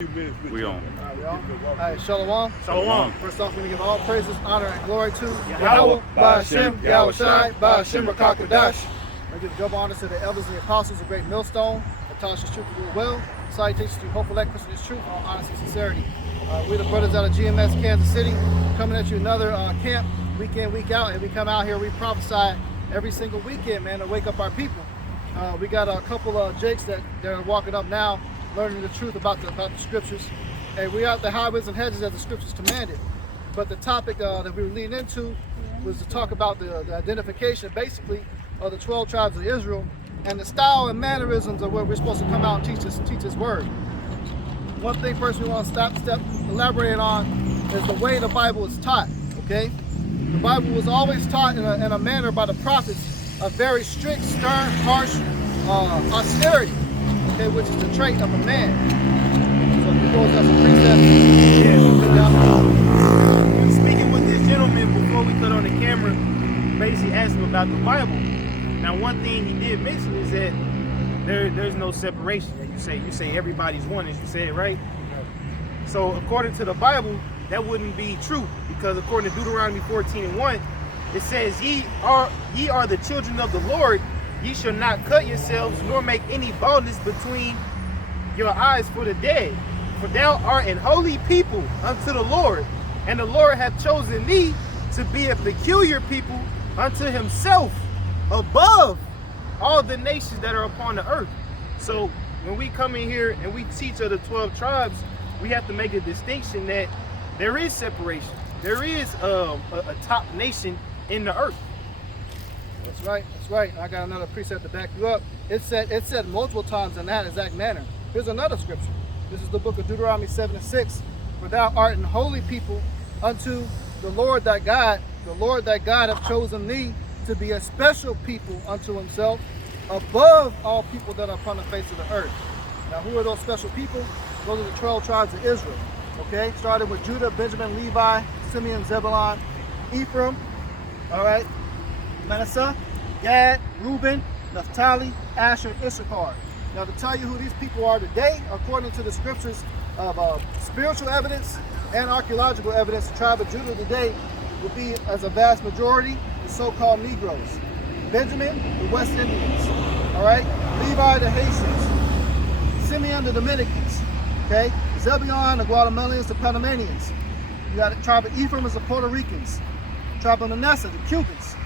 We on. All right, Shalom. Shalom. First off, we give all praises, honor, and glory to YAHAWAH, bahasham, YAHAWASHI, bahasham, Rakakadash. I give double honors to the elders and the apostles of Great Millstone, that taught us the truth of the will. Salutations to hopeful electors of this truth, all honesty and sincerity. We're the brothers out of GMS, Kansas City, coming at you another camp, week in, week out, and we come out here, we prophesy every single weekend, man, to wake up our people. We got a couple of jakes that are walking up now, learning the truth about the scriptures. And we are out the highways and hedges as the scriptures commanded. But the topic that we were leading into was to talk about the identification, basically, of the 12 tribes of Israel and the style and mannerisms of what we're supposed to come out and teach this word. One thing first we want to elaborate on is the way the Bible is taught, okay? The Bible was always taught in a manner by the prophets of very strict, stern, harsh austerity, okay, which is the trait of a man. So if it goes as a precept, Speaking with this gentleman before we cut on the camera, basically asked him about the Bible. Now, one thing he did mention is that there's no separation. You say everybody's one, as you said, right? So according to the Bible, that wouldn't be true, because according to Deuteronomy 14:1, it says, ye are the children of the Lord. Ye shall not cut yourselves, nor make any boldness between your eyes for the dead. For thou art an holy people unto the Lord, and the Lord hath chosen thee to be a peculiar people unto himself, above all the nations that are upon the earth. So when we come in here and we teach of the 12 tribes, we have to make a distinction that there is separation. There is a top nation in the earth. That's right, that's right. I got another precept to back you up. It said multiple times in that exact manner. Here's another scripture. This is the book of Deuteronomy 7:6. For thou art an holy people unto the Lord thy God. The Lord thy God hath chosen thee to be a special people unto himself, above all people that are upon the face of the earth. Now, who are those special people? Those are the 12 tribes of Israel. Okay, starting with Judah, Benjamin, Levi, Simeon, Zebulun, Ephraim. All right, Manasseh, Gad, Reuben, Naphtali, Asher, Issachar. Now, to tell you who these people are today, according to the scriptures of spiritual evidence and archaeological evidence, the tribe of Judah today will be, as a vast majority, the so-called Negroes. Benjamin, the West Indians. All right, Levi, the Haitians. Simeon, the Dominicans. Okay, Zebulun, the Guatemalans, the Panamanians. You got the tribe of Ephraim, is the Puerto Ricans. The tribe of Manasseh, the Cubans.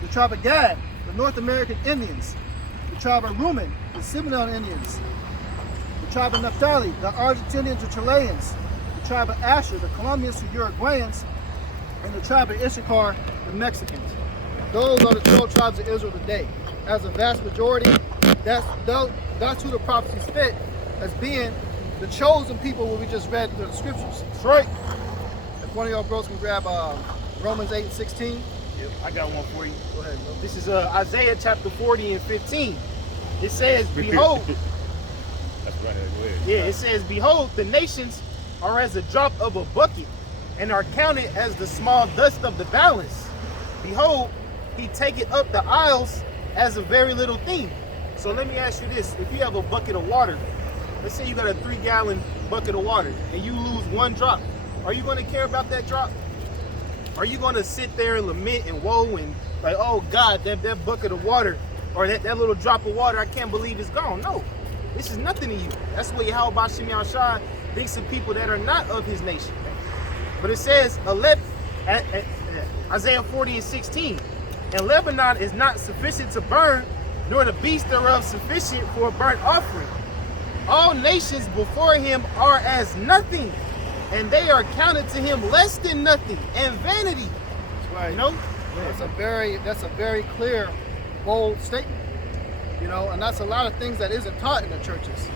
The tribe of Gad, the North American Indians. The tribe of Reuben, the Seminole Indians. The tribe of Naphtali, the Argentinians, the Chileans. The tribe of Asher, the Colombians, the Uruguayans. And the tribe of Issachar, the Mexicans. Those are the 12 tribes of Israel today. As a vast majority, that's who the prophecies fit as being the chosen people where we just read the scriptures. That's right. If one of y'all bros can grab Romans 8:16. Yep, I got one for you. Go ahead, bro. This is Isaiah chapter 40:15. It says, behold. That's right. Go ahead. Yeah, it says, behold, the nations are as a drop of a bucket, and are counted as the small dust of the balance. Behold, he taketh up the isles as a very little thing. So let me ask you this. If you have a bucket of water, let's say you got a 3-gallon bucket of water, and you lose one drop, are you going to care about that drop? Are you going to sit there and lament and woe and like, oh God, that bucket of water, or that little drop of water, I can't believe it's gone? No, this is nothing to you. That's what YAHAWASHI thinks of people that are not of his nation. But it says, Isaiah 40:16, and Lebanon is not sufficient to burn, nor the beast thereof sufficient for a burnt offering. All nations before him are as nothing, and they are counted to him less than nothing, and vanity. That's right. You know? That's a very clear, bold statement. You know, and that's a lot of things that isn't taught in the churches.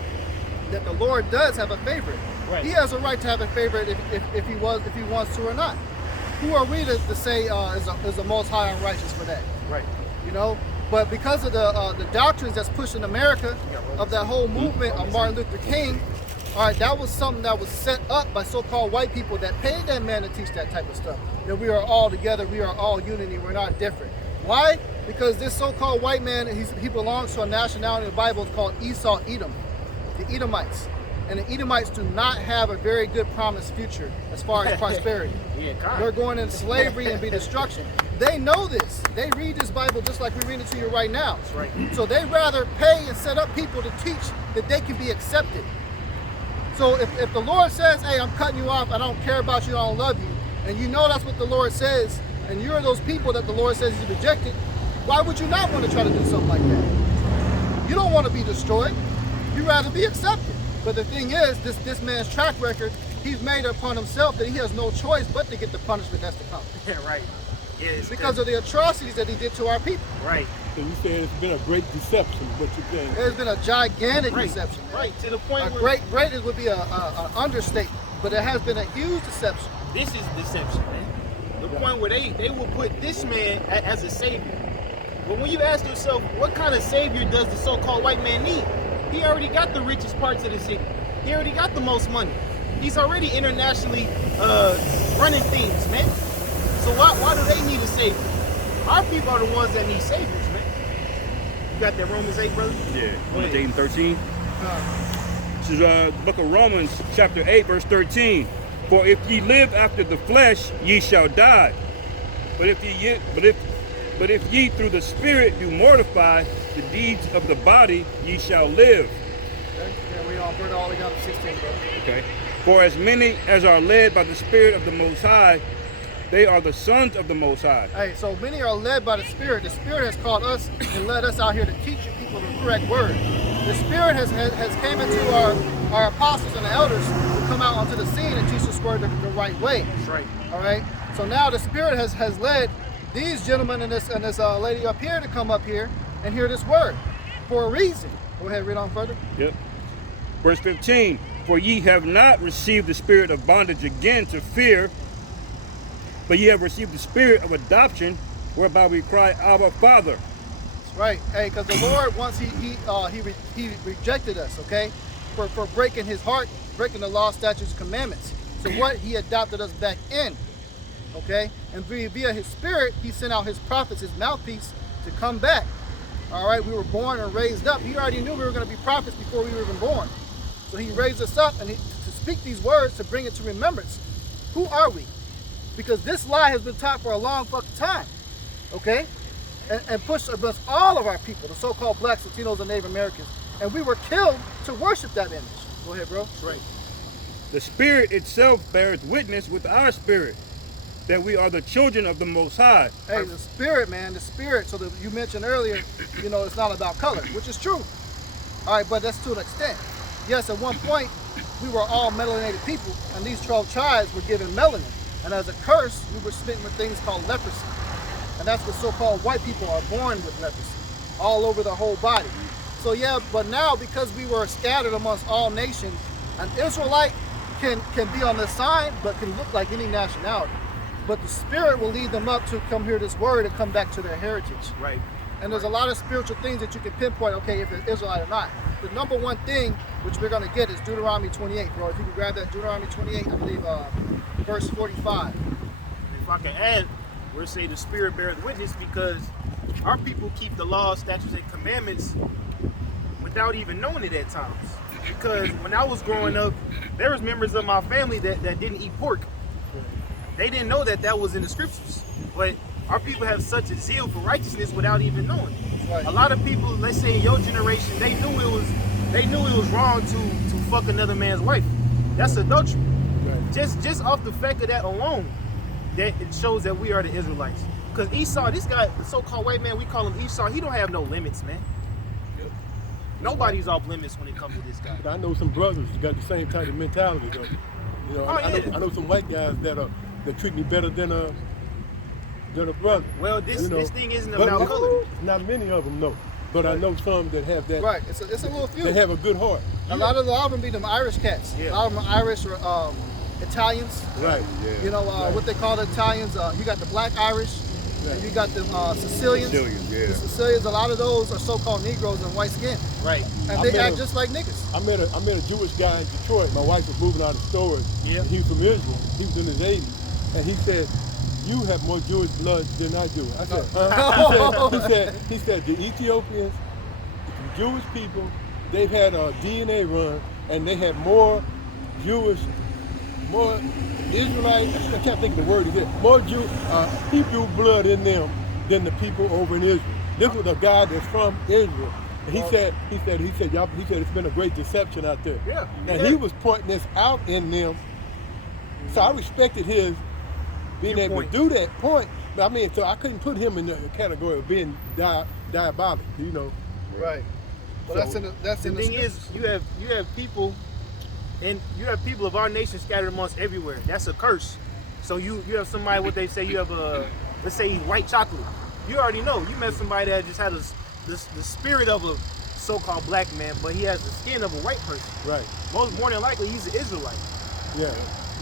That the Lord does have a favorite. Right. He has a right to have a favorite if he wants to or not. Who are we to say is the Most High and righteous for that? Right. You know, but because of the doctrines that's pushed in America of that whole movement of Martin Luther King, all right, that was something that was set up by so-called white people that paid that man to teach that type of stuff. That we are all together, we are all unity, we're not different. Why? Because this so-called white man, he belongs to a nationality in the Bible called Esau, Edom, the Edomites. and the Edomites do not have a very good promised future as far as prosperity. Yeah, God. They're going into slavery and be destruction. They know this. They read this Bible just like we read it to you right now. That's right. So they rather pay and set up people to teach that they can be accepted. So if the Lord says, hey, I'm cutting you off, I don't care about you, I don't love you, and you know that's what the Lord says, and you're those people that the Lord says He's rejected, why would you not want to try to do something like that? You don't want to be destroyed. You'd rather be accepted. But the thing is, this man's track record, he's made upon himself that he has no choice but to get the punishment that's to come. Yeah, right. Yeah, it's Because of the atrocities that he did to our people. Right. So you saying it's been a great deception, what you're saying? There's been a gigantic Right. deception. Man. Right. To the point A where great would be an understatement, but it has been a huge deception. this is deception, man. The point where they will put this man as a savior. But when you ask yourself, what kind of savior does the so-called white man need? He already got the richest parts of the city. He already got the most money. He's already internationally running things, man. So why do they need a savior? Our people are the ones that need saviors, man. You got that Romans 8, brother? Yeah. Go ahead. 8 and 13. This is the book of Romans, chapter 8, verse 13. For if ye live after the flesh, ye shall die. But if ye through the Spirit do mortify the deeds of the body, ye shall live. Okay? Yeah, we all bring all the way down to 16, bro. Okay. For as many as are led by the Spirit of the Most High, they are the sons of the Most High. Hey, so many are led by the Spirit. The Spirit has called us and led us out here to teach you people the correct word. The Spirit has came into our apostles and the elders to come out onto the scene and teach this word the right way. That's right. All right. So now the Spirit has led these gentlemen and this lady up here to come up here and hear this word for a reason. Go ahead, read on further. Yep. Verse 15. For ye have not received the spirit of bondage again to fear, but ye have received the spirit of adoption, whereby we cry, Abba, Father. That's right. Hey, because the Lord, once he rejected us, okay, for breaking His heart, breaking the law, statutes, and commandments. So what? He adopted us back in, okay, and via His Spirit, He sent out His prophets, His mouthpiece, to come back. All right, we were born and raised up. He already knew we were going to be prophets before we were even born. So He raised us up and to speak these words, to bring it to remembrance. Who are we? Because this lie has been taught for a long fucking time, okay? And pushed against all of our people, the so-called blacks, Latinos, and Native Americans. And we were killed to worship that image. Go ahead, bro. That's right. The Spirit itself beareth witness with our spirit that we are the children of the Most High. Hey, the Spirit, man, the Spirit. So that you mentioned earlier, you know, it's not about color, which is true. All right, but that's to an extent. Yes, at one point, we were all melanated people, and these 12 tribes were given melanin. And as a curse, we were smitten with things called leprosy. And that's what so-called white people are born with leprosy, all over the whole body. So yeah, but now because we were scattered amongst all nations, an Israelite can be on the sign, but can look like any nationality. But the Spirit will lead them up to come hear this word and come back to their heritage. Right. And there's a lot of spiritual things that you can pinpoint, okay, if it's Israelite or not. The number one thing, which we're going to get, is Deuteronomy 28, bro. If you can grab that, Deuteronomy 28, I believe, verse 45. If I can add, we'll say the Spirit beareth witness because our people keep the laws, statutes, and commandments without even knowing it at times. Because when I was growing up, there was members of my family that didn't eat pork. They didn't know that was in the scriptures. But our people have such a zeal for righteousness without even knowing it. Right. A lot of people, let's say in your generation, they knew it was wrong to fuck another man's wife. That's adultery. Right. Just off the fact of that alone, that it shows that we are the Israelites. Because Esau, this guy, the so-called white man, we call him Esau, he don't have no limits, man. Nobody's off limits when it comes to this guy. But I know some brothers that got the same type of mentality though. You know, Oh, yeah. I know some white guys that treat me better than a brother. Well, this You know, this thing isn't but about color. Not many of them know, but I know some that have that. Right, it's a little few. They have a good heart. A lot of them be them Irish cats. Yeah. A lot of them are Irish or Italians. Right. You know, what they call the Italians, you got the black Irish, and you got the Sicilians. Sicilians, yeah. The Sicilians, a lot of those are so-called Negroes and white skin. Right. And I they met act a- just like niggas. I met a Jewish guy in Detroit. My wife was moving out of storage. Yeah. He was from Israel. He was in his 80s, and he said, "You have more Jewish blood than I do." I said, he said, the Ethiopians, the Jewish people, they've had a DNA run, and they had more Jewish, more Israelite, I can't think of the word again, more Hebrew blood in them than the people over in Israel. This was a guy that's from Israel. And he said, it's been a great deception out there. Yeah. And he was pointing this out in them. So I respected his being able to do that point. But I mean, so I couldn't put him in the category of being diabolic, you know. Right. Well, So, that's The in the thing is, scriptures. you have people, and you have people of our nation scattered amongst everywhere. That's a curse. So you have somebody, what they say, you have let's say he's white chocolate. You already know. You met somebody that just had the spirit of a so-called black man, but he has the skin of a white person. right. More than likely, he's an Israelite. Yeah.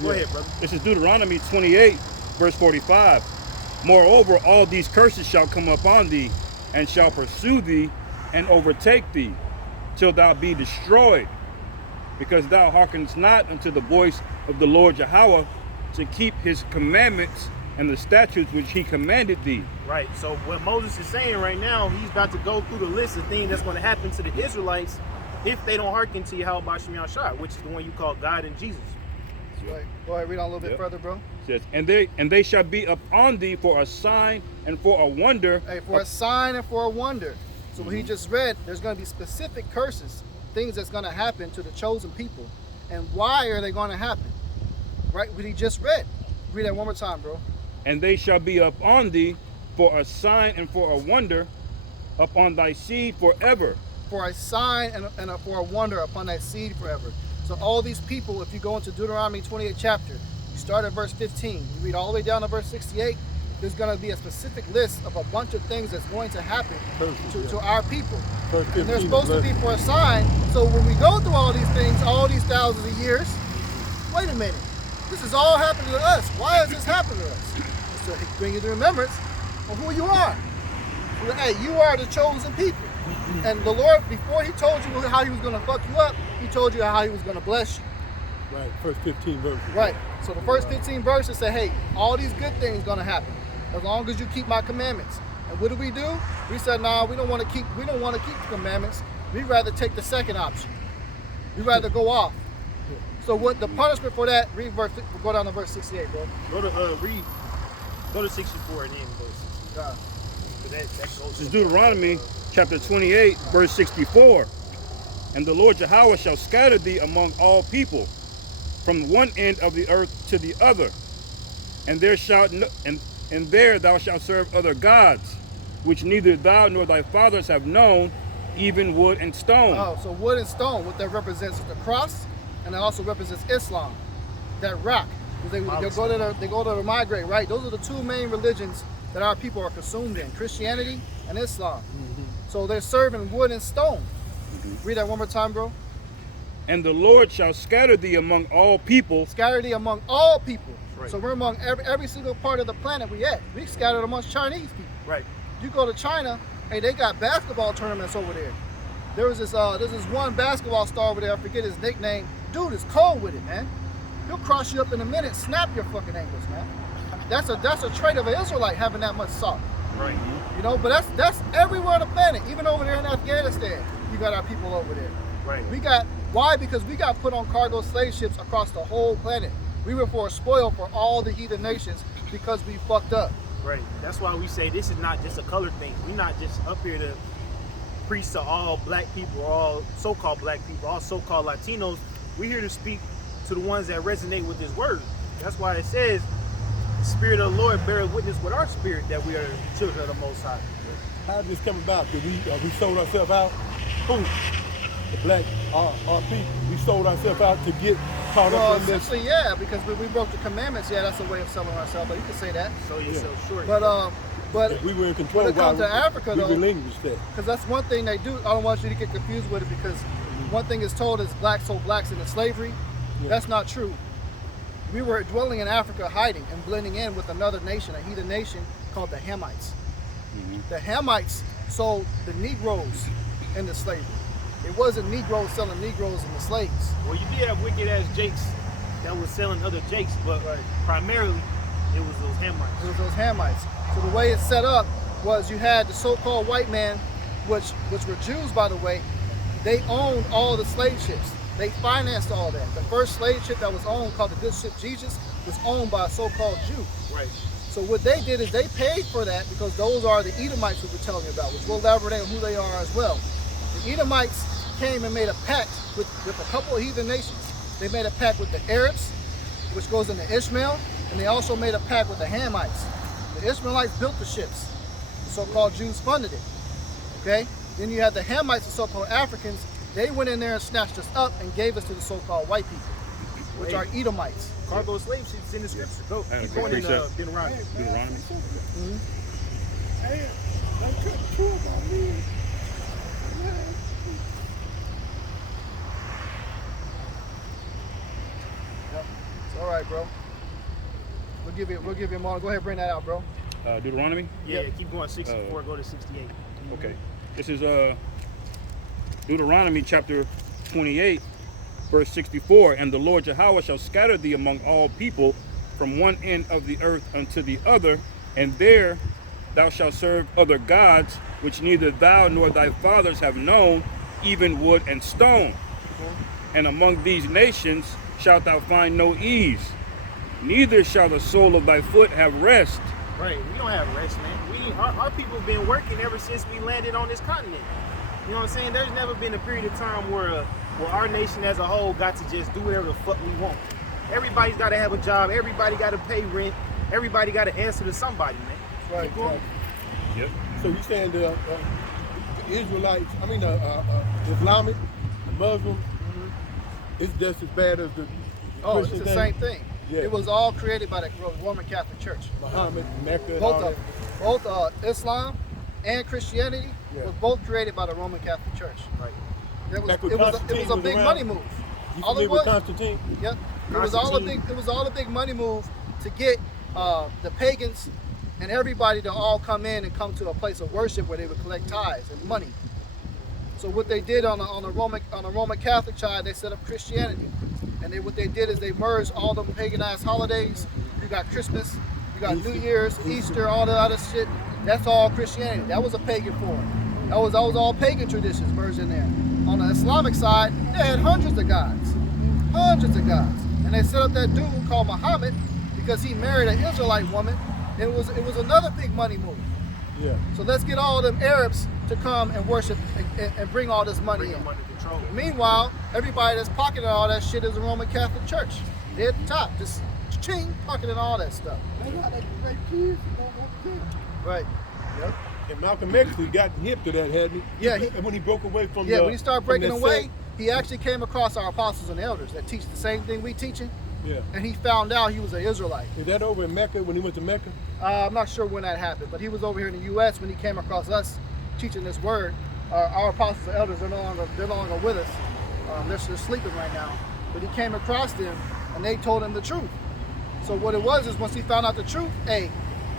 Go ahead, brother. This is Deuteronomy 28, verse 45. Moreover, all these curses shall come upon thee, and shall pursue thee, and overtake thee, till thou be destroyed, because thou hearkenest not unto the voice of the Lord Yahawah, to keep his commandments and the statutes which he commanded thee. Right. So what Moses is saying right now, he's about to go through the list of things that's going to happen to the Israelites if they don't hearken to YAHAWASHI, which is the one you call God and Jesus. That's right. Go ahead, read on a little bit further, bro. It says, and they shall be upon thee for a sign and for a wonder. Hey, for a sign and for a wonder. So what he just read, there's going to be specific curses, things that's going to happen to the chosen people. And why are they going to happen? Right, what he just read. Read that one more time, bro. And they shall be upon thee for a sign and for a wonder upon thy seed forever. For a sign and for a wonder upon thy seed forever. So all these people, if you go into Deuteronomy 28 chapter, you start at verse 15, you read all the way down to verse 68, there's going to be a specific list of a bunch of things that's going to happen to our people. And they're supposed to be for a sign. So when we go through all these things, all these thousands of years, wait a minute, this is all happening to us. Why is this happening to us? So he bring you the remembrance of who you are. So, hey, you are the chosen people. And the Lord, before he told you how he was going to fuck you up, he told you how he was going to bless you. Right, first 15 verses. Right. So the first 15 verses say, hey, all these good things going to happen as long as you keep my commandments. And what do? We said, nah, we don't want to keep the commandments. We'd rather take the second option. We'd rather go off. So what the punishment for that? Go down to verse 68, bro. Go to 64 and then go to 65. This is Deuteronomy chapter 28, verse 64. And the Lord Yahawah shall scatter thee among all people, from one end of the earth to the other, and there thou shalt serve other gods, which neither thou nor thy fathers have known, even wood and stone. Oh, so wood and stone, what that represents is the cross, and it also represents Islam, that rock. They go to the migrate, right? Those are the two main religions that our people are consumed in, Christianity and Islam. Mm-hmm. So they're serving wood and stone. Mm-hmm. Read that one more time, bro. And the Lord shall scatter thee among all people. Scatter thee among all people. Right. So we're among every single part of the planet we at. We scattered amongst Chinese people. Right. You go to China, hey, they got basketball tournaments over there. There's this one basketball star over there, I forget his nickname. Dude is cold with it, man. He'll cross you up in a minute, snap your fucking ankles, man. That's a trait of an Israelite, having that much salt. Right. You know, but that's everywhere on the planet. Even over there in Afghanistan, you got our people over there. Right. Why? Because we got put on cargo slave ships across the whole planet. We were for a spoil for all the heathen nations because we fucked up. Right. That's why we say this is not just a color thing. We're not just up here to preach to all black people, all so-called black people, all so-called Latinos. We're here to speak to the ones that resonate with this word. That's why it says, the Spirit of the Lord beareth witness with our spirit that we are children of the Most High. How did this come about? Did we sold ourselves out? Who? The black, our people. We sold ourselves out to get caught up in this. Essentially, yeah, because when we broke the commandments, yeah, that's a way of selling ourselves. But you can say that. So yourself short. But if we were in control, when it comes to Africa, we though, relinquished that. because that's one thing they do. I don't want you to get confused with it, because one thing is told is blacks into slavery. Yeah. That's not true. We were dwelling in Africa, hiding and blending in with another nation, a heathen nation called the Hamites. Mm-hmm. The Hamites sold the Negroes into slavery. It wasn't Negroes selling Negroes into slaves. Well, you did have wicked ass Jakes that was selling other Jakes, but primarily it was those Hamites. It was those Hamites. So the way it's set up was you had the so-called white man, which were Jews, by the way. They owned all the slave ships. They financed all that. The first slave ship that was owned, called the good ship Jesus, was owned by a so-called Jew. Right. So what they did is they paid for that, because those are the Edomites we were telling you about, which we'll elaborate on who they are as well. The Edomites came and made a pact with a couple of heathen nations. They made a pact with the Arabs, which goes into Ishmael, and they also made a pact with the Hamites. The Ishmaelites built the ships. The so-called Jews funded it. Okay? Then you had the Hamites, the so-called Africans. They went in there and snatched us up and gave us to the so-called white people, which are Edomites. Cargo slave ships in the scripture. Go. I had a Keep quick going in precept. Deuteronomy. Deuteronomy. Hey, I couldn't talk about me. Yep. It's all right, bro. We'll give you a moment. Go ahead, bring that out, bro. Deuteronomy. Yeah, keep going. 64. Go to 68. Okay. This is Deuteronomy chapter 28, verse 64. And the Lord Yahawah shall scatter thee among all people from one end of the earth unto the other, and there thou shalt serve other gods, which neither thou nor thy fathers have known, even wood and stone. And among these nations shalt thou find no ease, neither shall the sole of thy foot have rest. Right. We don't have rest, man. Our people have been working ever since we landed on this continent. You know what I'm saying? There's never been a period of time where our nation as a whole got to just do whatever the fuck we want. Everybody's got to have a job. Everybody got to pay rent. Everybody got to answer to somebody, man. Right. Keep going. Yep. So you saying the Israelites, I mean Islamic, the Muslim, it's just as bad as the Oh, it's Christian the same thing. Yeah. It was all created by the Roman Catholic Church. Muhammad, Mecca, and all Both that. Islam and Christianity Yeah. was both created by the Roman Catholic Church. Right. It was Back when it was a Constantine big was money around. move. You All it familiar with was, Constantine? yep. It was all a big money move to get the pagans and everybody to all come in and come to a place of worship where they would collect tithes and money. So what they did on the Roman Catholic side, they set up Christianity, and what they did is they merged all them paganized holidays. You got Christmas, you got New Year's, Easter, all the other shit. That's all Christianity. That was a pagan form. That was all pagan traditions merged in there. On the Islamic side, they had hundreds of gods, and they set up that dude called Muhammad because he married an Israelite woman. It was another big money move. Yeah. So let's get all them Arabs to come and worship and bring all this money Bring in. them under control. Meanwhile, everybody that's pocketing all that shit is the Roman Catholic Church. They're at the top, just ching, pocketing all that stuff. They got that great kids that don't want kids. Right. Yep. And Malcolm X got hip to that, hadn't he? Yeah, And when he broke away from Yeah, when he started breaking from that away, sect. he actually came across our apostles and elders that teach the same thing we teaching, Yeah. and he found out he was an Israelite. Is that over in Mecca when he went to Mecca? I'm not sure when that happened, but he was over here in the U.S. when he came across us teaching this word. Our apostles and elders, they're no longer with us. They're sleeping right now. But he came across them, and they told him the truth. So what it was is once he found out the truth,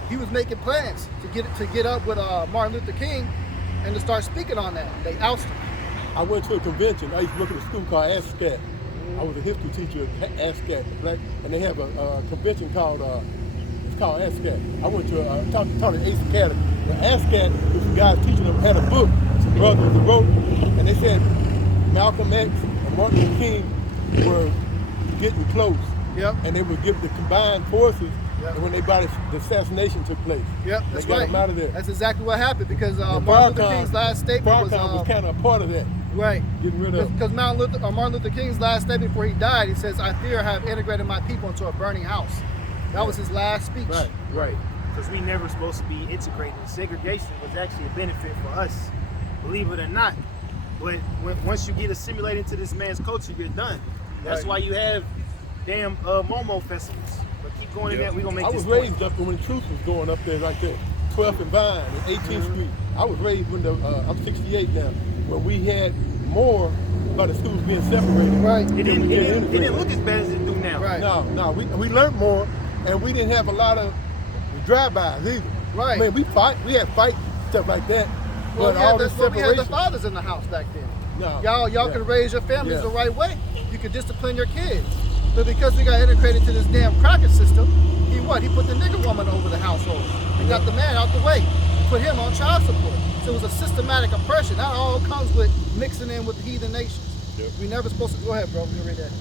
he was making plans to get up with Martin Luther King and to start speaking on that. They ousted him. I went to a convention. I used to work at a school called ASCAT. I was a history teacher at ASCAT, black, and they have a convention called ASCAT. I went to taught at Ace Academy. The ASCAT, which the guys teaching them, had a book. Some brothers that wrote, and they said Malcolm X and Martin Luther King were getting close. Yep. And they would give the combined forces. Yep. And when the assassination took place. Yep, that's they got right. them out of there. That's exactly what happened because And Martin Luther King's last statement was kind of a part of that. right. Getting rid of. Because Martin Luther King's last statement before he died, he says, "I fear I have integrated my people into a burning house." That was his last speech. Right. Because we never supposed to be integrated. Segregation was actually a benefit for us, believe it or not. But once you get assimilated into this man's culture, you're done. That's Right. why you have damn Momo festivals. But keep going in that. We're going to make I this was raised up when Truth was going up there like that. 12th and Vine and 18th Street. I was raised when I'm 68 now, when we had more by the schools being separated. Right. It didn't look as bad as it do now. Right. No, we learned more, and we didn't have a lot of drive-bys either. Right. Man, we had fight stuff like that. Well, But all the we had the separation. fathers in the house back then. No. Y'all Yeah. could raise your families Yeah. the right way. You could discipline your kids. But because we got integrated to this damn cracker system, he put the nigger woman over the household and got the man out the way, put him on child support. So it was a systematic oppression. That all comes with mixing in with the heathen nations. Yep. We never supposed to. Go ahead, bro. You read that.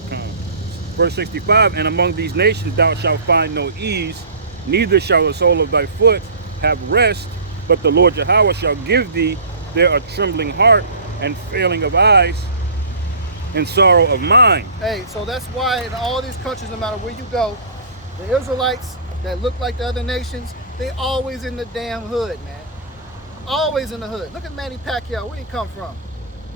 Verse 65, and among these nations thou shalt find no ease, neither shall the sole of thy foot have rest, but the Lord Yahawah shall give thee there a trembling heart and failing of eyes and sorrow of mind. Hey, so that's why in all these countries, no matter where you go, the Israelites that look like the other nations, they always in the damn hood, man. Always in the hood. Look at Manny Pacquiao. Where he come from?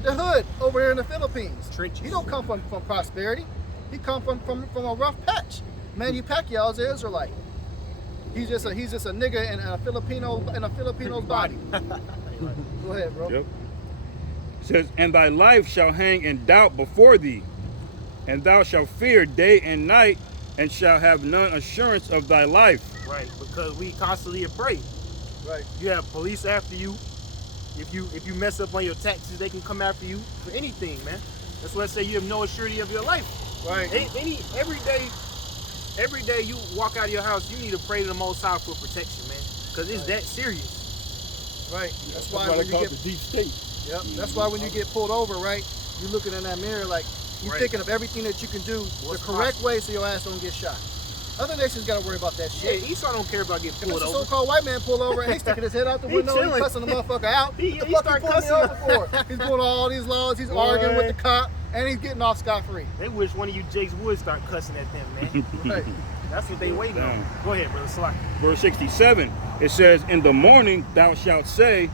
The hood over here in the Philippines. Trenches. He don't come from prosperity. He come from a rough patch. Manny Pacquiao is an Israelite. He's just a nigga in a Filipino's body. Go ahead, bro. Yep. It says, and thy life shall hang in doubt before thee, and thou shalt fear day and night, and shall have none assurance of thy life. Right, because we constantly afraid. Right. You have police after you. If you mess up on your taxes, they can come after you for anything, man. That's why I say you have no assurity of your life. Right. Every day you walk out of your house, you need to pray to the Most High for protection, man, because it's that serious. Right. That's why why when they you call get it the deep state. Yep. That's why when you get pulled over, right, you're looking in that mirror like you're Right. thinking of everything that you can do What's the correct possible. way so your ass don't get shot. Other nations gotta worry about that Yeah, shit. Esau don't care about getting If pulled it's a over. so-called white man pull over and he's sticking his head out the He window and chilling. cussing the motherfucker out, He what the fuck start he pulling me cussing over for? He's doing all these laws, he's Boy. arguing with the cop, and he's getting off scot-free. They wish one of you Jakes would start cussing at them, man. Right. That's what they waiting on. Damn. Go ahead, brother. Slack. Verse 67, it says, in the morning thou shalt say,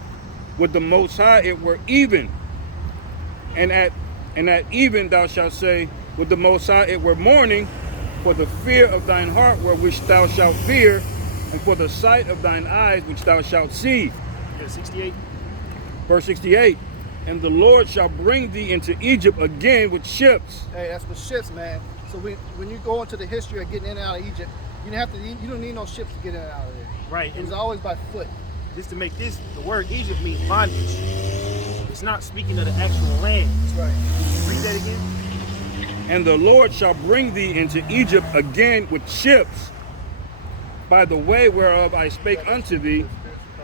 with the Most High it were even. And at even thou shalt say, with the Most High it were morning, for the fear of thine heart which thou shalt fear, and for the sight of thine eyes which thou shalt see. Yeah, 68. Verse 68, and the Lord shall bring thee into Egypt again with ships. Hey, that's with ships, man. So when you go into the history of getting in and out of Egypt, you don't need no ships to get in and out of there. Right. It was always by foot. Just to make this, the word Egypt means bondage. It's not speaking of the actual land. That's right. Read that again. And the Lord shall bring thee into Egypt again with ships, by the way whereof I spake unto thee,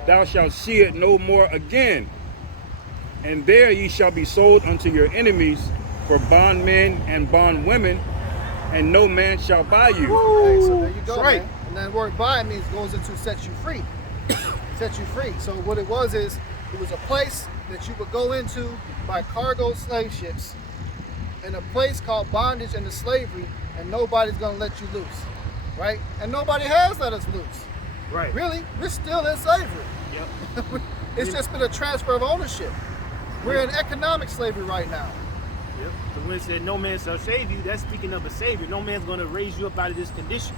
thou shalt see it no more again. And there ye shall be sold unto your enemies for bondmen and bondwomen, and no man shall buy you. Hey, so there you go, That's right. man. And that word buy means goes into set you free. Set you free. So what it was is, it was a place that you would go into by cargo slave ships in a place called bondage and the slavery, and nobody's gonna let you loose, right? And nobody has let us loose. Right. Really, we're still in slavery. Yep. It's just been a transfer of ownership. We're in economic slavery right now. Yep. The when it said no man shall save you, that's speaking of a savior. No man's going to raise you up out of this condition.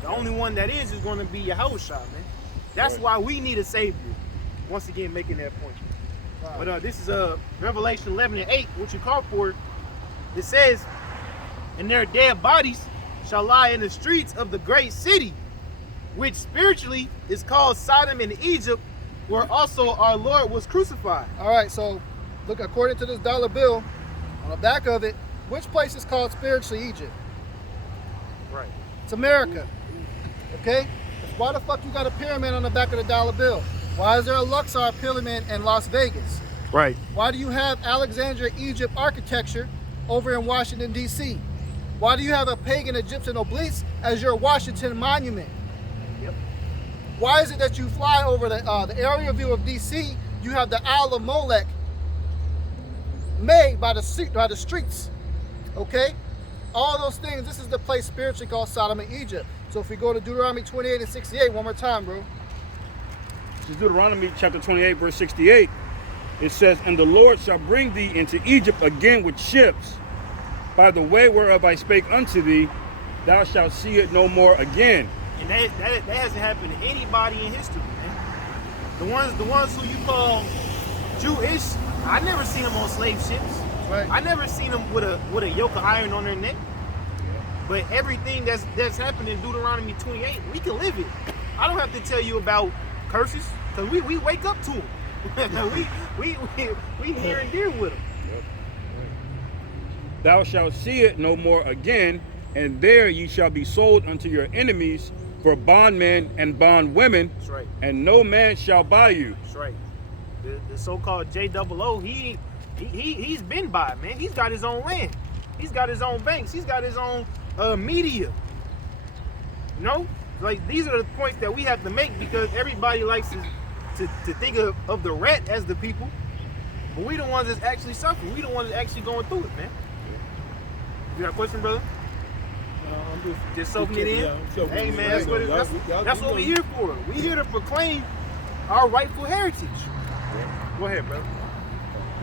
The only one that is going to be YAHAWASHI, man. That's why we need a savior. Once again, making that point. Wow. But this is Revelation 11:8, what you call for. It says, and their dead bodies shall lie in the streets of the great city, which spiritually is called Sodom and Egypt, where also our Lord was crucified. All right, so look, according to this dollar bill, on the back of it, which place is called spiritually Egypt? Right. It's America. Okay? Why the fuck you got a pyramid on the back of the dollar bill? Why is there a Luxor pyramid in Las Vegas? Right. Why do you have Alexandria, Egypt architecture over in Washington, D.C.? Why do you have a pagan Egyptian obelisk as your Washington monument? Yep. Why is it that you fly over the aerial view of D.C., you have the Isle of Molech made by the streets, okay? All those things, this is the place spiritually called Sodom and Egypt. So if we go to Deuteronomy 28 and 68, one more time, bro. This is Deuteronomy chapter 28, verse 68. It says, and the Lord shall bring thee into Egypt again with ships, by the way whereof I spake unto thee, thou shalt see it no more again. And that hasn't happened to anybody in history, man. The ones who you call Jewish, I never seen them on slave ships. Right. I never seen them with a yoke of iron on their neck. But everything that's happened in Deuteronomy 28, we can live it. I don't have to tell you about curses, because we wake up to them. we near and dear with them. Thou shalt see it no more again, and there ye shall be sold unto your enemies for bondmen and bondwomen, That's right. and no man shall buy you. That's right. The so-called JOO, He's been by, man. He's got his own land. He's got his own banks. He's got his own media. You know? Like, these are the points that we have to make, because everybody likes to think of the rat as the people. But we the ones that's actually suffering. We the ones that's actually going through it, man. You got a question, brother? I'm Just soaking it in? Yeah, hey, man, that's what we're here for. We're here to proclaim our rightful heritage. Go ahead, brother.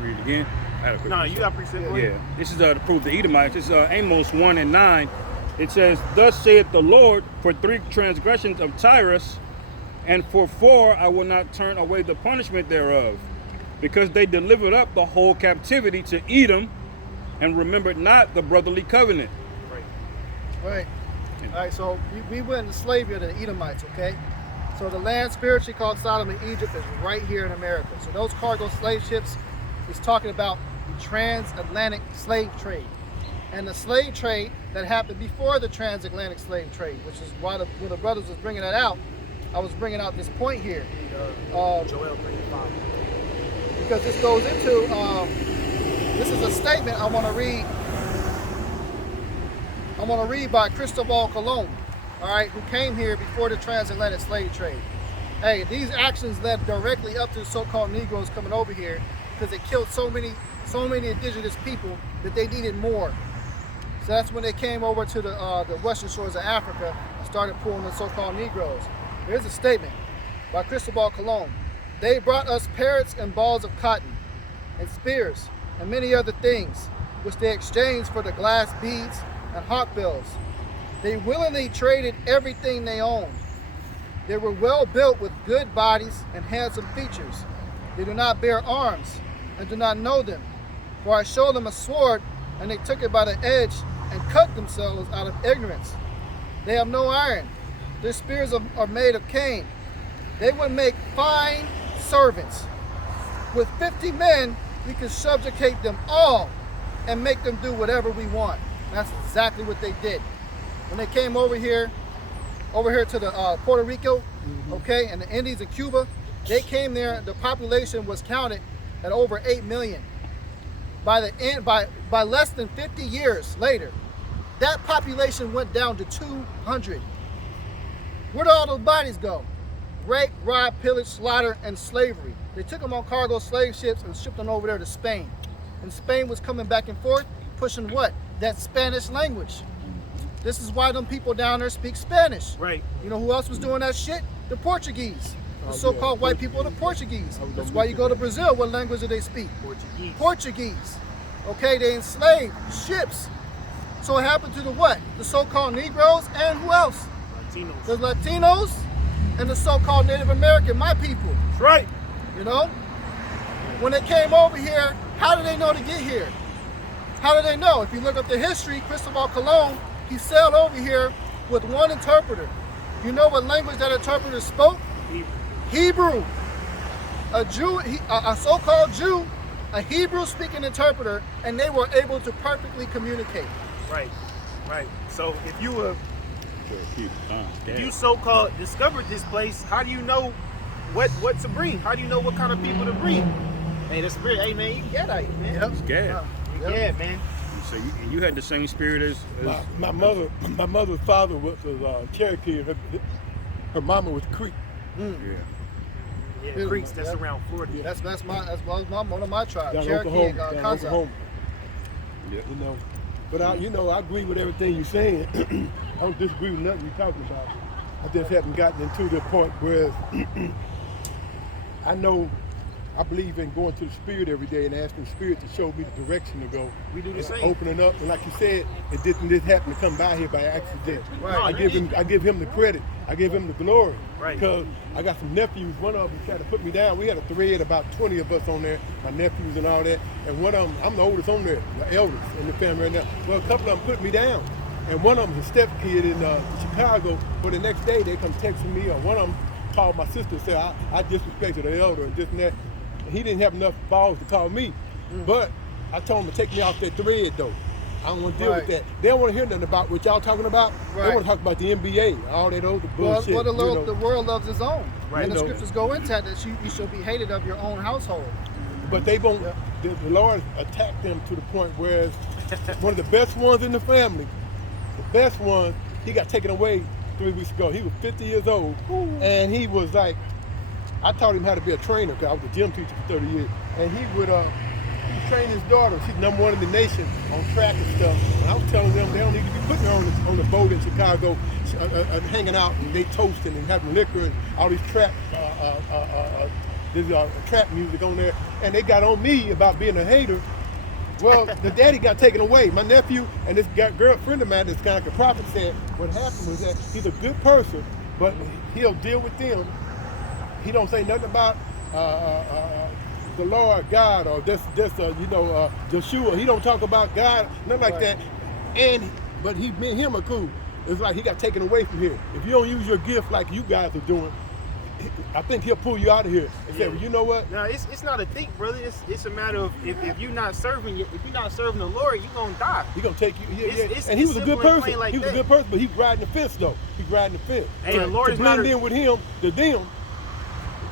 Read it again. I had a quick No, you got precept. Go ahead. Yeah, this is to prove the Edomites. This is Amos 1:9. It says, "Thus saith the Lord, for 3 transgressions of Tyrus, and for 4 I will not turn away the punishment thereof, because they delivered up the whole captivity to Edom, and remembered not the brotherly covenant." Right. All right, so we went into slavery to the Edomites, okay? So the land spiritually called Sodom and Egypt is right here in America. So those cargo slave ships is talking about the transatlantic slave trade. And the slave trade that happened before the transatlantic slave trade, which is why when the brothers was bringing that out, I was bringing out this point here. Joel 3:5. Because this goes into, this is a statement I want to read. I want to read by Cristobal Colon, all right, who came here before the transatlantic slave trade. Hey, these actions led directly up to the so-called Negroes coming over here, because they killed so many indigenous people that they needed more. So that's when they came over to the western shores of Africa and started pulling the so-called Negroes. Here's a statement by Cristobal Colon. "They brought us parrots and balls of cotton, and spears, and many other things, which they exchanged for the glass beads and hawkbills. They willingly traded everything they owned. They were well built with good bodies and handsome features. They do not bear arms and do not know them. For I showed them a sword, and they took it by the edge and cut themselves out of ignorance. They have no iron. Their spears are made of cane. They would make fine servants. With 50 men, we could subjugate them all and make them do whatever we want." That's exactly what they did. When they came over here to the Puerto Rico, okay, and the Indies and Cuba, they came there. The population was counted at over 8 million. By the end, by less than 50 years later, that population went down to 200. Where did all those bodies go? Rape, rob, pillage, slaughter, and slavery. They took them on cargo slave ships and shipped them over there to Spain. And Spain was coming back and forth, pushing what? That Spanish language. This is why them people down there speak Spanish. Right. You know who else was doing that shit? The Portuguese. The so-called white people are the Portuguese. That's why you go to Brazil, what language do they speak? Portuguese. Portuguese. Okay, they enslaved ships. So what happened to the what? The so-called Negroes and who else? Latinos. The Latinos and the so-called Native American, my people. That's right. You know? When they came over here, how did they know to get here? How did they know? If you look up the history, Cristobal Colon, he sailed over here with one interpreter. You know what language that interpreter spoke? Hebrew. A Jew, a so-called Jew, a Hebrew-speaking interpreter, and they were able to perfectly communicate. Right, right. So if you so-called discovered this place, how do you know what to bring? How do you know what kind of people to bring? Hey, the spirit. Hey, man, you get out, man. Yep. It's Gad. Yeah, man. So you had the same spirit as my mother's father was a Cherokee. Her mama was Creek. Yeah. Yeah, Creeks. That's around Florida. Yeah, that's one of my tribes. Down Cherokee Oklahoma, and down Kansas. Oklahoma. Yeah. You know, but I agree with everything you're saying. I don't disagree with nothing you're talking about. I just haven't gotten into the point where I believe in going to the Spirit every day and asking the Spirit to show me the direction to go. We do the and same. Opening up, and like you said, it didn't just happen to come by here by accident. Right. I give him the credit. I give him the glory. Right. Because I got some nephews. One of them tried to put me down. We had a thread, about 20 of us on there, my nephews and all that. And one of them, I'm the oldest on there, the eldest in the family right now. Well, a couple of them put me down. And one of them is a step kid in Chicago. But the next day, they come texting me, or one of them called my sister and said, I disrespected the elder and this and that. And he didn't have enough balls to call me. But I told him to take me off that thread, though. I don't want to deal with that. They don't want to hear nothing about what y'all talking about. They want to talk about the NBA, all that other bullshit. Well, the world loves its own. Right. And the scriptures go into that you shall be hated of your own household. But they won't. the Lord attacked them to the point where one of the best ones in the family, the best one, he got taken away 3 weeks ago. He was 50 years old, and he was like, I taught him how to be a trainer because I was a gym teacher for 30 years, and he would train his daughter. She's #1 in the nation on track and stuff. And I was telling them they don't need to be putting her on the boat in Chicago, hanging out and they toasting and having liquor and all these trap music on there. And they got on me about being a hater. Well, the daddy got taken away. My nephew and this girlfriend of mine, this kind of a prophet, said what happened was that he's a good person, but he'll deal with them. He don't say nothing about the Lord God or Joshua. He don't talk about God, nothing like that. But me and him are cool. It's like he got taken away from here. If you don't use your gift like you guys are doing, I think he'll pull you out of here and say, well, you know what? No, it's not a thing, brother. It's a matter of if you're not serving the Lord, you're gonna die. He's gonna take you. And he was a good person. Like he was a good person, but he's riding the fence though. He's riding the fence. Hey, the Lord to is blend not in with him, to them.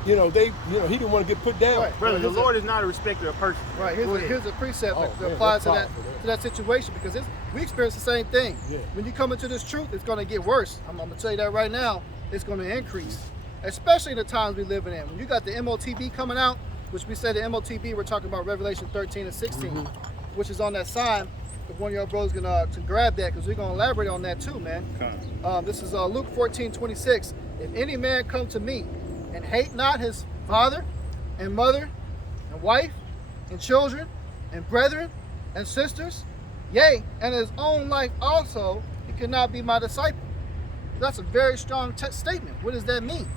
He didn't want to get put down. Right. Brother, the Lord is not a respecter of persons. Right, here's a precept that applies to that situation, because we experience the same thing. Yeah. When you come into this truth, it's going to get worse. I'm going to tell you that right now. It's going to increase, especially in the times we're living in. When you got the MOTB coming out, which we say the MOTB, we're talking about Revelation 13 and 16, which is on that sign. If one of your brothers to grab that, because we're going to elaborate on that too, man. This is Luke 14:26. If any man come to me and hate not his father and mother and wife and children and brethren and sisters, yea, and his own life also, he cannot be my disciple. That's a very strong statement. What does that mean?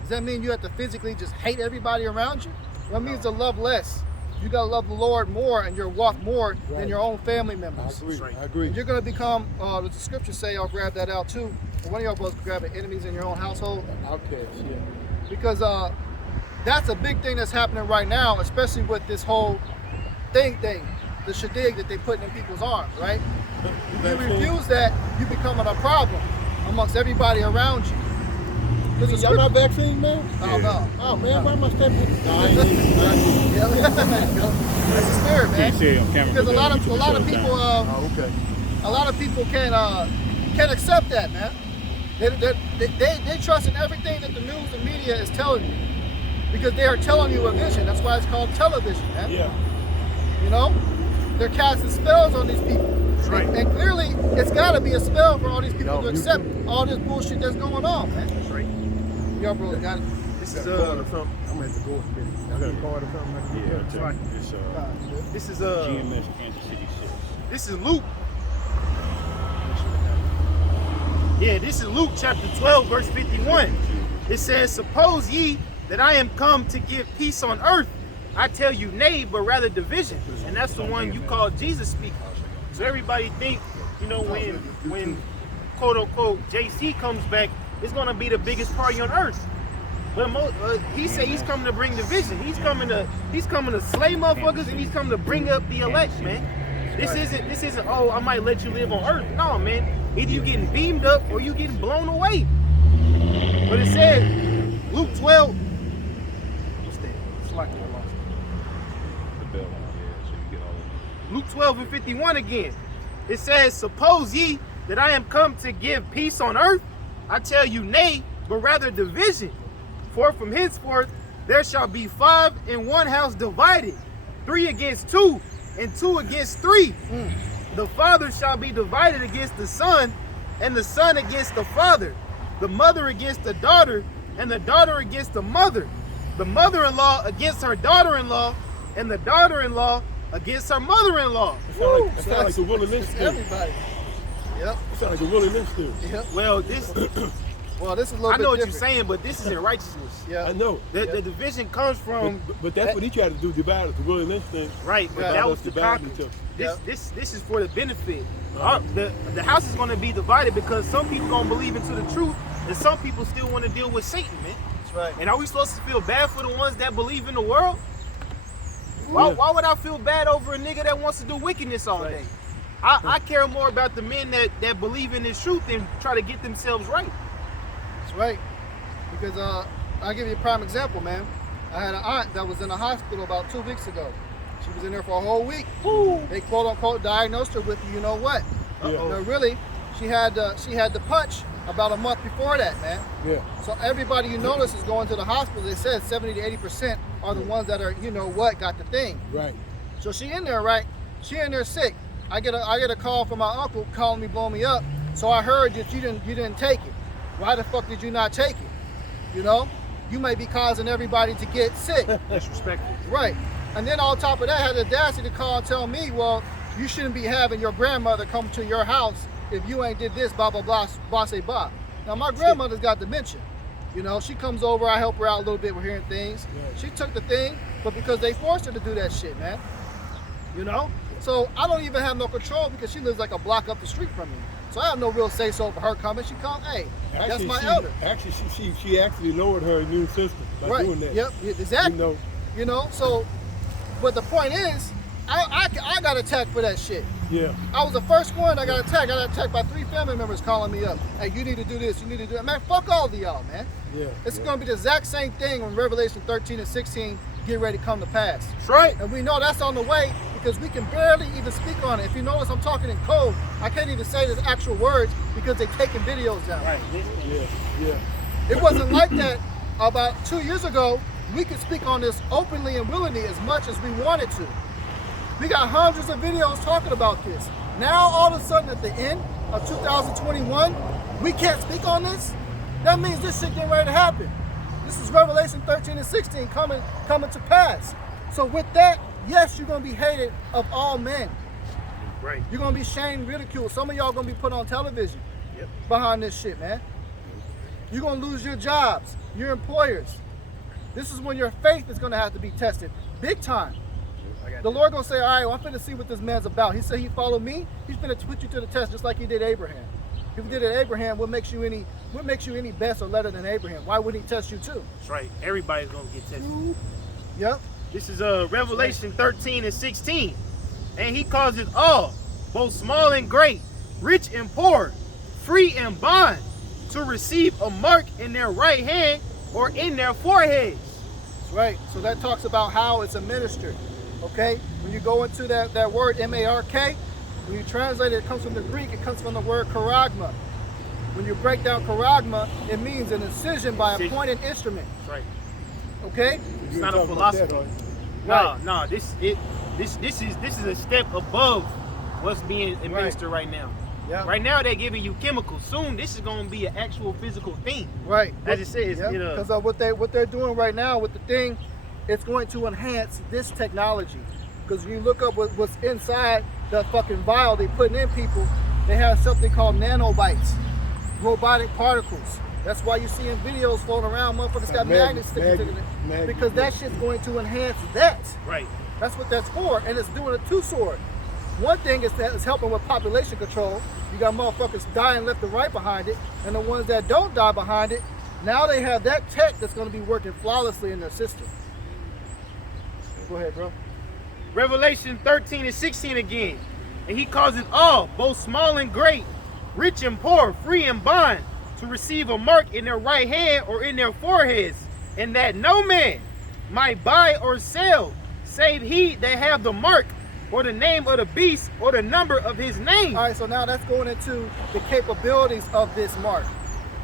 Does that mean you have to physically just hate everybody around you? Well, it means to love less. You got to love the Lord more and your walk more than your own family members. I agree. And you're going to become, the scriptures say, I'll grab that out too. But one of y'all both grab it, enemies in your own household. Outcasts, yeah. Because that's a big thing that's happening right now, especially with this whole thing, the shadig that they put in people's arms, right? If you refuse that, you becoming a problem amongst everybody around you. Y'all not vaccinated, man? Oh, no. Oh, man, why am I stepping in? No, I ain't That's the spirit, man. Can't say it on camera, Because but a lot you of can people, okay. a lot of people can't accept that, man. They trust in everything that the news and media is telling you, because they are telling you a vision. That's why it's called television, man. Yeah. You know, they're casting spells on these people. Right. And clearly, it's got to be a spell for all these people to accept all this bullshit that's going on, man. That's right. Y'all bro got it. This is Card or something. I'm gonna have to go in a minute. I got a card or something like that. Yeah, That's right. It's This is GMS Kansas City 6. This is Luke. Yeah, this is Luke chapter 12, verse 51. It says, suppose ye that I am come to give peace on earth. I tell you nay, but rather division. And that's the one you call Jesus speaking. So everybody think, when quote unquote JC comes back, it's gonna be the biggest party on earth. But he said he's coming to bring division. He's coming to slay motherfuckers, and he's coming to bring up the elect, man. This isn't oh, I might let you live on earth. No, man. Either you getting beamed up or you getting blown away. But it said Luke 12. What's that? It's like I lost The bell, yeah, so you get all of it. Luke 12 and 51 again. It says, suppose ye that I am come to give peace on earth? I tell you nay, but rather division. For from henceforth there shall be 5 in one house divided, 3 against 2, and 2 against 3. The father shall be divided against the son, and the son against the father, the mother against the daughter, and the daughter against the mother-in-law against her daughter-in-law, and the daughter-in-law against her mother-in-law. It sounds like the Willie Lynch theory. Everybody. Yep. It sounds like the Willie Lynch theory. Yep. Well, this Well, this is a little I bit know what different. you're saying, but this is in righteousness. Yeah. I know. The division comes from But that's what he tried to do, divide us, the Willie Lynch thing. right, but Yeah. that was the Dividing conquer. each other. This is for the benefit. The house is going to be divided because some people don't believe into the truth, and some people still want to deal with Satan, man. That's right. And are we supposed to feel bad for the ones that believe in the world? Why would I feel bad over a nigga that wants to do wickedness all day? I care more about the men that believe in this truth and try to get themselves right. That's right. Because I'll give you a prime example, man. I had an aunt that was in the hospital about 2 weeks ago. She was in there for a whole week. Woo. They quote unquote diagnosed her with you know what. Yeah. No, really, she had the punch about a month before that, man. Yeah. So everybody you notice is going to the hospital. They said 70 to 80% are the ones that are, you know what, got the thing. Right. So she in there, right? She in there sick. I get a call from my uncle calling me, blowing me up. So I heard that you didn't take it. Why the fuck did you not take it? You know, you may be causing everybody to get sick. Disrespectful. Right. And then on top of that, I had the audacity to call and tell me, well, you shouldn't be having your grandmother come to your house if you ain't did this, blah, blah, blah, blah, say, blah. Now, my grandmother's got dementia. You know, she comes over, I help her out a little bit with hearing things. Right. She took the thing, but because they forced her to do that shit, man. You know? So I don't even have no control because she lives like a block up the street from me. So I have no real say-so for her coming. She come, hey, that's my elder. Actually, she actually lowered her immune system by doing that. Yep, exactly. You know, so, but the point is, I got attacked for that shit. Yeah. I was the first one that got attacked. I got attacked by 3 family members calling me up. Hey, you need to do this, you need to do that. Man, fuck all of y'all, man. Yeah. It's going to be the exact same thing when Revelation 13 and 16 get ready to come to pass. That's right. And we know that's on the way because we can barely even speak on it. If you notice, I'm talking in code. I can't even say the actual words because they're taking videos down. Right. Yeah. It wasn't like that about 2 years ago. We could speak on this openly and willingly as much as we wanted to. We got hundreds of videos talking about this. Now, all of a sudden, at the end of 2021, we can't speak on this? That means this shit getting ready to happen. This is Revelation 13 and 16 coming to pass. So with that, yes, you're going to be hated of all men. Right. You're going to be shamed, ridiculed. Some of y'all going to be put on television behind this shit, man. You're going to lose your jobs, your employers. This is when your faith is going to have to be tested big time. The Lord going to say, all right, well, I'm finna see what this man's about. He said he followed me. He's finna put you to the test just like he did Abraham. If he did it Abraham, what makes you any best or better than Abraham? Why wouldn't he test you too? That's right. Everybody's going to get tested. Yep. This is Revelation 13 and 16. And he causes all, both small and great, rich and poor, free and bond, to receive a mark in their right hand or in their foreheads. Right. So that talks about how it's administered. Okay? When you go into that word M-A-R-K, when you translate it, it comes from the Greek, it comes from the word charagma. When you break down charagma, it means an incision by a pointed instrument. That's right. Okay? It's not a philosophy. No, this is a step above what's being administered right now. Yeah. Right now they're giving you chemicals. Soon this is going to be an actual physical thing. Right. As it says. Because of what they're doing right now with the thing, it's going to enhance this technology. Because when you look up what's inside the fucking vial they putting in people, they have something called nanobites, robotic particles. That's why you see in videos floating around, motherfuckers got magnets sticking to them. Because that shit's going to enhance that. Right. That's what that's for, and it's doing a two-sword. One thing is that it's helping with population control. You got motherfuckers dying left and right behind it, and the ones that don't die behind it, now they have that tech that's going to be working flawlessly in their system. Go ahead, bro. Revelation 13 and 16 again. And he causes all, both small and great, rich and poor, free and bond, to receive a mark in their right hand or in their foreheads, and that no man might buy or sell, save he that have the mark, or the name of the beast, or the number of his name. All right, so now that's going into the capabilities of this mark.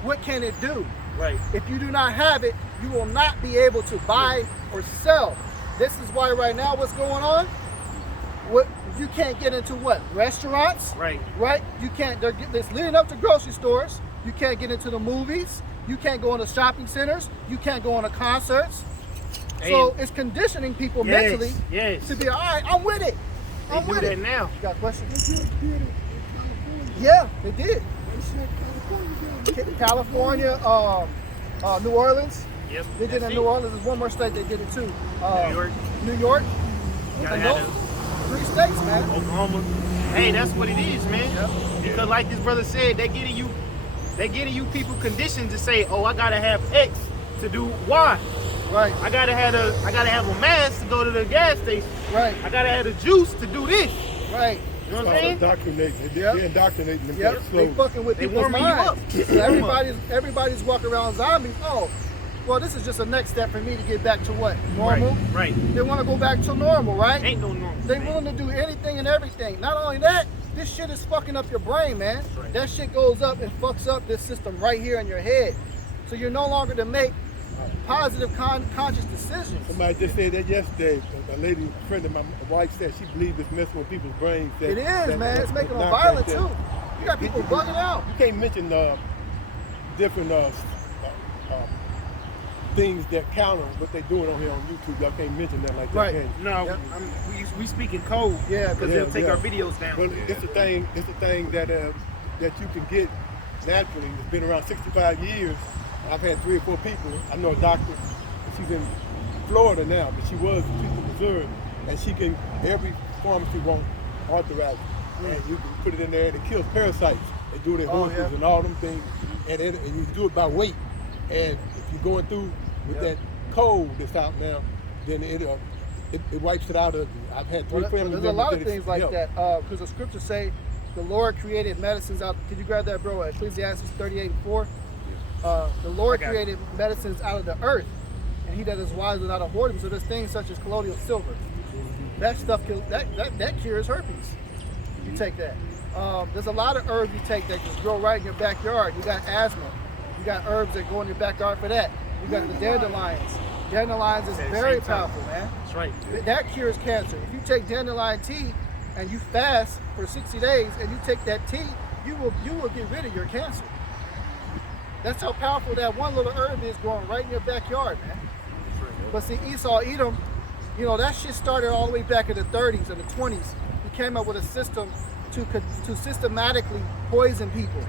What can it do? Right. If you do not have it, you will not be able to buy or sell. This is why right now what's going on, what you can't get into what? Restaurants? Right. Right? You can't, it's leading up to grocery stores. You can't get into the movies. You can't go into shopping centers. You can't go into concerts. So it's conditioning people mentally to be, all right, I'm with it. I'm with it. Now. You got questions? Yeah, they did. California, New Orleans. Yep. They did it in New Orleans. There's one more state they did it too. New York. New York. Gotta And have those 3 states, man. Oklahoma. Hey, that's what it is, man. Yep. Because like this brother said, they're getting you people conditioned to say, oh, I gotta have X to do Y. Right. I gotta have a mask to go to the gas station. Right. I gotta have the juice to do this. Right. You know what I'm saying? Indoctrinating. They're indoctrinating them. Yep. They fucking with They people's warming you minds. up. So everybody's walking around zombies. Oh, well, this is just a next step for me to get back to what? Normal? Right. They want to go back to normal, right? Ain't no normal. They man. willing to do anything and everything. Not only that, this shit is fucking up your brain, man. Right. That shit goes up and fucks up this system right here in your head. So you're no longer to make positive conscious decisions. Somebody just said that yesterday. A lady, a friend of my wife said she believes it's messing with people's brains. It is, man. It's making them violent too. You got people bugging out. You can't mention different things that counter what they're doing on here on YouTube. Y'all can't mention that like that. Right. Can you? No, Yep. we speak in code. Yeah, because they'll take our videos down. Well, it's the thing. It's the thing that you can get naturally. It's been around 65 years. I've had 3 or 4 people. I know a doctor. She's in Florida now, but she's in Missouri, and she can every pharmacy won't authorize it, and you can put it in there, and it kills parasites. They do their horses and all them things, and you do it by weight. And if you're going through with that cold that's out now, then it wipes it out of you. I've had 3 family members. There's a lot of that things like helped. that because the scriptures say the Lord created medicines out. Can you grab that, bro? Ecclesiastes 38:4. The Lord created medicines out of the earth, and he that is wise without a hoarding. So there's things such as colloidal silver. That stuff that cures herpes. You take that. There's a lot of herbs you take that just grow right in your backyard. You got asthma. You got herbs that go in your backyard for that. You got the dandelions. Dandelions is very powerful, man. That's right. That cures cancer. If you take dandelion tea and you fast for 60 days and you take that tea, you will get rid of your cancer. That's how powerful that one little herb is growing right in your backyard, man. But see, Esau, Edom, that shit started all the way back in the 30s and the 20s. He came up with a system to systematically poison people,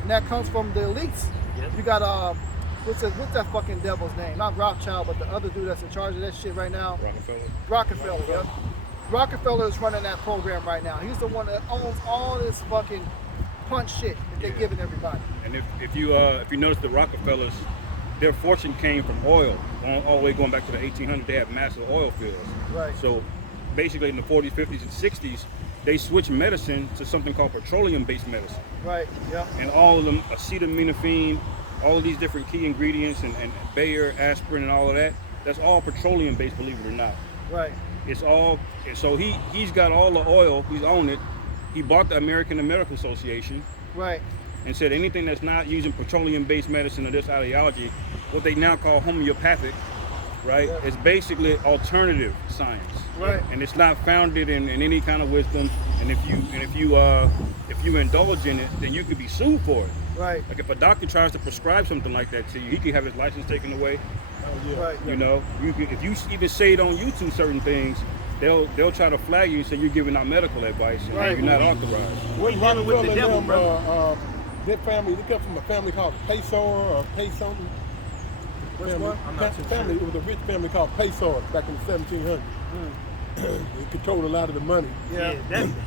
and that comes from the elites. Yep. You got what's that fucking devil's name? Not Rothschild, but the other dude that's in charge of that shit right now. Rockefeller. Yep. Rockefeller is running that program right now. He's the one that owns all this fucking punch shit that they're giving everybody. And if you notice the Rockefellers, their fortune came from oil. All the way going back to the 1800s, they had massive oil fields. Right. So basically in the 40s, 50s, and 60s, they switched medicine to something called petroleum-based medicine. Right. Yeah. And all of them, acetaminophen, all of these different key ingredients, and Bayer, aspirin, and all of that, that's all petroleum-based, believe it or not. Right. It's all, so he's got all the oil, he's owned it. He bought the American Medical Association. Right. And said anything that's not using petroleum-based medicine or this ideology, what they now call homeopathic, right, is basically alternative science. Right. And it's not founded in any kind of wisdom. And if you indulge in it, then you could be sued for it. Right. Like if a doctor tries to prescribe something like that to you, he can have his license taken away. Oh, yeah. Right. You know, if you even say it on YouTube, certain things, they'll try to flag you and say you're giving out medical advice and Right. you're not authorized. We dealing with the devil, bro. Their family, they come from a family called Paysor or Pay something. Which Family. one? I'm not too Family. sure. It was a rich family called Paysor back in the 1700s. They controlled a lot of the money. Yeah,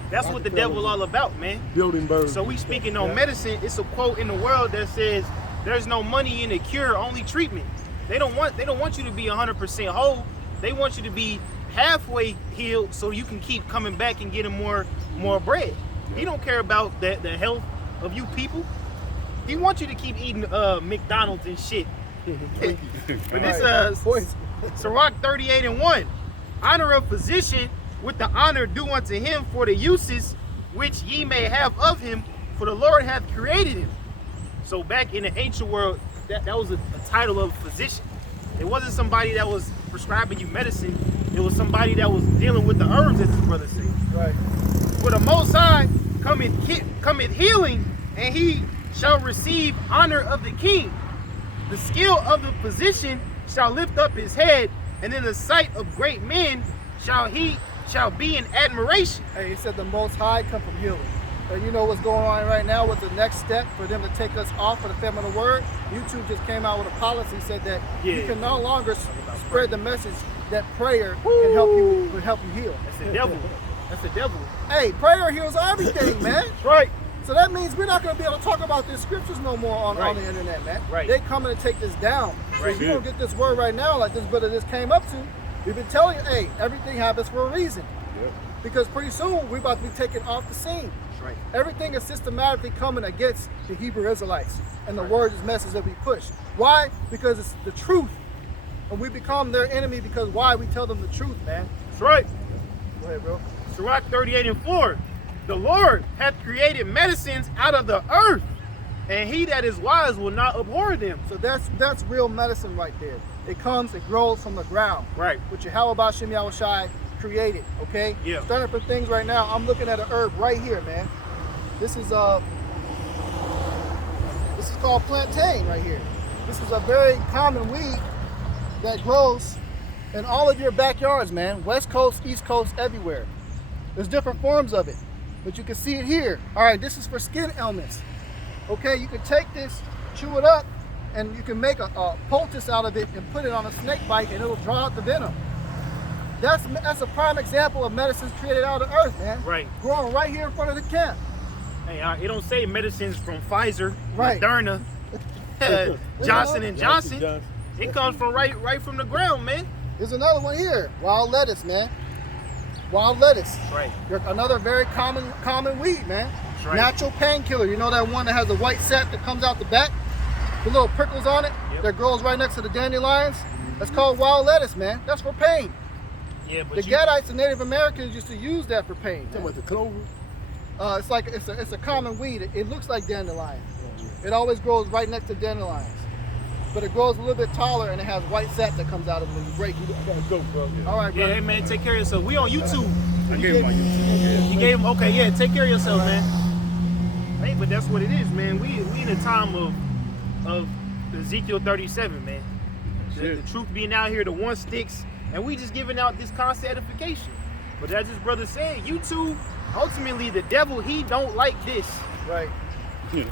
that's what the devil all about, man. Building birds. So we speaking on medicine. It's a quote in the world that says, "There's no money in a cure, only treatment." They don't want you to be 100% whole. They want you to be halfway healed, so you can keep coming back and getting more bread. He don't care about the health of you people. He wants you to keep eating McDonald's and shit. But this Sirach 38:1, honor a physician with the honor due unto him for the uses which ye may have of him, for the Lord hath created him. So back in the ancient world, that was a title of physician. It wasn't somebody that was prescribing you medicine. It was somebody that was dealing with the herbs, as his brother said. Right. For the Most High cometh healing, and he shall receive honor of the king. The skill of the physician shall lift up his head, and in the sight of great men shall be in admiration. Hey, he said the Most High come from healing. And you know what's going on right now? What's the next step for them to take us off of the feminine word? YouTube just came out with a policy, said that you can no longer spread the message that prayer can help you heal. That's the devil. That's the devil. Hey, prayer heals everything, man. That's right. So that means we're not going to be able to talk about these scriptures no more on the internet, man. Right. They coming to take this down. So Right. if you don't get this word right now, like this brother just came up to, we've been telling you, hey, everything happens for a reason. Yep. Because pretty soon we're about to be taken off the scene. right. Everything is systematically coming against the Hebrew Israelites and the word is message that we push. Why? Because it's the truth. And we become their enemy because why? We tell them the truth, man. That's right. Go ahead, bro. Sirach 38:4. The Lord hath created medicines out of the earth, and he that is wise will not abhor them. So that's real medicine right there. It comes, it grows from the ground. Right. Which YAHAWAH, bahasham, YAHAWASHI created, okay? Yeah. Starting from things right now, I'm looking at an herb right here, man. This is called plantain right here. This is a very common weed that grows in all of your backyards, man. West Coast, East Coast, everywhere. There's different forms of it, but you can see it here. All right, this is for skin ailments. Okay, you can take this, chew it up, and you can make a poultice out of it and put it on a snake bite and it'll draw out the venom. That's a prime example of medicines created out of the earth, man. Right. Growing right here in front of the camp. Hey, it don't say medicines from Pfizer, Right. Moderna, Johnson and Johnson. It comes from right from the ground, man. There's another one here, wild lettuce, man. Wild lettuce. That's right. Another very common weed, man. That's right. Natural painkiller. You know that one that has the white sap that comes out the back? The little prickles on it Yep. that grows right next to the dandelions? That's called wild lettuce, man. That's for pain. Yeah, but The Gadites and Native Americans used to use that for pain. Talking about the clover. It's a common weed. It looks like dandelion. It always grows right next to dandelions. But it grows a little bit taller and it has white sap that comes out of it when you break it. I gotta go, bro. All right, yeah, bro. hey man, take care of yourself. We on YouTube. I gave him my YouTube. You gave him, okay, yeah, take care of yourself, man. Hey, but that's what it is, man. We in a time of Ezekiel 37, man. The truth being out here, the one sticks, and we just giving out this constant edification. But as this brother said, YouTube, ultimately the devil, he don't like this. Right. Yeah.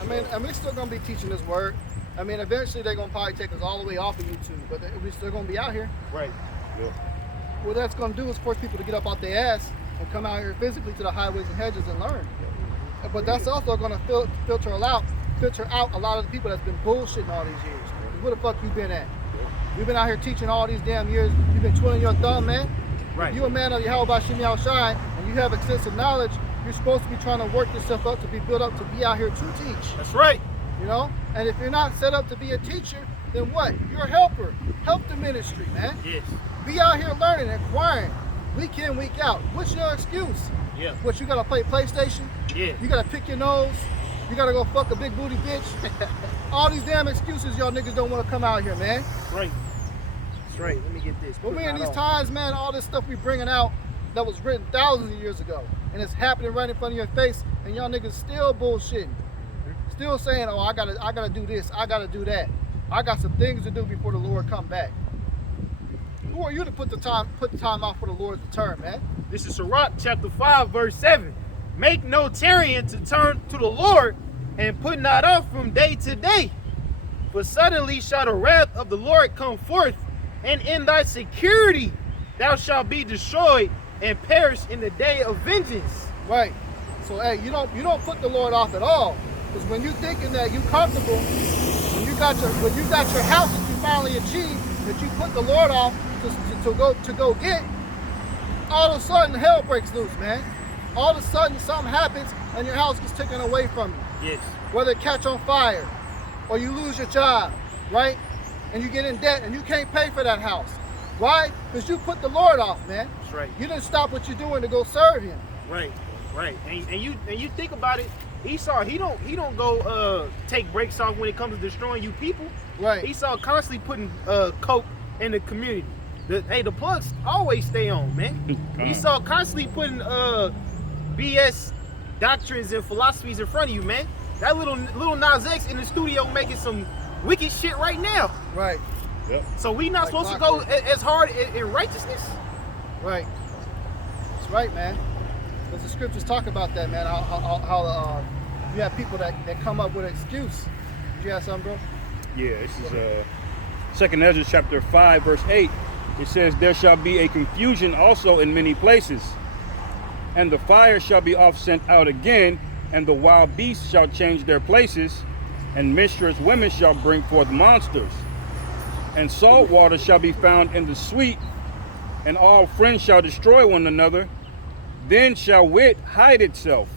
I mean, we're still gonna be teaching this word. I mean, eventually they're gonna probably take us all the way off of YouTube, but we're still gonna be out here. Right. Yeah. What that's gonna do is force people to get up off their ass and come out here physically to the highways and hedges and learn. But that's also gonna filter out a lot of the people that's been bullshitting all these years. Where the fuck you been at? You've been out here teaching all these damn years. You've been twiddling your thumb, man. Right. You a man of YAHAWAH, bahasham, YAHAWASHI, and you have extensive knowledge. You're supposed to be trying to work yourself up to be built up to be out here to teach. That's right. You know? And if you're not set up to be a teacher, then what? You're a helper. Help the ministry, man. Yes. Be out here learning, acquiring, week in, week out. What's your excuse? Yeah. What, you gotta play PlayStation? Yeah. You gotta pick your nose? You gotta go fuck a big booty bitch? All these damn excuses y'all niggas don't wanna come out here, man. That's right. That's right. Let me get this. But Put we in it these on. times, man, all this stuff we bringing out that was written thousands of years ago. And it's happening right in front of your face, and y'all niggas still bullshitting. Still saying, oh, I gotta do this, I gotta do that. I got some things to do before the Lord come back. Who are you to put the time out for the Lord to turn, man? This is Sirach chapter 5, verse 7. Make no tarrying to turn to the Lord, and put not off from day to day. For suddenly shall the wrath of the Lord come forth, and in thy security thou shalt be destroyed and perish in the day of vengeance. Right. So hey, you don't put the Lord off at all. Because when you're thinking that you're comfortable, when you got your house that you finally achieved, that you put the Lord off to go get, all of a sudden hell breaks loose, man. All of a sudden something happens and your house gets taken away from you. Yes. Whether it catch on fire or you lose your job, right? And you get in debt and you can't pay for that house. Why? Because you put the Lord off, man. That's right. You didn't stop what you're doing to go serve him. Right. Right. And you think about it, Esau, he don't go take breaks off when it comes to destroying you people. Right. Esau constantly putting coke in the community. The plugs always stay on, man. Esau constantly putting BS doctrines and philosophies in front of you, man. That little Nas X in the studio making some wicked shit right now. Right. Yep. So we not Like supposed to go clockwork. as hard in righteousness. Right. That's right, man. Because the scriptures talk about that, man. How you have people that come up with an excuse. Did you have something, bro? Yeah, this is 2nd Ezra chapter 5, verse 8. It says, there shall be a confusion also in many places, and the fire shall be oft sent out again, and the wild beasts shall change their places, and minstrous women shall bring forth monsters, and salt water shall be found in the sweet, and all friends shall destroy one another, Then shall wit hide itself,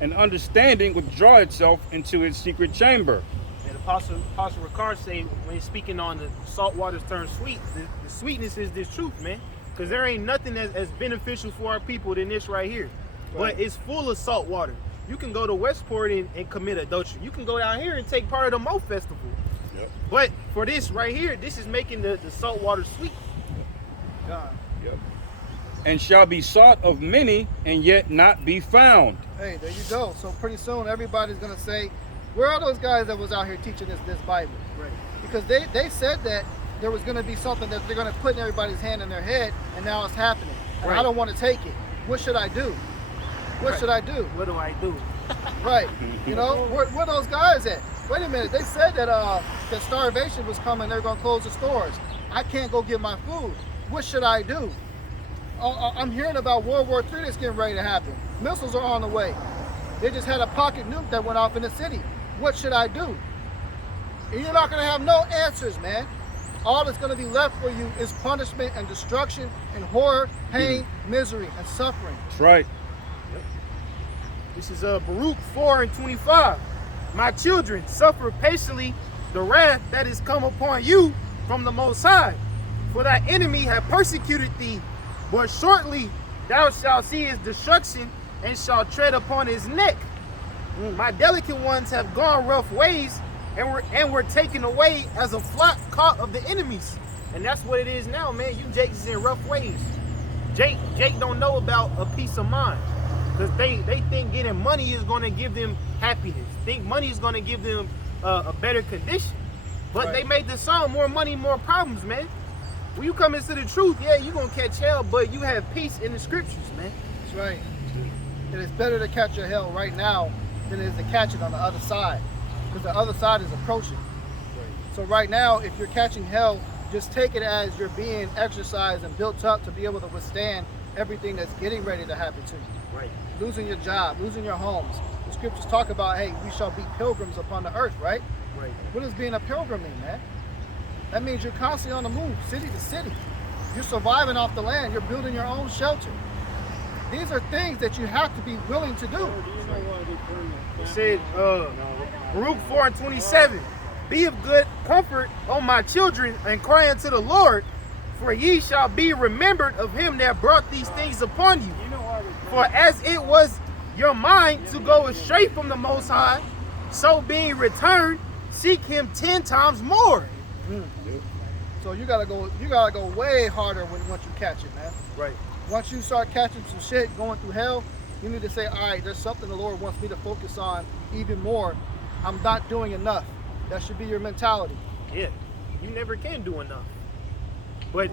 and understanding withdraw itself into its secret chamber. And Apostle Ricard say, when he's speaking on the salt waters turn sweet, the sweetness is this truth, man. Because there ain't nothing that's as beneficial for our people than this right here. But it's full of salt water. You can go to Westport and commit adultery. You can go down here and take part of the Mo Festival. Yep. But for this right here, this is making the salt water sweet. God. Yep. And shall be sought of many, and yet not be found. Hey, there you go. So pretty soon everybody's gonna say, where are those guys that was out here teaching this Bible? Right. Because they said that there was gonna be something that they're gonna put in everybody's hand in their head, and now it's happening. And I don't want to take it. What should I do? What should I do? What do I do? Right. You know, where those guys at? Wait a minute. They said that starvation was coming. They're gonna close the stores. I can't go get my food. What should I do? I'm hearing about World War III that's getting ready to happen. Missiles are on the way. They just had a pocket nuke that went off in the city. What should I do? And you're not gonna have no answers, man. All that's gonna be left for you is punishment and destruction and horror, pain, misery, and suffering. That's right. This is Baruch 4:25. My children, suffer patiently the wrath that is come upon you from the Most High. For thy enemy have persecuted thee, but shortly thou shalt see his destruction and shalt tread upon his neck. My delicate ones have gone rough ways and were taken away as a flock caught of the enemies. And that's what it is now, man. You Jake is in rough ways. Jake don't know about a peace of mind. Because they think getting money is going to give them happiness. Think money is going to give them a better condition. But they made the song more money, more problems, man. When you come into the truth, yeah, you're going to catch hell, but you have peace in the scriptures, man. That's right. It is better to catch your hell right now than it is to catch it on the other side. Because the other side is approaching. So right now, if you're catching hell, just take it as you're being exercised and built up to be able to withstand everything that's getting ready to happen to you. Right. Losing your job, losing your homes. The scriptures talk about, hey, we shall be pilgrims upon the earth, right? Right. What does being a pilgrim mean, man? That means you're constantly on the move, city to city. You're surviving off the land. You're building your own shelter. These are things that you have to be willing to do. It said, Baruch 4:27, be of good comfort, O my children, and cry unto the Lord, for ye shall be remembered of him that brought these things upon you. For as it was your mind to go astray from the Most High, so being returned, seek him 10 times more. So you gotta go way harder once you catch it, man. Right. Once you start catching some shit going through hell, you need to say, all right, there's something the Lord wants me to focus on even more. I'm not doing enough. That should be your mentality. Yeah. You never can do enough. But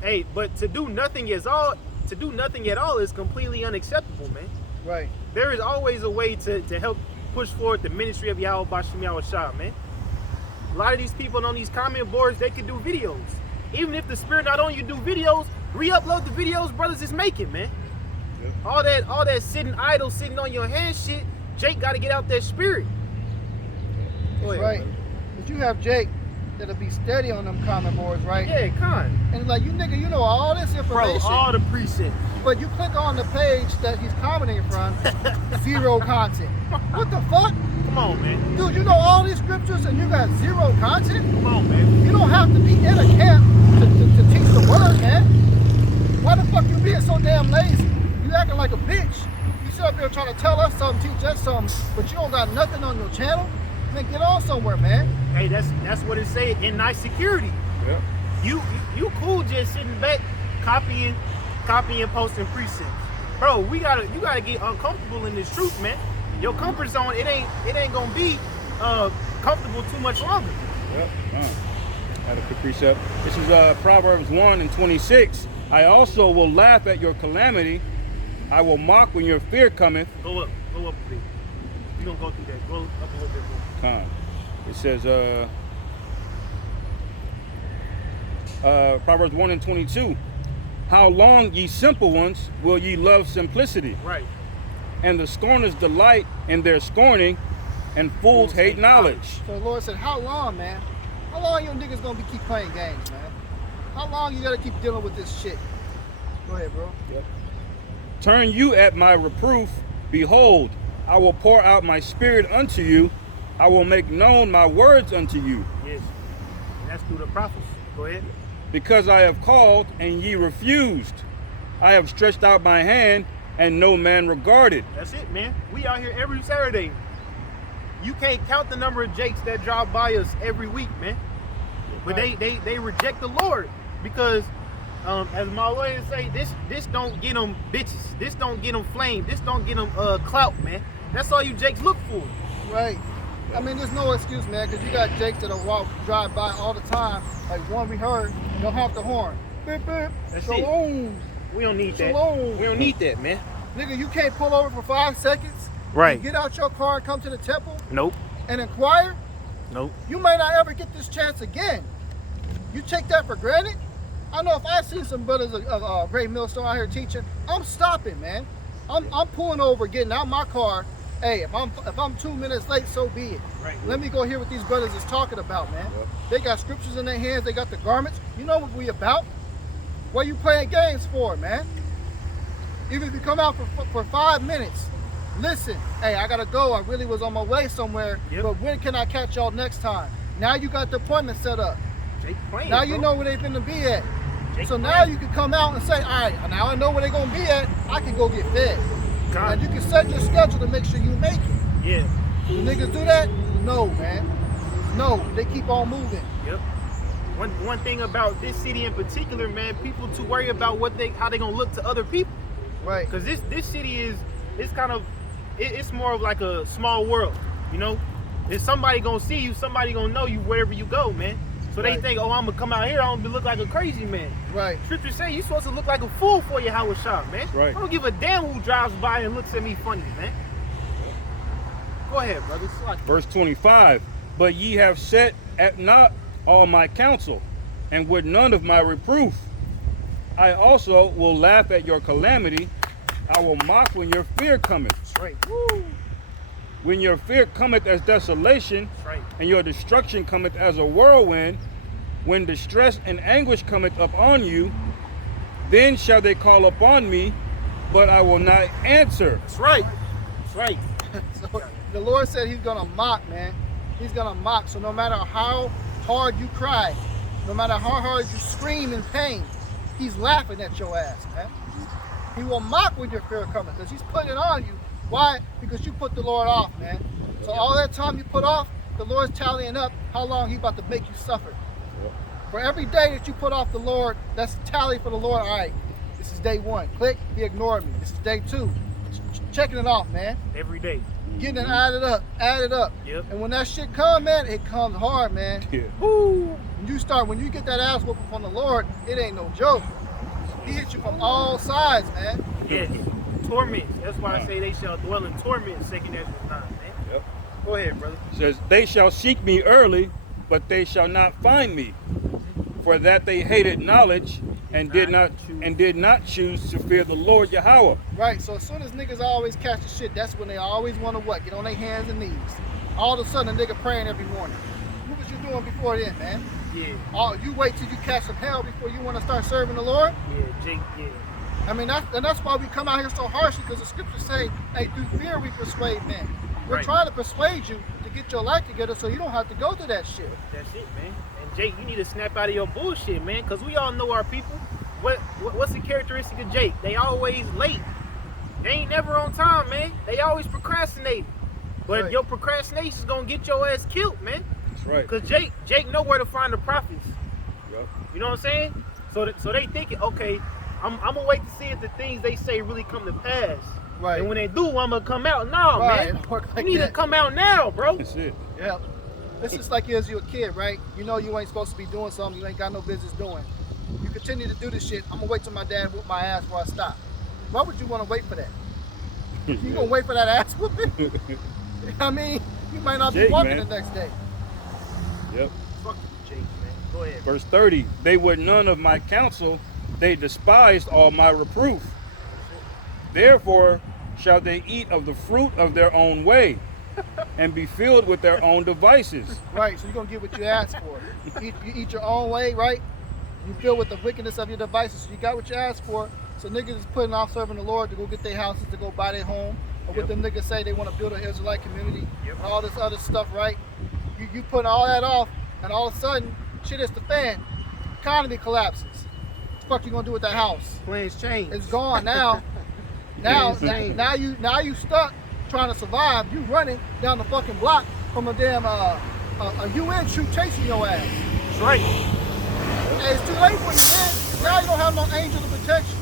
hey, but to do nothing at all is completely unacceptable, man. Right. There is always a way to help push forward the ministry of YAHAWAH, bahasham, YAHAWASHI, man. A lot of these people on these comment boards, they can do videos. Even if the spirit not on you do videos, re-upload the videos brothers is making, man. Yep. All that sitting idle, sitting on your hand shit, Jake got to get out that spirit. Right. But you have Jake that'll be steady on them comment boards, right? Yeah, con. And like, you nigga, you know all this information. Bro, all the precepts. But you click on the page that he's commenting from, 0 content. What the fuck? Come on, man. Dude, you know all these scriptures and you got 0 content? Come on, man. You don't have to be in a camp to teach the word, man. Why the fuck you being so damn lazy? You acting like a bitch. You sit up here trying to tell us something, teach us something, but you don't got nothing on your channel? Man, get on somewhere, man. Hey, that's what it say in nice security. Yep. You cool just sitting back, copying, posting precepts. Bro, you gotta get uncomfortable in this truth, man. Your comfort zone, it ain't gonna be comfortable too much longer. Yep. Had a quick precept. This is Proverbs 1:26. I also will laugh at your calamity. I will mock when your fear cometh. Go up a bit. You gonna go through that. Go up a little bit more. It says Proverbs 1:22. How long, ye simple ones, will ye love simplicity? Right. and the scorners delight in their scorning, and fools hate knowledge. So the Lord said, how long, man? How long you niggas gonna be keep playing games, man? How long you gotta keep dealing with this shit? Go ahead, bro. Yep. turn you at my reproof. Behold, I will pour out my spirit unto you. I will make known my words unto you. Yes. And that's through the prophets. Go ahead. Because I have called, and ye refused. I have stretched out my hand, and no man regarded. That's it, man. We out here every Saturday. You can't count the number of Jakes that drive by us every week, man. But they reject the Lord because, as my lawyers say, this don't get them bitches. This don't get them flame. This don't get them clout, man. That's all you Jakes look for. Right. I mean, there's no excuse, man, because you got Jakes that'll drive by all the time. Like one we heard, they'll honk the horn. Beep, beep. That's Shalom. it. We don't need that. Shalom. We don't need that, man. Nigga, you can't pull over for 5 seconds. Right. And get out your car and come to the temple Nope. and inquire. Nope. You may not ever get this chance again. You take that for granted? I know if I see some brothers of Great Millstone out here teaching, I'm stopping, man. I'm pulling over, getting out my car. Hey, if I'm 2 minutes late, so be it. Right. Let me go hear what these brothers is talking about, man. Yep. They got scriptures in their hands. They got the garments. You know what we about. What you playing games for, man? Even if you come out for 5 minutes, listen, hey, I gotta go. I really was on my way somewhere, Yep. but when can I catch y'all next time? Now you got the appointment set up. Jake playing, Now bro. you know where they finna be at. Jake So now playing. you can come out and say, all right, now I know where they gonna be at. I can go get fed. God. And you can set your schedule to make sure you make it. Yeah. The niggas do that? No, man. No, they keep on moving. Yep. One thing about this city in particular, man, people too worried about how they gonna look to other people. Right. Cause this city it's kind of it's more of like a small world, you know. If somebody gonna see you, somebody gonna know you wherever you go, man. So they Right. think, oh, I'm gonna come out here, I'm gonna look like a crazy man. Right. Scripture say you supposed to look like a fool for YAHAWASHI, man. Right. I don't give a damn who drives by and looks at me funny, man. Go ahead, brother. Verse 25. But ye have set at naught all my counsel, and would none of my reproof. I also will laugh at your calamity. I will mock when your fear cometh. That's right. Woo. When your fear cometh as desolation, That's right. and your destruction cometh as a whirlwind, when distress and anguish cometh upon you, then shall they call upon me, but I will not answer. That's right. That's right. So the Lord said he's gonna mock, man. He's gonna mock. So no matter how hard you cry, no matter how hard you scream in pain, he's laughing at your ass, man. He will mock when your fear coming, because he's putting it on you. Why? Because you put the Lord off, man. So all that time you put off, the Lord's tallying up how long he about to make you suffer. For every day that you put off the Lord, that's a tally for the Lord. All right, this is day 1. Click, he ignored me. This is day 2. Checking it off, man. Every day. Getting it added up, added up. Yep. And when that shit come, man, it comes hard, man. Yeah. Woo. When you get that ass whooping from the Lord, it ain't no joke. He hits you from all sides, man. Yes. Torment. That's why I say they shall dwell in torment in 2 Ezra 9, man. Yep. Go ahead, brother. It says, they shall seek me early, but they shall not find me. For that they hated knowledge and did not choose to fear the Lord Yahweh. Right, so as soon as niggas always catch the shit, that's when they always want to what? Get on their hands and knees. All of a sudden, a nigga praying every morning. What was you doing before then, man? Yeah. Oh, you wait till you catch some hell before you want to start serving the Lord? Yeah, Jake, yeah. I mean, that's why we come out here so harshly, because the scriptures say, hey, through fear we persuade men. We're Right. trying to persuade you to get your life together so you don't have to go through that shit. That's it, man. And Jake, you need to snap out of your bullshit, man, because we all know our people. What's the characteristic of Jake? They always late. They ain't never on time, man. They always procrastinate. But Right. your procrastination is gonna get your ass killed, man. That's right. Because Jake know where to find the prophets. Yep. You know what I'm saying? So they thinking, okay, I'm gonna wait to see if the things they say really come to pass. Right. And when they do, I'm gonna come out. No, Right, man. it work like you need that. to come out now, bro. That's it. Yeah. It's just like as you're a kid, right? You know you ain't supposed to be doing something you ain't got no business doing. You continue to do this shit. I'm gonna wait till my dad whoop my ass before I stop. Why would you want to wait for that? You gonna wait for that ass whooping? I mean, you might not be Jake, walking man. the next day. Yep. Fuck you, Jake, man. Go ahead. Verse 30. They would none of my counsel, they despised all my reproof. Therefore shall they eat of the fruit of their own way, and be filled with their own devices. Right, so you're gonna get what you asked for. You eat your own way, right? You feel with the wickedness of your devices. So you got what you asked for. So niggas is putting off serving the Lord to go get their houses, to go buy their home. Or what them niggas say they want to build an Israelite community and all this other stuff, right? You putting all that off, and all of a sudden, shit hits the fan. Economy collapses. What the fuck you gonna do with that house? Plans change. It's gone now. now you stuck trying to survive. You running down the fucking block from a damn a UN troop chasing your ass. That's right. Hey, it's too late for you, man. Now you don't have no angel of protection.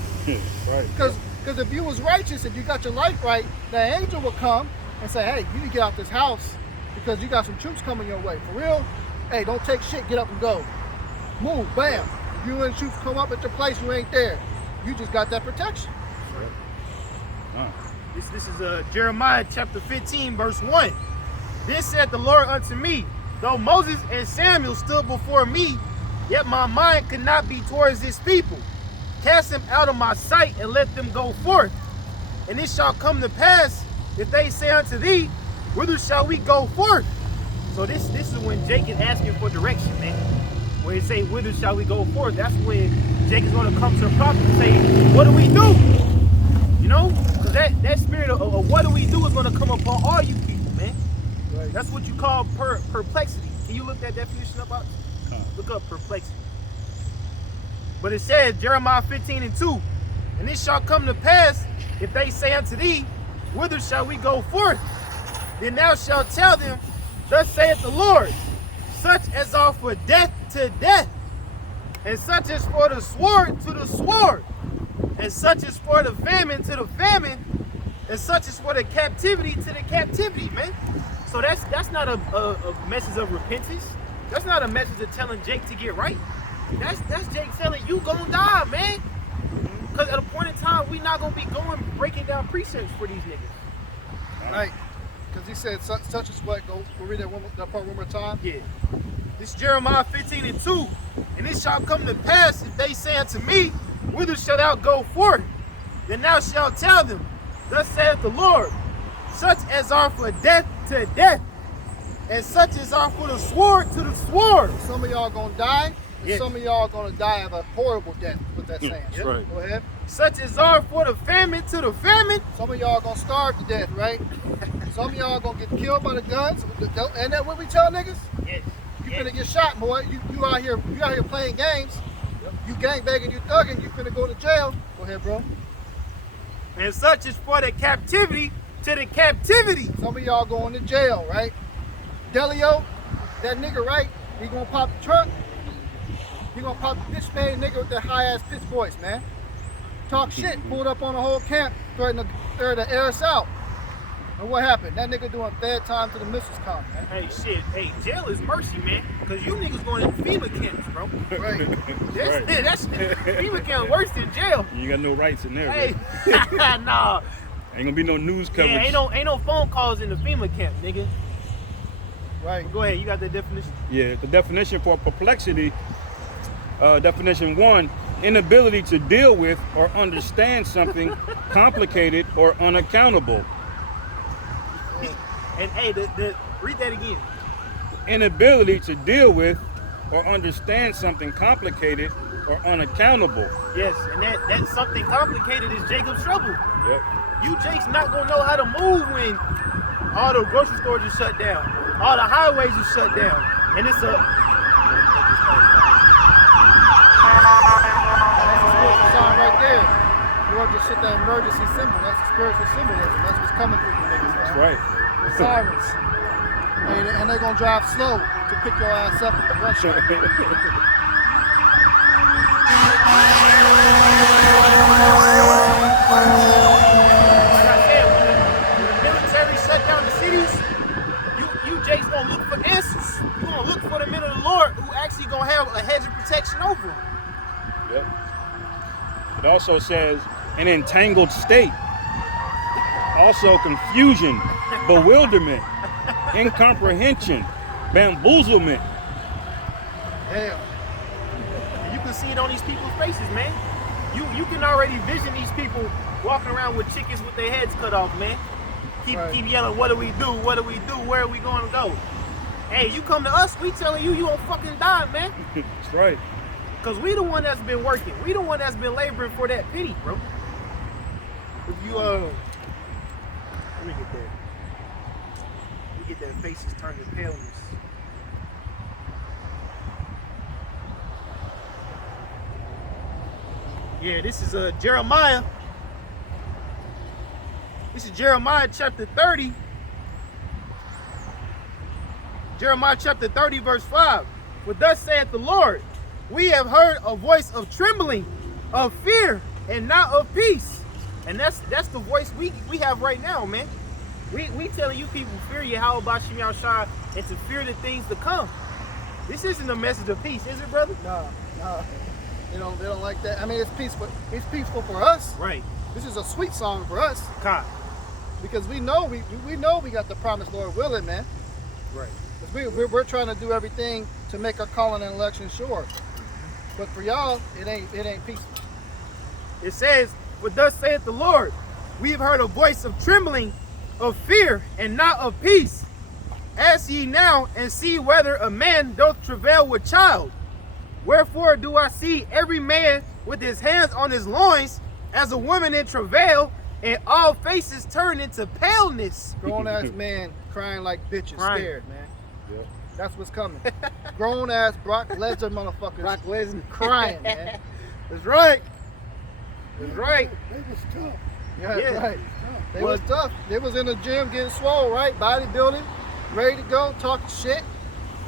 Right. Because if you was righteous, if you got your life right, the angel will come and say, hey, you need to get out this house because you got some troops coming your way. For real, hey, don't take shit, get up and go. Move, bam. If you and troops come up at your place, you ain't there. You just got that protection. This is Jeremiah chapter 15, verse 1. Then said the Lord unto me, though Moses and Samuel stood before me, yet my mind could not be towards this people. Cast them out of my sight and let them go forth. And it shall come to pass, if they say unto thee, whither shall we go forth? So this is when Jacob asking for direction, man. When he say, whither shall we go forth? That's when Jacob's going to come to the prophet and say, what do we do? You know? Because that spirit of what do we do is going to come upon all you people, man. Right. That's what you call perplexity. Can you look that definition up? Look up perplexity. But it says, Jeremiah 15:2, and it shall come to pass, if they say unto thee, whither shall we go forth? Then thou shalt tell them, thus saith the Lord, such as are for death to death, and such as for the sword to the sword, and such as for the famine to the famine, and such as for the captivity to the captivity, man. So that's not a message of repentance. That's not a message of telling Jake to get right. That's Jake telling you gonna die, man. Because at a point in time, we not gonna be breaking down precepts for these niggas. Right. Because he said such as what. Go read that part one more time. Yeah. This Jeremiah 15:2. And it shall come to pass, if they say unto me, whither shalt thou go forth? Then thou shalt tell them, thus saith the Lord, such as are for death to death, and such as are for the sword to the sword. Some of y'all gonna die. Yes. Some of y'all gonna die of a horrible death. What that's saying. That's right. Go ahead. Such as are for the famine to the famine. Some of y'all gonna starve to death, right? Some of y'all gonna get killed by the guns. And that what we tell niggas? Yes. You finna get shot, boy. You out here playing games. You gangbanging, you thugging, you finna go to jail. Go ahead, bro. And such is for the captivity to the captivity. Some of y'all going to jail, right? Delio, that nigga, right? He gonna pop the trunk. He gonna pop the bitch made nigga with that high ass pitch voice, man. Talk shit, pulled up on the whole camp, threatening to air us out. And what happened? That nigga doing bad time to the missiles come, man. Hey, shit. Hey, jail is mercy, man. Because you niggas going to FEMA camps, bro. Right. That's FEMA camp worse than jail. You got no rights in there, Hey, bro. nah. Ain't gonna be no news coverage. Yeah, ain't no phone calls in the FEMA camp, nigga. Right. But go ahead, you got the definition? Yeah, the definition for perplexity, definition 1, inability to deal with or understand something complicated or unaccountable. And hey, read that again. Inability to deal with or understand something complicated or unaccountable. Yes, and that something complicated is Jacob's trouble. Yep. You Jake's not gonna know how to move when all the grocery stores are shut down, all the highways are shut down, and it's a sign right there. You want to shit that emergency symbol. That's a spiritual symbolism. That's what's coming through the niggas. That's right. The sirens. And they're going to drive slow to pick your ass up at the rush hour. Like I said, when the military shut down the cities, you Jake's going to look for answers. You're going to look for the men of the Lord who actually going to have a hedge of protection over them. Yep. It also says an entangled state. Also confusion, bewilderment, incomprehension, bamboozlement. Damn. And you can see it on these people's faces, man. You can already vision these people walking around with chickens with their heads cut off, man. Keep yelling, what do we do? What do we do? Where are we going to go? Hey, you come to us, we telling you gonna fucking die, man. That's right. Cause we the one that's been working. We the one that's been laboring for that pity, bro. If you let me get that. Let me get that faces turning paleness. Yeah, this is Jeremiah. This is Jeremiah chapter 30. Jeremiah chapter 30, verse 5. For thus saith the Lord, we have heard a voice of trembling, of fear, and not of peace. And that's the voice we have right now, man. We telling you people, fear YAHAWASHI and to fear the things to come. This isn't a message of peace, is it, brother? No. They don't like that. I mean, it's peaceful. It's peaceful for us. Right. This is a sweet song for us. God. Because we know we got the promise, Lord willing, man. Right. We're trying to do everything to make our calling and election sure. But for y'all, it ain't peaceful. It says, "For thus saith the Lord, we have heard a voice of trembling, of fear, and not of peace. Ask ye now, and see whether a man doth travail with child. Wherefore do I see every man with his hands on his loins, as a woman in travail, and all faces turned into paleness." Grown ass man crying like bitches, Crying. scared, man. Yep. That's what's coming. Grown ass Brock Lesnar motherfuckers Brock Lesnar. crying, man. That's right. That's right. They was tough. Yeah, Yeah. right. They Well- was tough. They was in the gym getting swole, right? Bodybuilding, ready to go, talking shit,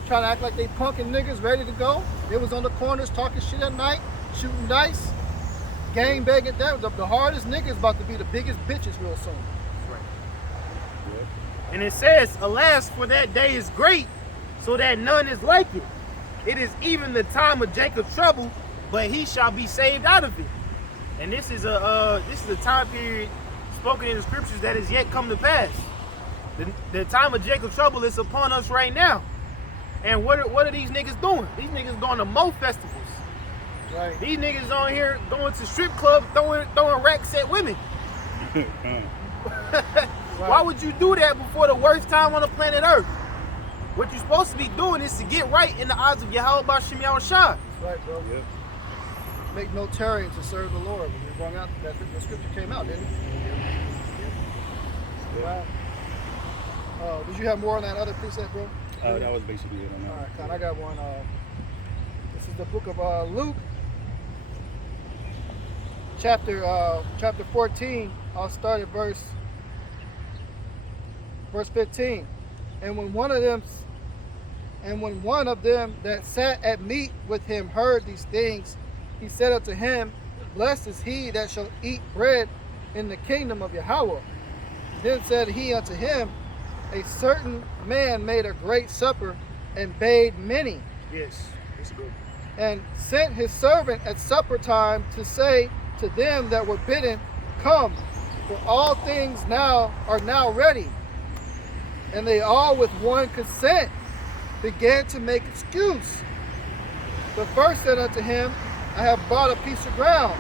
trying to act like they punking niggas, ready to go. They was on the corners talking shit at night, shooting dice, gang banging. That was the hardest niggas about to be the biggest bitches real soon. Yep. And it says, "Alas, for that day is great, so that none is like it. It is even the time of Jacob's trouble, but he shall be saved out of it." And this is a time period spoken in the scriptures that is yet come to pass. The time of Jacob's trouble is upon us right now. And what are these niggas doing? These niggas going to Mo festivals. Right. These niggas on here going to strip clubs, throwing racks at women. Why would you do that before the worst time on the planet Earth? What you're supposed to be doing is to get right in the eyes of Yahawah Bahasham Yahushai. That's right, bro. Yep. Make no tarrying to serve the Lord. When you're going out, the scripture came out, didn't it? Yep. Wow. Did you have more on that other precept, bro? That was basically it on that. All right, Con, I got one. This is the book of Luke, chapter 14. I'll start at verse 15. And when one of them that sat at meat with him heard these things, he said unto him, Blessed is he that shall eat bread in the kingdom of Yahweh. Then said he unto him, A certain man made a great supper and bade many, Yes, it's good. and sent his servant at supper time to say to them that were bidden, Come, for all things are now ready. And they all with one consent began to make excuse. The first said unto him, I have bought a piece of ground,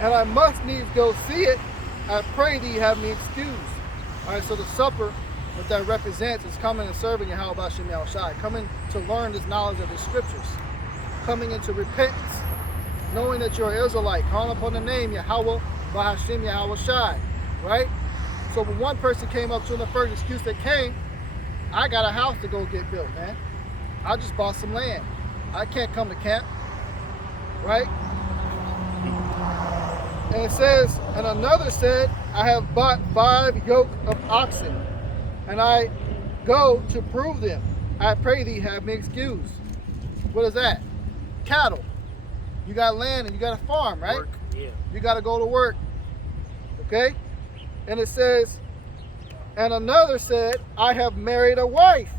and I must needs go see it. I pray thee have me excused. All right, so the supper, what that represents is coming and serving Yahawah Bahasham Yahushai, coming to learn this knowledge of the scriptures, coming into repentance, knowing that you're an Israelite, calling upon the name Yahawah Bahasham Yahushai, right? So when one person came up to him, the first excuse that came, I got a house to go get built, man. I just bought some land. I can't come to camp, right? And it says, and another said, I have bought 5 yoke of oxen, and I go to prove them. I pray thee have me excused. What is that? Cattle. You got land and you got a farm, right? Work, yeah. You got to go to work, okay? And it says, and another said, I have married a wife,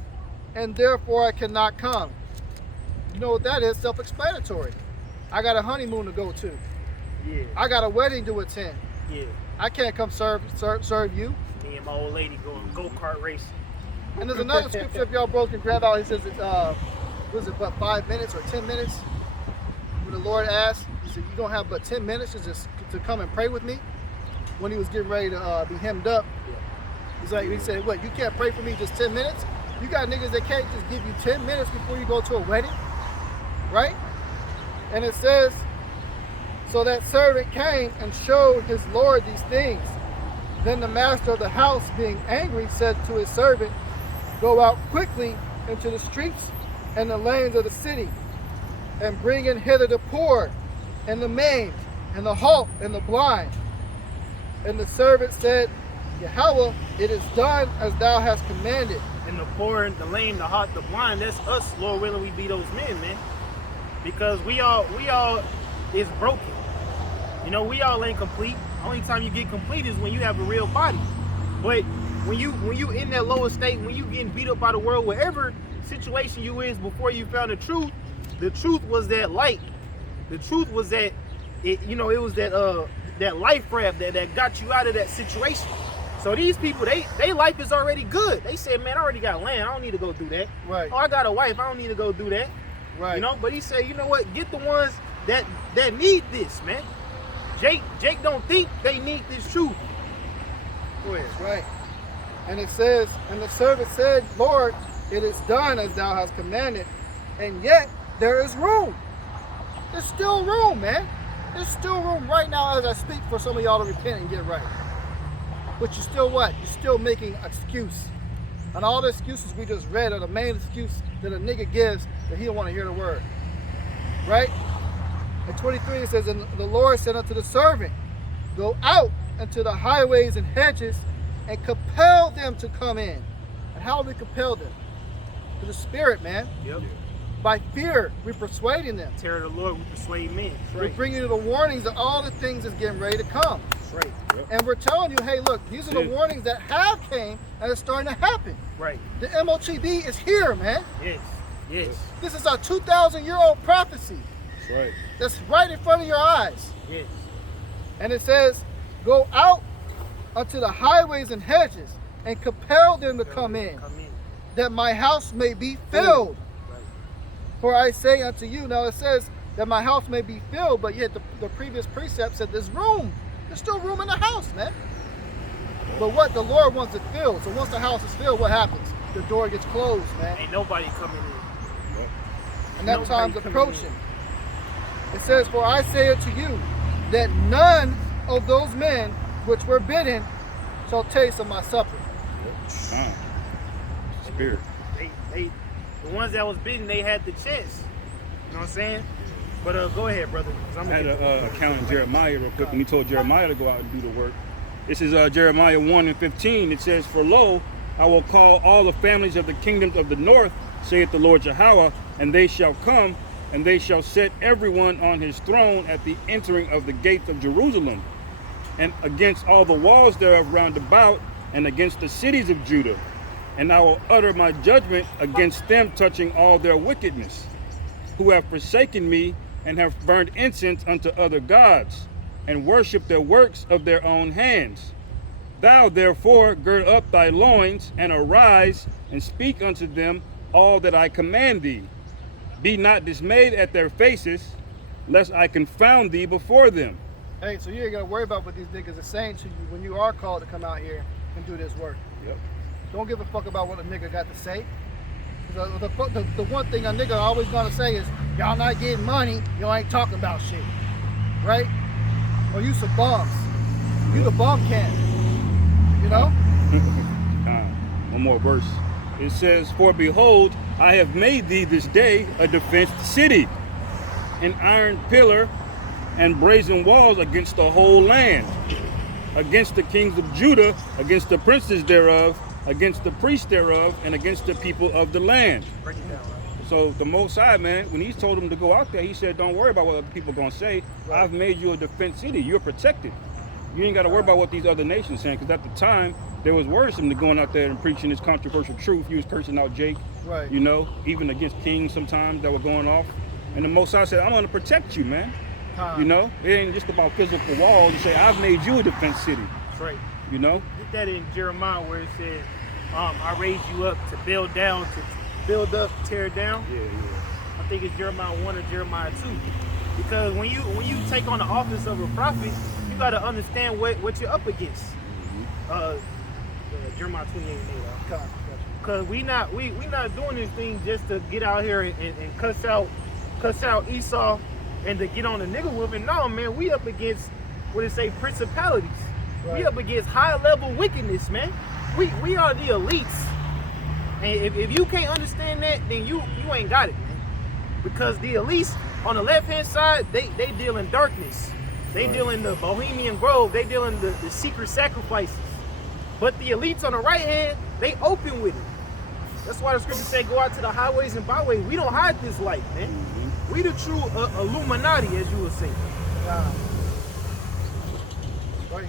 and therefore I cannot come. You know what that is? Self-explanatory. I got a honeymoon to go to. Yeah. I got a wedding to attend. Yeah. I can't come serve you. Me and my old lady going go-kart racing. And there's another scripture if y'all both can grab out. He says, was it but 5 minutes or 10 minutes? When the Lord asked, he said, you don't have but 10 minutes to come and pray with me? When he was getting ready to be hemmed up. He said, what, you can't pray for me just 10 minutes? You got niggas that can't just give you 10 minutes before you go to a wedding, right? And it says, so that servant came and showed his Lord these things. Then the master of the house, being angry, said to his servant, go out quickly into the streets and the lanes of the city, and bring in hither the poor, and the maimed, and the halt, and the blind. And the servant said, Yahawah, it is done as thou hast commanded. And the poor, the lame, the halt, the blind, that's us, Lord willing, we be those men, man. Because we all is broken. You know, we all ain't complete. Only time you get complete is when you have a real body. But when you in that lower state, when you getting beat up by the world, whatever situation you is before you found the truth was that light. The truth was that it was that life raft that got you out of that situation. So these people, they life is already good. They said, man, I already got land. I don't need to go do that. Right. Oh, I got a wife. I don't need to go do that. Right. You know, but he said, you know what? Get the ones that need this, man. Jake don't think they need this truth. Go ahead. Right. And it says, and the servant said, Lord, it is done as thou hast commanded, and yet there is room. There's still room, man. There's still room right now as I speak for some of y'all to repent and get right. But you're still what? You're still making excuse. And all the excuses we just read are the main excuse that a nigga gives that he don't want to hear the word. Right? In 23 it says, and the Lord said unto the servant, go out into the highways and hedges and compel them to come in. And how do we compel them? Through the Spirit, man. Yep. By fear, we're persuading them. Terror of the Lord, we persuade men. We're bringing you the warnings of all the things that's getting ready to come. Right. Yep. And we're telling you, hey, look, these are the warnings that have came and it's starting to happen. Right. The MOTB is here, man. Yes. Yes. This is a 2,000-year-old prophecy. That's right. That's right in front of your eyes. Yes. And it says, go out unto the highways and hedges and compel them to come in, that my house may be filled. Right. For I say unto you, now it says that my house may be filled, but yet the previous precept said there's room. There's still room in the house, man. But what the Lord wants it filled. So once the house is filled, what happens? The door gets closed, man. Ain't nobody coming in. And that Nobody time's coming approaching. It says, for I say unto you, that none of those men which were bidden shall taste of my supper. Spirit. They the ones that was bidden, they had the chance. You know what I'm saying? But go ahead, brother. 'cause I'm I had gonna an account in Jeremiah real quick when he told Jeremiah to go out and do the work. This is Jeremiah 1:15. It says, for lo, I will call all the families of the kingdoms of the north, saith the Lord Yahawah, and they shall come, and they shall set everyone on his throne at the entering of the gates of Jerusalem, and against all the walls thereof round about, and against the cities of Judah. And I will utter my judgment against them touching all their wickedness, who have forsaken me, and have burned incense unto other gods, and worshipped their works of their own hands. Thou therefore gird up thy loins, and arise, and speak unto them all that I command thee. Be not dismayed at their faces, lest I confound thee before them. Hey, so you ain't got to worry about what these niggas are saying to you when you are called to come out here and do this work. Yep. Don't give a fuck about what a nigga got to say. The one thing a nigga always gonna say is, y'all not getting money, y'all ain't talking about shit. Right? Or you some bums. You the bum can. You know? One more verse. It says, for behold, I have made thee this day a defenced city, an iron pillar and brazen walls against the whole land, against the kings of Judah, against the princes thereof, against the priests thereof, and against the people of the land. break it down. So the Most High, man, when he told him to go out there, he said, don't worry about what other people are going to say. Right. I've made you a defense city. You're protected. You ain't got to worry about what these other nations saying, because at the time, there was worrisome to going out there and preaching this controversial truth. He was cursing out Jake, Right. you know, even against kings sometimes that were going off. And the Most High said, I'm going to protect you, man. You know, it ain't just about physical walls. You say, I've made you a defense city, That's right. you know? Get that in Jeremiah where it says, I raised you up to build down, to build up, tear down. Yeah. I think it's Jeremiah 1 or Jeremiah 2. Because when you take on the office of a prophet, you got to understand what you're up against. Jeremiah 28:8. Because we not doing this thing just to get out here and cuss out Esau and to get on the nigga whooping. No, man, we up against what it say principalities. Right. We up against high level wickedness, man. We are the elites. And if you can't understand that, then you ain't got it, man. Because the elites on the left hand side, they deal in darkness. They deal in the Bohemian Grove. They deal in the secret sacrifices. But the elites on the right hand, they open with it. That's why the scripture say, go out to the highways and byways. We don't hide this light, man. We the true Illuminati, as you would say. Right.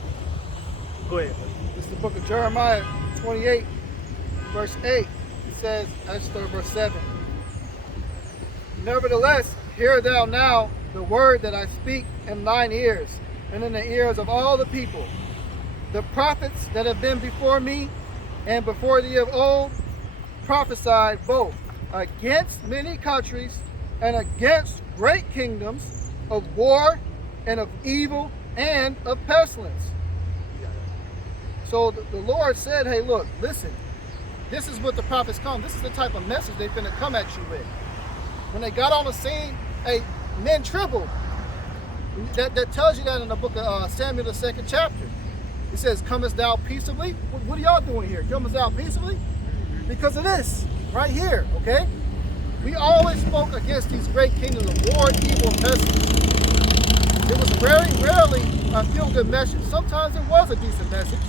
Go ahead. This is the book of Jeremiah 28, verse 8. It says, let's start verse 7. Nevertheless, hear thou now the word that I speak in thine ears, and in the ears of all the people. The prophets that have been before me and before thee of old prophesied both against many countries and against great kingdoms, of war and of evil and of pestilence. So the Lord said, hey, look, listen, this is what the prophets come. This is the type of message they finna come at you with. When they got on the scene, hey, men trembled. That tells you that in the book of Samuel, the 2nd chapter. It says, comest thou peaceably? What are y'all doing here? Comest thou peaceably? Because of this, right here, okay? We always spoke against these great kingdoms of war, evil, and pestilence. It was very rarely a feel-good message. Sometimes it was a decent message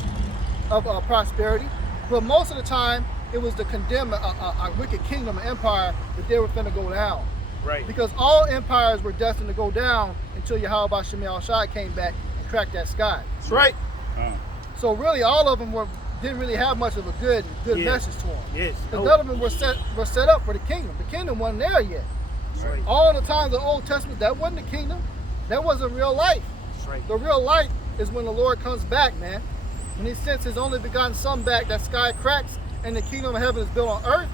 of prosperity, but most of the time, it was to condemn a wicked kingdom, an empire, that they were finna go down. Right. Because all empires were destined to go down until YAHAWASHI came back and cracked that sky. That's right. So really, all of them didn't really have much of a good message to them. Yes. Because none of them were set up for the kingdom. The kingdom wasn't there yet. Right. All the times of the Old Testament, that wasn't the kingdom. That wasn't real life. That's right. The real life is when the Lord comes back, man. When he sends his only begotten son back, that sky cracks and the kingdom of heaven is built on earth,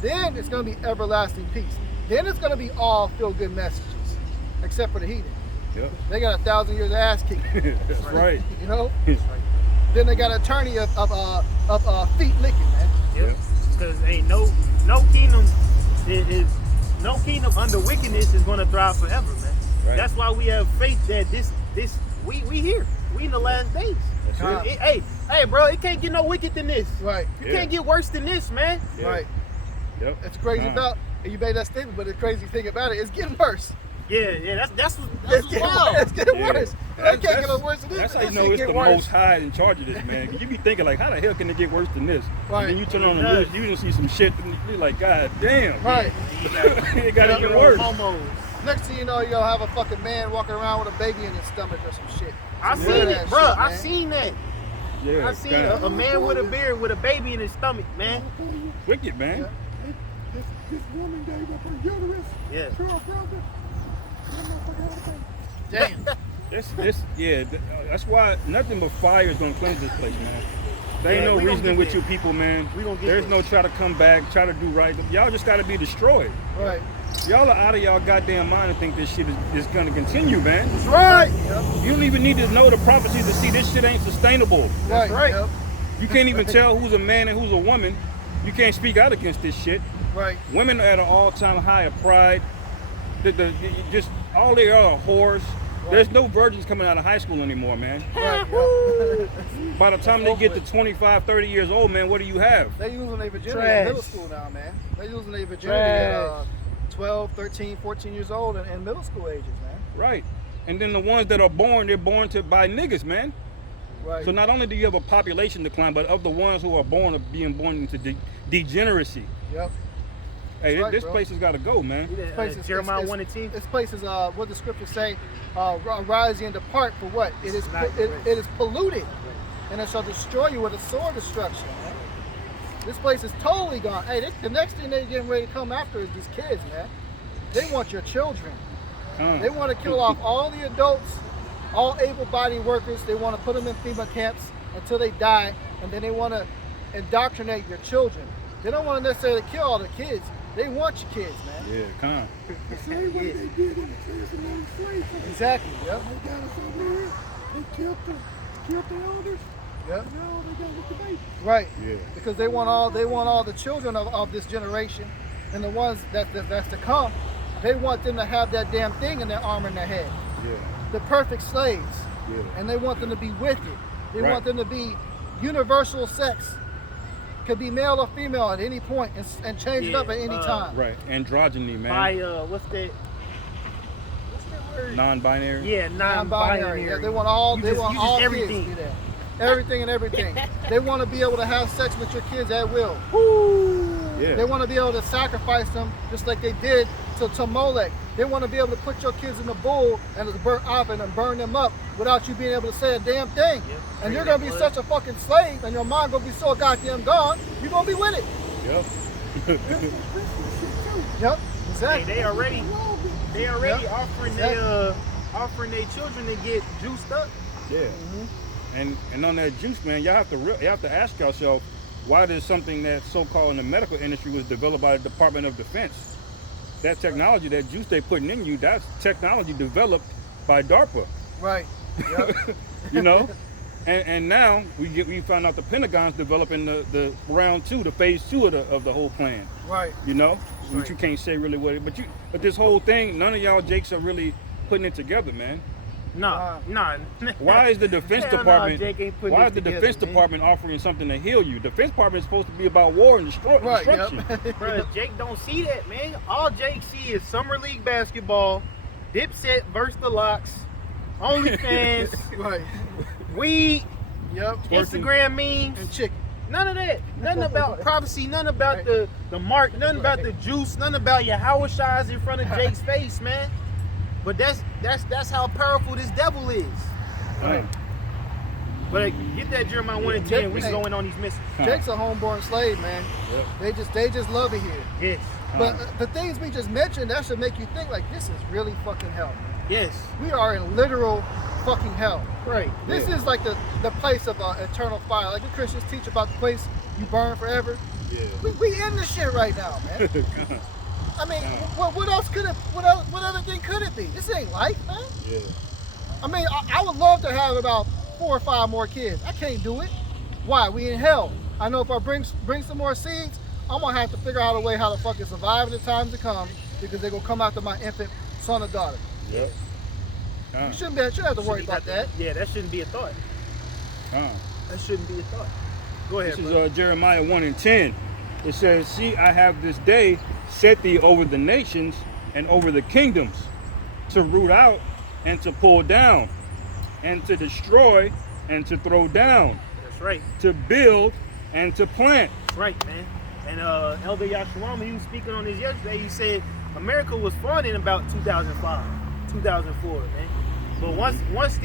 then it's going to be everlasting peace. Then it's going to be all feel-good messages, except for the heathen. Yep. They got 1,000 years of ass kicking. That's right. You know? That's right. Then they got an attorney of feet licking, man. Yep. Because ain't no kingdom is no kingdom under wickedness is going to thrive forever, man. Right. That's why we have faith that we here. We in the last days. That's it. Hey, bro, it can't get no wicked than this. Right. You can't get worse than this, man. Yeah. Right. Yep. It's crazy about, and you made that statement, but the crazy thing about it, it's getting worse. Yeah, that's It's getting, wild. it's getting Yeah. worse. It can't get no worse than this. That's how you This know shit it's get the worse. most high in charge of this, man. You be thinking like, how the hell can it get worse than this? Right. And then you turn on the It news, does. you can see some shit, and you're like, God damn. Right. It got even worse. Next thing you know, you'll have a fucking man walking around with a baby in his stomach or some shit. I Some seen weird it, ass bro. shit, I man. seen that. Yeah, I seen God. a man with a beard with a baby in his stomach, man. Wicked, man. This woman gave up her uterus Yeah. to her brother. Damn. That's why nothing but fire is gonna cleanse this place, man. There ain't Yeah, no we gonna reasoning get with there. you people, man. We gonna get There's there. no try to come back, try to do right. Y'all just gotta be destroyed. Right. Y'all are out of y'all goddamn mind and think this shit is gonna continue, man. That's right. Yep. You don't even need to know the prophecies to see this shit ain't sustainable. Right. right. Yep. You can't even tell who's a man and who's a woman. You can't speak out against this shit. Right. Women are at an all-time high of pride. Just all they are whores. There's no virgins coming out of high school anymore, man. Right. Yep. By the time they get to 25, 30 years old, man, what do you have? They using their virginity Trash. in middle school now, man. They using their virginity at 12, 13, 14 years old and middle school ages, man. Right. And then the ones that are born, they're born to by niggas, man. Right. So not only do you have a population decline, but of the ones who are born of being born into degeneracy. Yep. Hey, That's right, this bro. place has got to go, man. Place is- Jeremiah it's- 1 and 10. This place is what the scriptures say, rise ye and depart for what? It is not it great. is polluted, and it shall destroy you with a sword destruction. Man. This place is totally gone. Hey, the next thing they're getting ready to come after is these kids, man. They want your children. They want to kill off all the adults, all able-bodied workers. They want to put them in FEMA camps until they die, and then they want to indoctrinate your children. They don't want to necessarily kill all the kids. They want your kids, man. Yeah, come. The same way they did in the transatlantic slave trade. Exactly. Yep. They got us over here. They killed the elders. Yep. Now they got with the baby. Right. Yeah. Because they want all the children of this generation and the ones that's to come They want them to have that damn thing in their arm and their head. Yeah. The perfect slaves. Yeah. And they want them to be wicked. They Right. want them to be universal sex. Could be male or female at any point and change it up at any time. Right. Androgyny, man. By what's that word? Non-binary. Yeah, non-binary. Yeah, they want all You they just- want you just all everything. kids to be there. Everything and everything. They want to be able to have sex with your kids at will. Yeah. They want to be able to sacrifice them just like they did to Molech. They want to be able to put your kids in the bull and just burn off and burn them up without you being able to say a damn thing. Yep. And you're going to be such a fucking slave and your mind going to be so goddamn gone, you're going to be with it. Yep. Yep, Hey, exactly. they already Yep. offering their children to get juiced up. Yeah. And on that juice, man, you have to ask yourself, why does something that's so-called in the medical industry was developed by the Department of Defense? That technology, that juice they're putting in you, that's technology developed by DARPA. Right. Yep. You know? And now we found out the Pentagon's developing the round 2, the phase 2 of the whole plan. Right. You know? Which you can't say really what it, but this whole thing, none of y'all Jakes are really putting it together, man. Nah. Why is the Defense Hell nah, Department? Jake ain't putting Why this is the together, Defense man. Department offering something to heal you? Defense Department is supposed to be about war and Right, destruction. yep. Bruh, Jake don't see that, man. All Jake see is Summer League basketball, Dipset versus the Locks, OnlyFans, Right. weed, Yep. Instagram memes. And chicken. None of that. Nothing about prophecy. None about the mark. Nothing about the juice. Nothing about YAHAWASHIs in front of Jake's face, man. But that's how powerful this devil is. Right. But get that Jeremiah 1 and 10. We going on these missions. Jake's a homeborn slave, man. Yep. They just love it here. Yes. But the things we just mentioned, that should make you think like this is really fucking hell. Yes. We are in literal fucking hell. Right. This is like the place of eternal fire. Like the Christians teach about the place you burn forever. Yeah. We in this shit right now, man. I mean, what else could it? What other thing could it be? This ain't life, man. Yeah. I mean, I would love to have about 4 or 5 more kids. I can't do it. Why? We in hell. I know if I bring some more seeds, I'm gonna have to figure out a way how to fucking survive in the times to come because they're gonna come after my infant son or daughter. Yep. You shouldn't have to worry about that. Yeah, that shouldn't be a thought. That shouldn't be a thought. Go ahead, This brother. is Jeremiah 1 and 10. It says, "See, I have this day set thee over the nations and over the kingdoms, to root out and to pull down, and to destroy and to throw down, That's right. to build and to plant." That's right, man. And Elder Yashawama, he was speaking on this yesterday. He said America was formed in about 2005, 2004, man. But once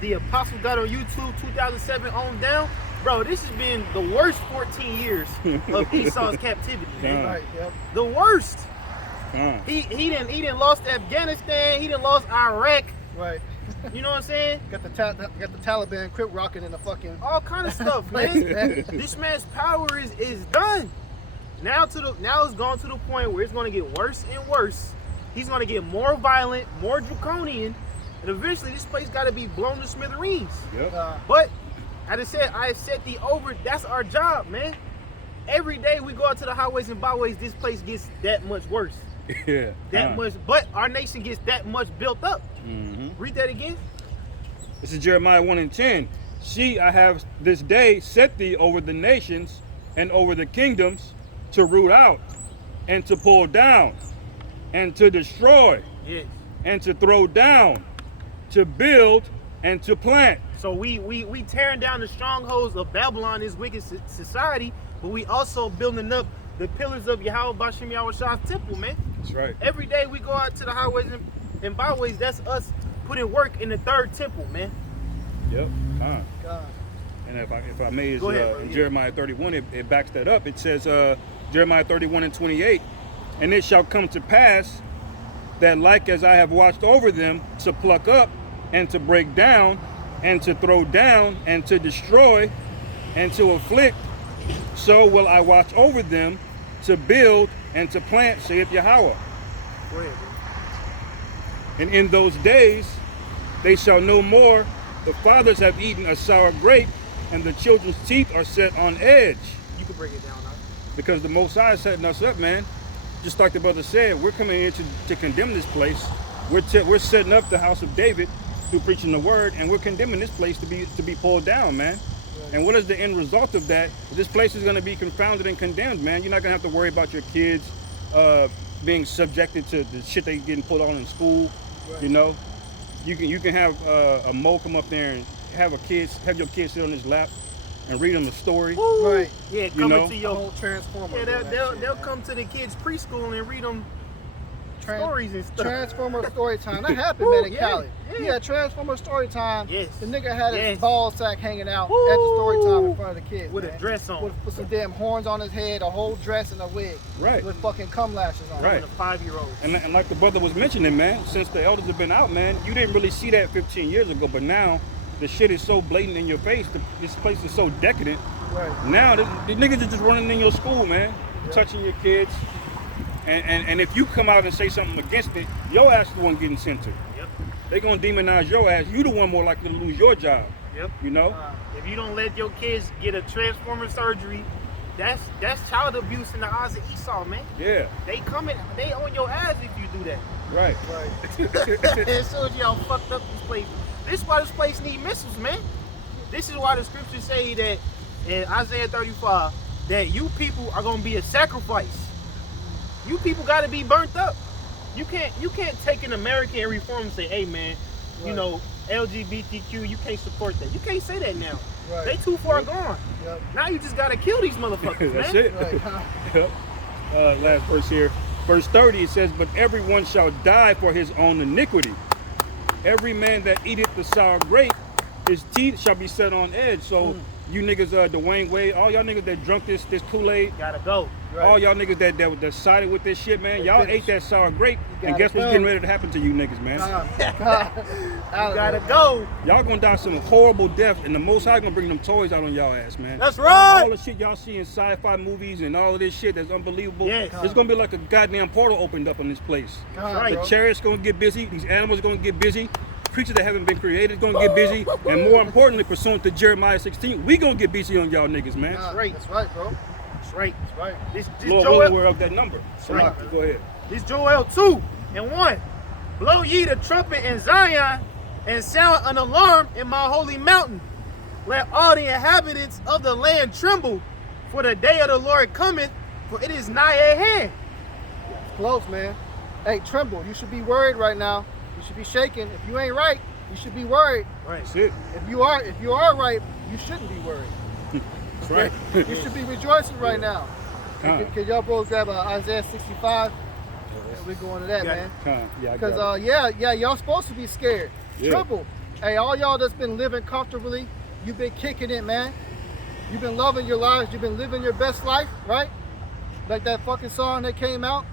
the apostle got on YouTube, 2007 on down, bro, this has been the worst 14 years of Esau's captivity, man. Right. Yep. The worst. Uh, He didn't lost Afghanistan. He didn't lost Iraq. Right. You know what I'm saying? Got the Taliban quit rocking in the fucking. All kind of stuff, man. This man's power is done. Now it's gone to the point where it's going to get worse and worse. He's going to get more violent, more draconian, and eventually this place got to be blown to smithereens. yep. But I said the over. That's our job, man. Every day we go out to the highways and byways, this place gets that much worse. Yeah. That much, but our nation gets that much built up. Mhm. Read that again. This is Jeremiah 1 and 10. "See, I have this day set thee over the nations and over the kingdoms, to root out and to pull down and to destroy Yes. and to throw down, to build and to plant." So we tearing down the strongholds of Babylon, this wicked society, but we also building up the pillars of Yahawah bahasham Yahawashai's temple, man. That's right. Every day we go out to the highways and byways, that's us putting work in the third temple, man. Yep. God. And if I may, Go ahead, bro. in Jeremiah 31, it backs that up. It says, Jeremiah 31 and 28, "And it shall come to pass that like as I have watched over them to pluck up and to break down and to throw down and to destroy and to afflict, so will I watch over them to build and to plant, saith Yahawah. Go ahead, bro. And in those days they shall no more, the fathers have eaten a sour grape, and the children's teeth are set on edge." You can break it down, huh? Because the Most High is setting us up, man. just like the brother said, we're coming here to condemn this place. We're setting up the house of David through preaching the word, and we're condemning this place to be pulled down, man. Right. And what is the end result of that? This place is going to be confounded and condemned, man. You're not going to have to worry about your kids being subjected to the shit they getting put on in school. Right. You know, you can have a Mo come up there and have your kids sit on his lap and read them a story. Ooh. Right. Yeah, coming to your whole Transformer. Yeah, they'll come to the kids' preschool and read them stories and stuff. Transformer story time. That happened, man, in Cali. Yeah, Transformer story time. Yes. The nigga had his ball sack hanging out at the story time in front of the kids. With a dress on. With some damn horns on his head, a whole dress and a wig. Right. With fucking cum lashes on. Right. And a 5-year-old. And like the brother was mentioning, man, since the elders have been out, man, you didn't really see that 15 years ago, but now the shit is so blatant in your face. This place is so decadent. Right. Now the niggas are just running in your school, man, touching your kids. And if you come out and say something against it, your ass is the one getting censored. Yep. They gonna demonize your ass. You the one more likely to lose your job. Yep. You know? If you don't let your kids get a transformer surgery, that's child abuse in the eyes of Esau, man. Yeah. They on your ass if you do that. Right. Right. As soon as y'all fucked up this place. This is why this place need missiles, man. This is why the scriptures say that in Isaiah 35 that you people are gonna be a sacrifice. You people got to be burnt up. You can't take an American reform and say, hey man, you know, LGBTQ, you can't support that. You can't say that now. Right. They too far gone. Yep. Now you just got to kill these motherfuckers, That's man. it. Right. Yep. Last verse here. Verse 30, it says, but everyone shall die for his own iniquity. Every man that eateth the sour grape, his teeth shall be set on edge. So you niggas, Dwayne Wade, all y'all niggas that drunk this Kool-Aid, gotta go. Right. All y'all niggas that sided with this shit, man, y'all ate that sour grape, and guess what's getting ready to happen to you niggas, man? You gotta go. Y'all gonna die some horrible death, and the Most High gonna bring them toys out on y'all ass, man. That's right. All the shit y'all see in sci-fi movies and all of this shit that's unbelievable. Yes. It's gonna be like a goddamn portal opened up in this place. Right. The chariots gonna get busy. These animals gonna get busy. Creatures that haven't been created gonna get busy, and more importantly, pursuant to Jeremiah 16, we gonna get busy on y'all niggas, man. That's right. That's right, bro. That's right. That's right. This Lord, Joel, we're aware of that number. That's right. Go ahead. This Joel 2:1. Blow ye the trumpet in Zion, and sound an alarm in my holy mountain. Let all the inhabitants of the land tremble, for the day of the Lord cometh, for it is nigh at hand. Close, man. Hey, tremble. You should be worried right now. You should be shaking. If you ain't right, you should be worried. Right. That's it. If you are right, you shouldn't be worried. That's right. You should be rejoicing right now. Can y'all bros grab Isaiah 65? We're going to that, man. Because y'all supposed to be scared. Yeah. Tremble. Hey, all y'all that's been living comfortably, you've been kicking it, man. You've been loving your lives. You've been living your best life, right? Like that fucking song that came out.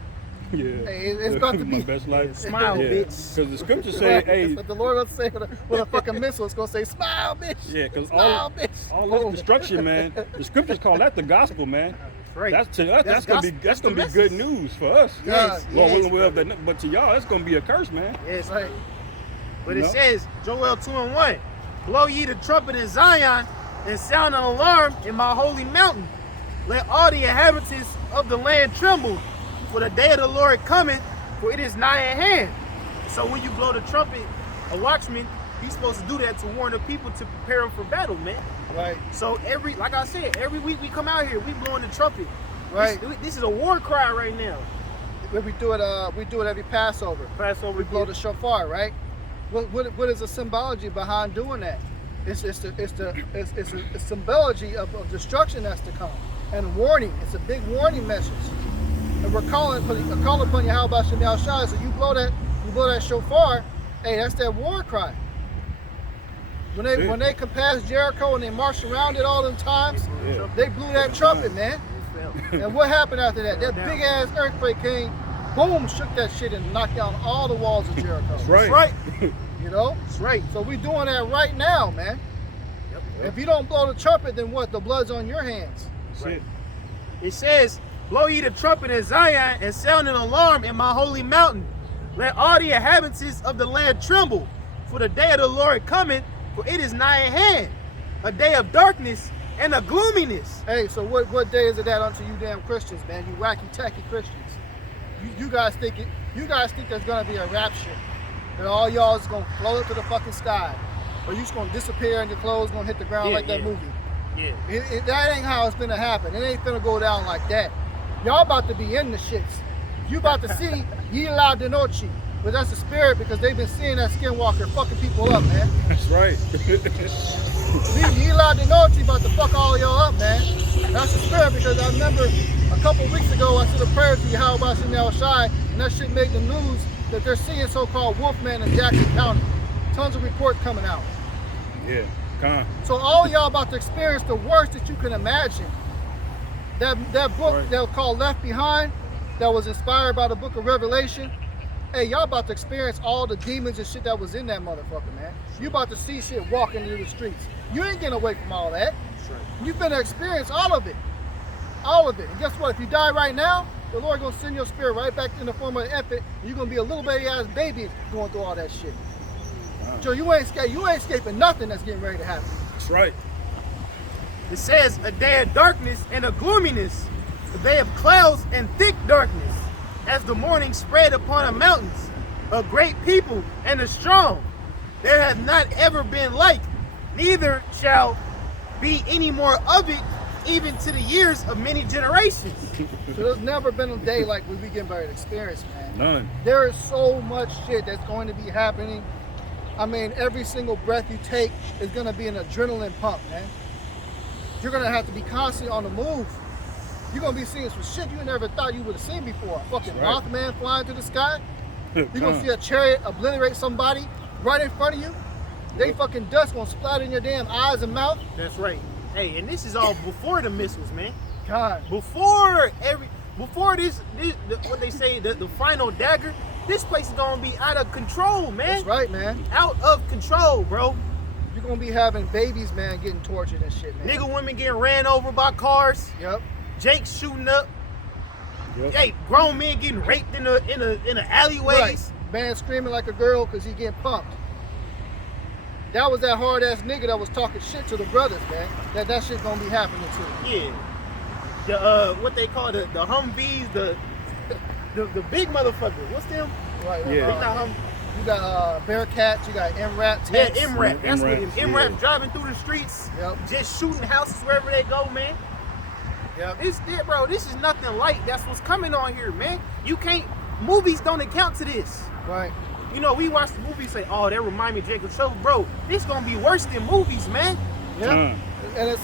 Yeah, hey, it's got to be my best life. Smile, bitch. Because the scriptures say, hey, but the Lord will say with a fucking missile, it's gonna say, smile, bitch. Yeah, because all this destruction, man. The scriptures call that the gospel, man. Right. That's gonna be good news for us. Yes. But to y'all, that's gonna be a curse, man. Yes, right. But it says, Joel 2:1, blow ye the trumpet in Zion, and sound an alarm in my holy mountain. Let all the inhabitants of the land tremble, for the day of the Lord cometh, for it is nigh at hand. So when you blow the trumpet, a watchman, he's supposed to do that to warn the people to prepare them for battle, man. Right. So like I said, every week we come out here, we blowing the trumpet. Right. This is a war cry right now. We do it every Passover. We blow the shofar, right? What is the symbology behind doing that? It's a symbology of destruction that's to come and warning. It's a big warning message. And we're calling upon YAHAWASHI. So you blow that shofar, hey, that's that war cry. When they come past Jericho and they marched around it all them times, they blew that trumpet, man. And what happened after that? That big ass earthquake came, boom, shook that shit and knocked down all the walls of Jericho. That's right. That's right. You know? That's right. So we doing that right now, man. Yep. If you don't blow the trumpet, then what? The blood's on your hands. Right. It says, blow ye the trumpet in Zion, and sound an alarm in my holy mountain. Let all the inhabitants of the land tremble, for the day of the Lord cometh, for it is nigh at hand, a day of darkness and of gloominess. Hey, so what day is it at unto you damn Christians, man? You wacky tacky Christians. You guys think there's gonna be a rapture, that all y'all is gonna float up to the fucking sky, or you just gonna disappear and your clothes gonna hit the ground like that movie. Yeah. That ain't how it's gonna happen. It ain't gonna go down like that. Y'all about to be in the shits. You about to see Yila de Noche, but that's the spirit, because they've been seeing that skinwalker fucking people up, man. That's right. Yila de Noche about to fuck all y'all up, man. That's the spirit, because I remember a couple weeks ago I said a prayer to YAHAWASHI and YAHAWASHI, and that shit made the news that they're seeing so-called Wolfman in Jackson County. Tons of reports coming out. Yeah. So all y'all about to experience the worst that you can imagine. That book Right. that was called Left Behind, that was inspired by the book of Revelation. Hey, y'all about to experience all the demons and shit that was in that motherfucker, man. You about to see shit walking through the streets. You ain't getting away from all that. You finna experience all of it. All of it. And guess what? If you die right now, the Lord gonna send your spirit right back in the form of an infant, and you're gonna be a little baby ass baby going through all that shit. So you ain't escaping nothing that's getting ready to happen. That's right. It says a day of darkness and of gloominess, a day of clouds and thick darkness, as the morning spread upon the mountains, a great people and a strong. There hath not ever been like, neither shall be any more of it, even to the years of many generations. So there's never been a day like we getting ready to experience, man. None. There is so much shit that's going to be happening. I mean, every single breath you take is going to be an adrenaline pump, man. You're going to have to be constantly on the move. You're going to be seeing some shit you never thought you would have seen before. A fucking Right. Mothman flying through the sky. You're going to see a chariot obliterate somebody right in front of you. They fucking dust going to splatter in your damn eyes and mouth. That's right. Hey, and this is all before the missiles, man. God. Before this what they say, the final dagger, this place is gonna be out of control, man. That's right, man. Out of control, bro. You're going to be having babies, man, getting tortured and shit, man. Nigga women getting ran over by cars. Yep. Jake shooting up. Yep. Hey, grown men getting raped in the alleyways. Right. Man screaming like a girl because he getting pumped. That was that hard ass nigga that was talking shit to the brothers, man. That shit gonna be happening too. Yeah. The what they call the Humvees, the big motherfucker. What's them? Right. Yeah. Not You got Bearcats, you got MRAP Yeah, tanks. MRAP. That's what it is. MRAPs, MRAP yeah. driving through the streets, Yep. just shooting houses wherever they go, man. Yep. Bro, this is nothing light. That's what's coming on here, man. You can't, movies don't account to this. Right. You know, we watch the movie say, oh, that remind me of Jacob Show. Bro, this gonna be worse than movies, man. Yeah. And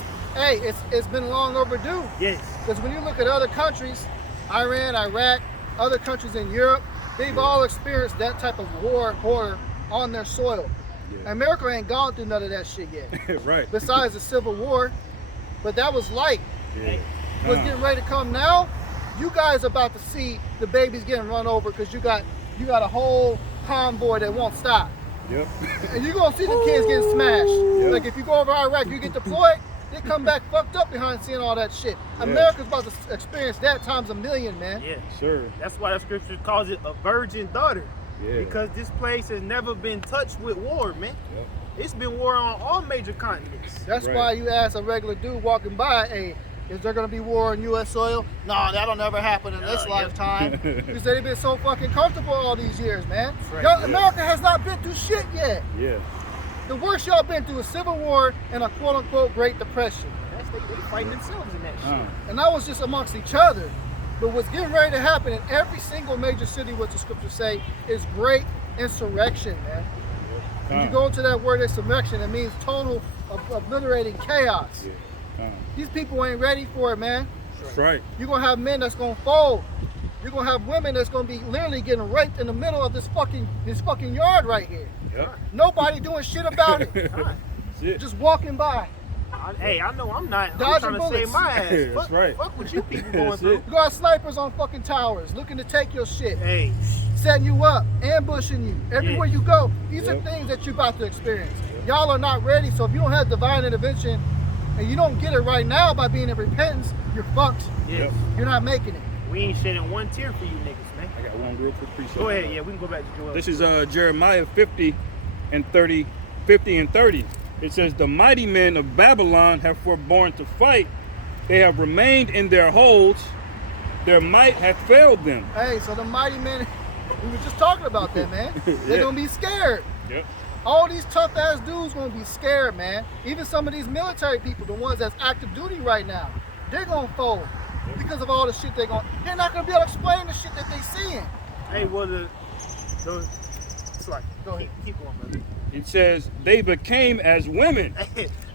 it's been long overdue. Yes. Because when you look at other countries, Iran, Iraq, other countries in Europe, they've all experienced that type of war horror on their soil. Yeah. America ain't gone through none of that shit yet. Right. Besides the Civil War, but that was light. Yeah. What's getting ready to come now? You guys about to see the babies getting run over because you got a whole convoy that won't stop. Yep. And you're gonna see the kids getting smashed. Yep. Like if you go over Iraq, you get deployed, they come back fucked up behind seeing all that shit. Yeah. America's about to experience that times a million, man. Yeah. Sure. That's why the scripture calls it a virgin daughter. Yeah. Because this place has never been touched with war, man. Yep. It's been war on all major continents. That's Right. why you ask a regular dude walking by, hey, is there gonna be war on U.S. soil? No, that'll never happen in this Yep. lifetime. Because they've been so fucking comfortable all these years, man. right. Y'all, Yeah. America has not been through shit yet. Yeah. The worst y'all been through is Civil War and a quote-unquote Great Depression. They fighting themselves in that shit. And that was just amongst each other. But what's getting ready to happen in every single major city, what the scriptures say, is great insurrection, man. When you go into that word insurrection, it means total obliterating chaos. Yeah. These people ain't ready for it, man. That's right. You're gonna have men that's gonna fold. You're gonna have women that's gonna be literally getting raped in the middle of this fucking yard right here. Yep. Nobody doing shit about it. Alright. That's it. Just walking by. Hey, I know I'm not. I'm Dodging trying to bullets. save my ass. That's fuck, right. Fuck what you people going That's through. it. You got snipers on fucking towers looking to take your shit, Hey, setting you up, ambushing you. Everywhere you go, these are Yep. things that you're about to experience. Y'all are not ready, so if you don't have divine intervention and you don't get it right now by being in repentance, you're fucked. yes. Yep. You're not making it. We ain't shedding one tear for you niggas, man. I got one real quick precept. Go ahead, yeah, we can go back to Joel. This is Jeremiah 50 and 30. It says, the mighty men of Babylon have forborne to fight. They have remained in their holds. their might hath failed them. Hey, so the mighty men, we were just talking about that, man. They're Yeah. gonna be scared. Yep. All these tough ass dudes gonna be scared, man. Even some of these military people, the ones that's active duty right now, they're gonna fold because of all the shit they're not gonna be able to explain the shit that they seeing. Hey, well, it's like, Go ahead. Keep going, brother. It says they became as women.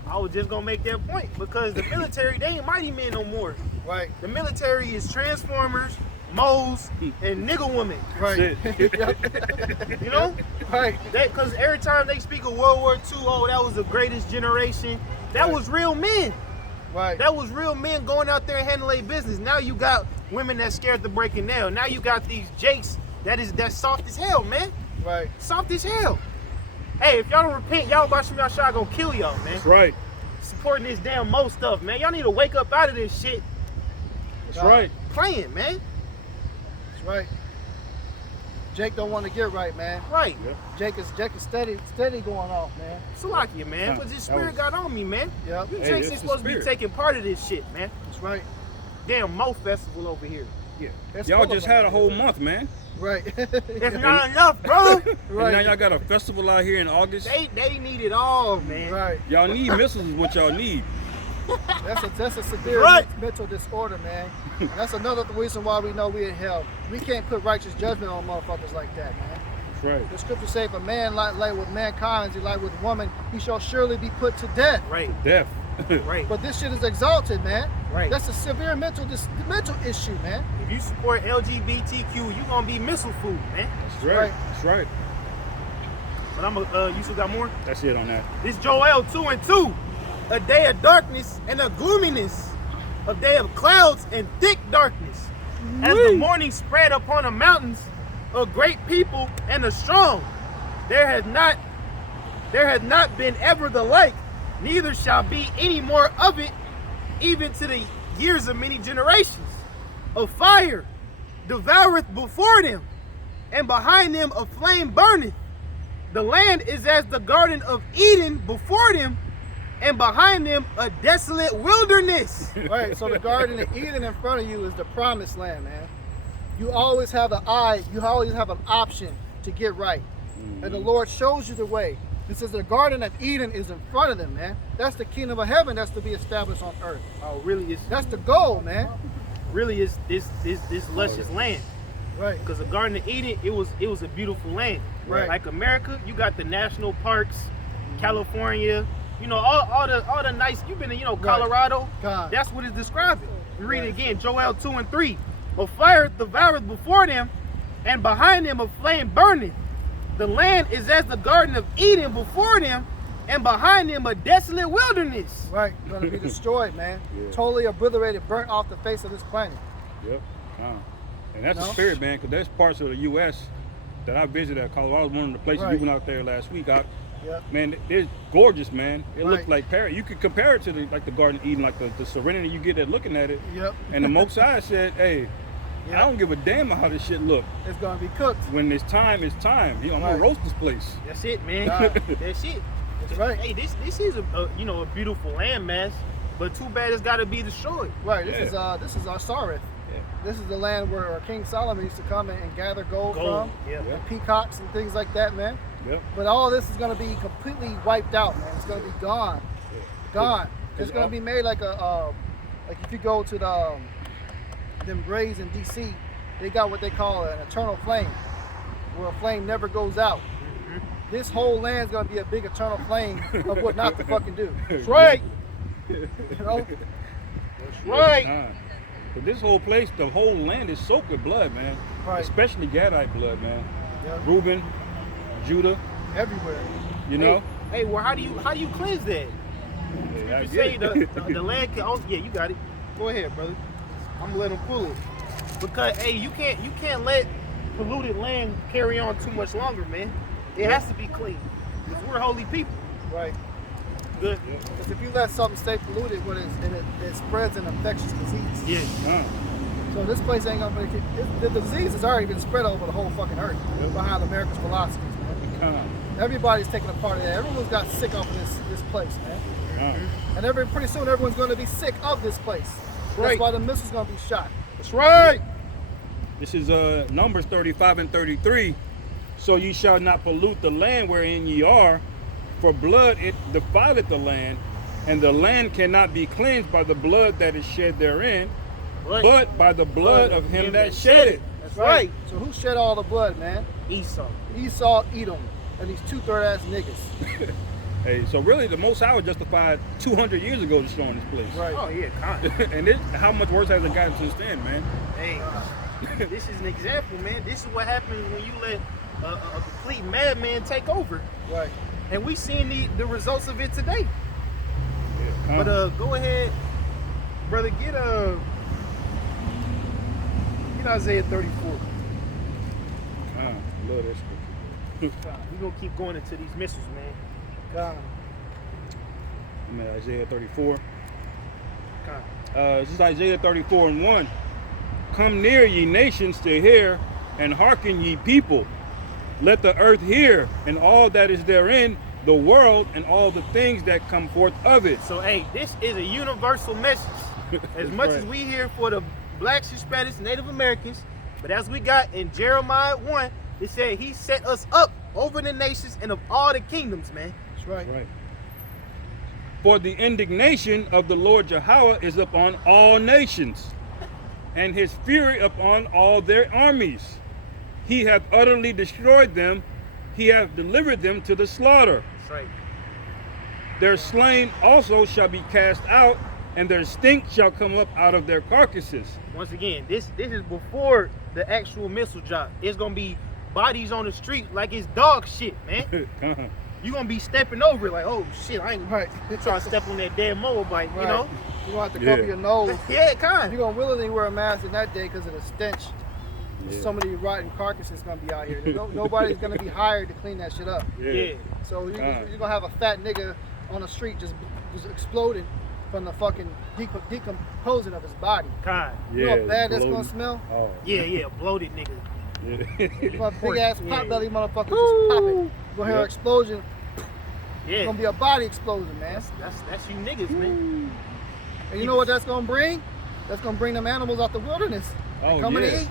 I was just gonna make that point because the military, they ain't mighty men no more. Right. The military is transformers, moles, and nigga women. Right. That's You know? Right. Because every time they speak of World War II, oh, that was the greatest generation. That was real men. Right. That was real men going out there and handling their business. Now you got women that's scared to break a nail. Now you got these jakes that's soft as hell, man. Right. Soft as hell. Hey, if y'all don't repent, y'all Bahasham Yahshua gonna kill y'all, man. right. Supporting this damn Mo stuff, man. Y'all need to wake up out of this shit. That's right. Playing, man. That's right. Jake don't want to get right, man. Right. Jake is steady going off, man. Salakia, man. Huh, But this that spirit was- got on me, man. Yep. You Hey, Jakes that's ain't the supposed to be spirit. taking part of this shit, man. That's right. Damn Mo festival over here. Yeah. It's Y'all full of just them. had a whole month, man. Right. It's not enough, bro. And now y'all got a festival out here in August. They need it all, man. Right. Y'all need missiles is what y'all need. That's a severe Right. mental disorder, man. And that's another reason why we know we in hell. We can't put righteous judgment on motherfuckers like that, man. That's right. The scriptures say, if a man like with mankind, he like with woman, he shall surely be put to death. Right. Death. Right. But this shit is exalted, man. Right. That's a severe mental issue, man. If you support LGBTQ, you gonna be missile food, man. That's right. Right. That's right. But you still got more? That's it on that. This Joel 2:2. A day of darkness and a gloominess. A day of clouds and thick darkness. As the morning spread upon the mountains, a great people and a strong. There has not been ever the like, neither shall be any more of it, even to the years of many generations. A fire devoureth before them, and behind them a flame burneth. The land is as the garden of Eden before them, and behind them a desolate wilderness. Right. So the Garden of Eden in front of you is the promised land, man. You always have an option to get right. And the Lord shows you the way. It says the Garden of Eden is in front of them, man. That's the kingdom of heaven that's to be established on earth. Oh, really? That's the goal, man. Really is this luscious land. Right. Because the Garden of Eden, it was a beautiful land. Right. Like America, you got the national parks, California, you know, all the nice. You've been in, Colorado. God. That's what it's describing. We read it again, Joel 2:3. A fire devoureth before them, and behind them a flame burneth. The land is as the Garden of Eden before them, and behind them a desolate wilderness. Right. Gonna be destroyed, man. Yeah. Totally obliterated, burnt off the face of this planet. Yep. And that's the No? spirit, man, because there's parts of the U.S. that I visited at Colorado. One of the places Right. we went out there last week. Yep. Man, it's gorgeous, man. It Right. looks like Paris. You could compare it to the Garden of Eden, like the serenity you get at looking at it. Yep. And the Most High said, hey, Yep. I don't give a damn how this shit look. It's gonna be cooked. When it's time, it's time. I'm Right. gonna roast this place. That's it, man. God. That's it. That's right. Hey, this is a beautiful landmass, but too bad it's got to be destroyed. Right. Yeah. This is our Sareth. Yeah. This is the land where King Solomon used to come and gather gold from, Yeah. Yeah. and peacocks and things like that, man. Yep. But all this is gonna be completely wiped out, man. It's gonna be gone, gone. It's gonna be made like like if you go to them graves in D.C., they got what they call an eternal flame, where a flame never goes out. This whole land's gonna be a big eternal flame of what not to fucking do. That's right. You know? That's right. But this whole place, the whole land is soaked with blood, man. Right. Especially Gadite blood, man. Yeah. Reuben, Judah, Everywhere. you know. Hey, well, how do you cleanse that? Yeah, I You get say it. the land can. Oh, yeah, you got it. Go ahead, brother. I'm gonna let him pull it because hey, you can't let polluted land carry on too much longer, man. It has to be clean because we're holy people. Right. Good. Because if you let something stay polluted, it spreads an infectious disease. Yeah. So this place ain't gonna make it. The disease has already been spread over the whole fucking earth behind America's philosophies, man. Everybody's taking a part of that. Everyone's got sick off of this place, man. And pretty soon everyone's gonna be sick of this place. That's Right. why the missile's gonna be shot. That's right. This is Numbers 35 and 33. So ye shall not pollute the land wherein ye are, for blood it defileth the land, and the land cannot be cleansed by the blood that is shed therein, but by the blood of him that shed it. That's right. So who shed all the blood, man? Esau. Esau, Edom, and these 2/3 ass niggas. Hey, so really the Most High was justified 200 years ago destroying this place. Right. Oh yeah, kind. And how much worse has it gotten since then, man? Hey, this is an example, man. This is what happens when you let a complete madman take over. Right. And we seen the results of it today. Yeah, But go ahead, brother, get Isaiah 34. love that scripture. We're gonna keep going into these missiles, man. God. I'm at Isaiah 34. God. This is Isaiah 34 and 1. Come near, ye nations, to hear, and hearken, ye people. Let the earth hear, and all that is therein, the world, and all the things that come forth of it. So, hey, this is a universal message. As much right. as we hear for the blacks, Hispanics, Native Americans, but as we got in Jeremiah 1, it said he set us up over the nations and of all the kingdoms, man. That's right. Right. For the indignation of the Lord Yahawah is upon all nations, and his fury upon all their armies. He hath utterly destroyed them, he hath delivered them to the slaughter. That's right. Their slain also shall be cast out, and their stink shall come up out of their carcasses. Once again, this is before the actual missile drop. It's gonna be bodies on the street like it's dog shit, man. You gonna be stepping over it like, oh shit, I ain't Right. trying to step on that damn motorbike, you Right. know? You're going to have to Yeah. cover your nose. Yeah, kind. You're going to willingly wear a mask in that day because of the stench. Yeah. So many rotten carcasses going to be out here. Nobody's going to be hired to clean that shit up. Yeah. So you're going to have a fat nigga on the street just exploding from the fucking decomposing of his body. Kind. You know how bad that's bloated. going to smell? Oh. Yeah, bloated nigga. Yeah. You're going to big ass Yeah. pot belly motherfucker just popping. You're going to hear Yeah. an explosion. It's Yeah. going to be a body explosion, man. That's you niggas, man. And you know what that's going to bring? That's going to bring them animals out the wilderness. Oh, Coming yeah. to eat.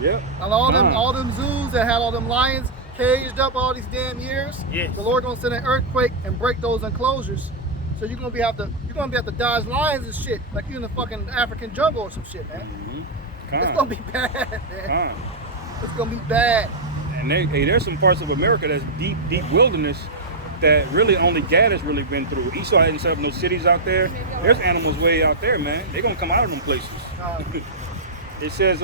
Yep. And all them zoos that had all them lions caged up all these damn years. Yes. The Lord gonna send an earthquake and break those enclosures. So you're gonna be have to dodge lions and shit like you in the fucking African jungle or some shit, man. Mm-hmm. It's gonna be bad, man. It's gonna be bad. And there's some parts of America that's deep wilderness that really only Gad has really been through. Esau hadn't set up no cities out there. There's animals way out there, man. They're gonna come out of them places. It says,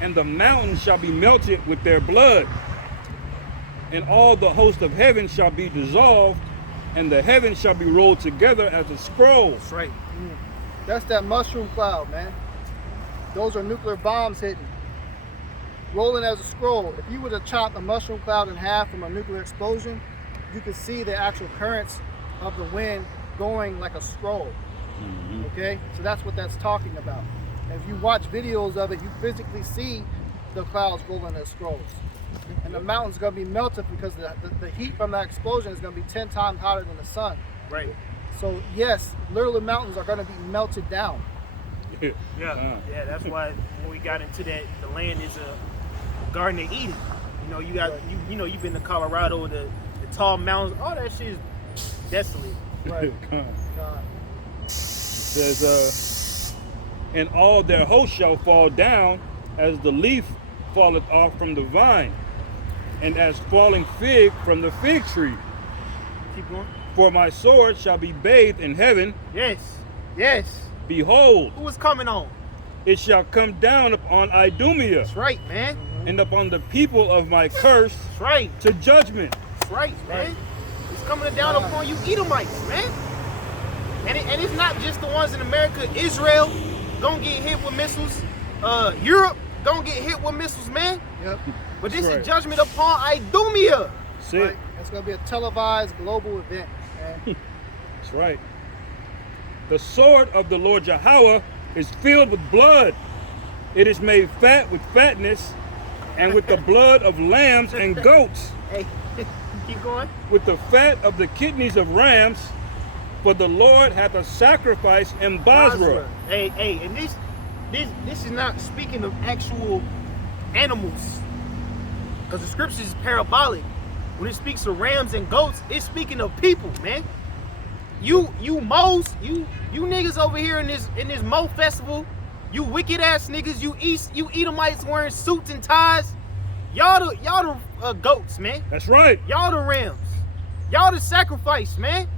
and the mountains shall be melted with their blood, and all the host of heaven shall be dissolved, and the heavens shall be rolled together as a scroll. That's right. That's that mushroom cloud, man. Those are nuclear bombs hitting. Rolling as a scroll. If you were to chop a mushroom cloud in half from a nuclear explosion, you could see the actual currents of the wind going like a scroll. Okay? So that's what that's talking about. And if you watch videos of it, you physically see the clouds rolling as scrolls. And the mountain's going to be melted because the heat from that explosion is going to be 10 times hotter than the sun. Right. So yes, literally mountains are going to be melted down. Yeah. Yeah, that's why when we got into that, the land is a Garden of Eden. You know, you got you know, you've been to Colorado, the tall mountains, all that shit is desolate. Right. God. It says, and all their hosts shall fall down as the leaf falleth off from the vine, and as falling fig from the fig tree. Keep going. For my sword shall be bathed in heaven. Yes. Yes. Behold, Who is coming on? it shall come down upon Idumea That's right, man. and upon the people of my curse That's right. to judgment. That's right, man. It's coming down upon you Edomites, man. And it's not just the ones in America. Israel gonna get hit with missiles. Europe gonna get hit with missiles, man. Yep. But this That's is judgment upon Idumea. That's it. Right. It's going to be a televised global event, man. That's right. The sword of the Lord Yahawah is filled with blood. It is made fat with fatness, and with the blood of lambs and goats, Hey, keep going. with the fat of the kidneys of rams. For the Lord hath a sacrifice in Basra. Hey, and this, this is not speaking of actual animals, because the scriptures is parabolic. When it speaks of rams and goats, it's speaking of people, man. You niggas over here in this Mo festival, you wicked ass niggas, you Edomites wearing suits and ties. Y'all the goats, man. That's right. Y'all the rams. Y'all the sacrifice, man.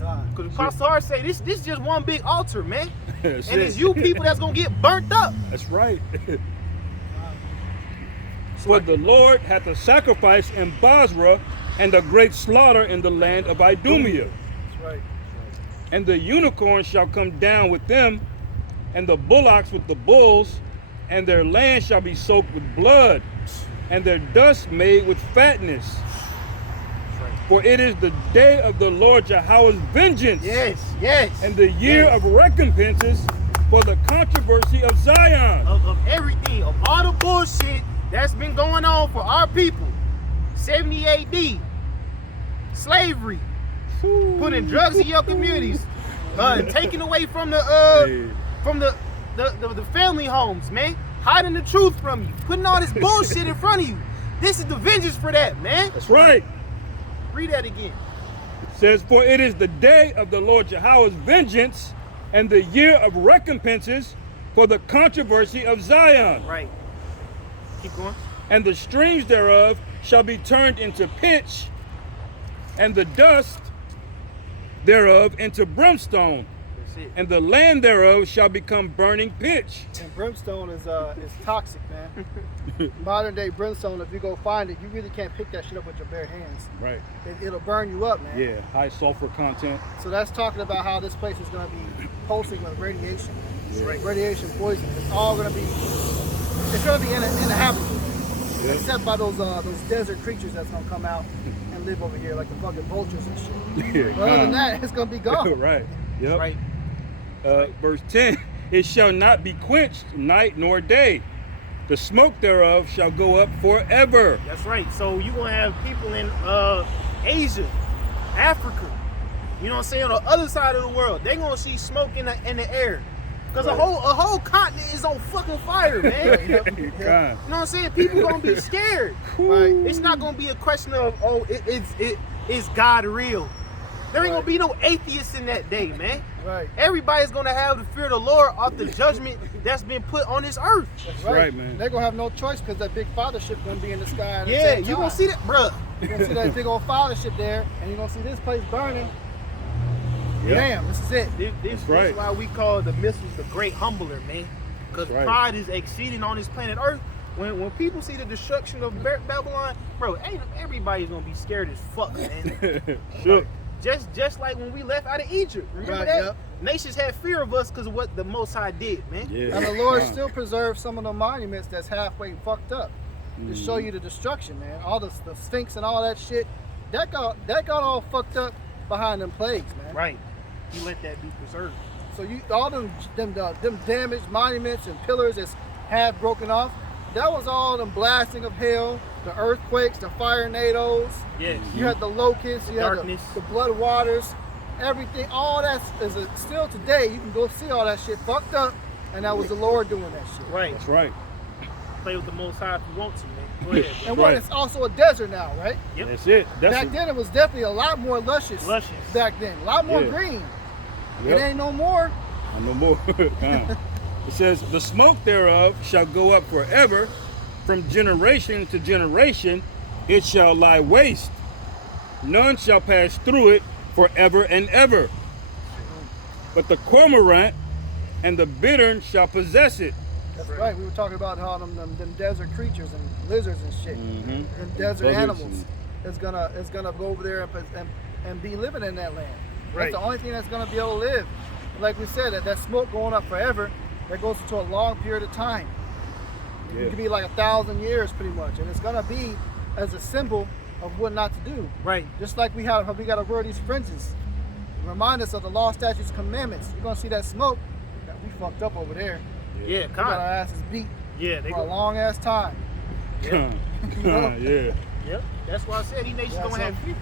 God. Because Apostle R say this is just one big altar, man. That's And it. it's you people that's gonna get burnt up. That's right. For the Lord hath a sacrifice in Basra, and a great slaughter in the land of Idumea. That's right. And the unicorn shall come down with them, and the bullocks with the bulls, and their land shall be soaked with blood, and their dust made with fatness. For it is the day of the Lord Yahawah's vengeance, Yes. and the year of recompenses for the controversy of Zion. Of everything, of all the bullshit that's been going on for our people. 70 AD, slavery, putting drugs in your communities, taking away from the family homes, man, hiding the truth from you, putting all this bullshit in front of you. This is the vengeance for that, man. That's right. Read that again. It says, for it is the day of the Lord Yahawah's vengeance, and the year of recompenses for the controversy of Zion. Right. Keep going. And the streams thereof shall be turned into pitch, and the dust thereof into brimstone, That's it. and the land thereof shall become burning pitch. And brimstone is toxic, man. Modern day brimstone, if you go find it, you really can't pick that shit up with your bare hands. Right. It'll burn you up, man. Yeah, high sulfur content. So that's talking about how this place is going to be pulsing with radiation. Yeah. Right. Radiation poison. It's all going to be. It's going to be inhabitable. Yeah. Except by those desert creatures that's gonna come out and live over here, like the fucking vultures and shit. Yeah, But other than that, it's gonna be gone. Right. Yep. Right. Verse 10, it shall not be quenched night nor day. The smoke thereof shall go up forever. That's right. So you're gonna have people in Asia, Africa, you know what I'm saying, on the other side of the world. They're gonna see smoke in the air. Because a whole continent is on fucking fire, man. You know what I'm saying? People gonna be scared. Right. It's not gonna be a question of, oh, is God real? There ain't gonna be no atheists in that day, man. Right. Everybody's gonna have the fear of the Lord off the judgment that's been put on this earth. That's right, man. They're gonna have no choice because that big fathership gonna be in the sky. At the Yeah, same you gonna time. see that, bruh. You're gonna see that big old fathership there, and you're gonna see this place burning. Yep. Damn, this is it. This right. is why we call the missiles the great humbler, man. Because That's right. pride is exceeding on this planet Earth. When people see the destruction of Babylon, bro, everybody's gonna be scared as fuck, man. Sure. Just like when we left out of Egypt. Remember Right, that? yep. Nations had fear of us because of what the Most High did, man. Yeah. And the Lord still preserves some of the monuments that's halfway fucked up to show Mm. you the destruction, man. All the Sphinx and all that shit, that got all fucked up behind them plagues, man. Right. You let that be preserved. So you all them damaged monuments and pillars that's half broken off, that was all them blasting of hell, the earthquakes, the fire tornadoes. Yes. You had the locusts, you had Darkness. the blood waters, everything. All that is still today. You can go see all that shit fucked up, and that was the Lord doing that shit. Right. That's right. Play with the Most High if you want to, man. Go ahead. And Right. it's also a desert now, right? Yep. That's it. That's Back then it was definitely a lot more luscious. Luscious. Back then, a lot more Yeah. green. Yep. It ain't no more. No more. It says, the smoke thereof shall go up forever, from generation to generation it shall lie waste. None shall pass through it forever and ever. But the cormorant and the bittern shall possess it. That's right. We were talking about how them desert creatures and lizards and shit, Mhm. and desert Buzzards animals. It's gonna go over there and be living in that land. Right. That's the only thing that's gonna be able to live. Like we said, that smoke going up forever, that goes into a long period of time. Yeah. It could be like 1,000 years pretty much, and it's gonna be as a symbol of what not to do. Right. Just like we gotta wear these fringes. Remind us of the law, statutes, commandments. You're gonna see that smoke. We fucked up over there. Yeah, We got our con. asses beat Yeah, they for a go. long ass time. Yeah. Yep. That's why I said these nations Yeah, gonna have so- fear.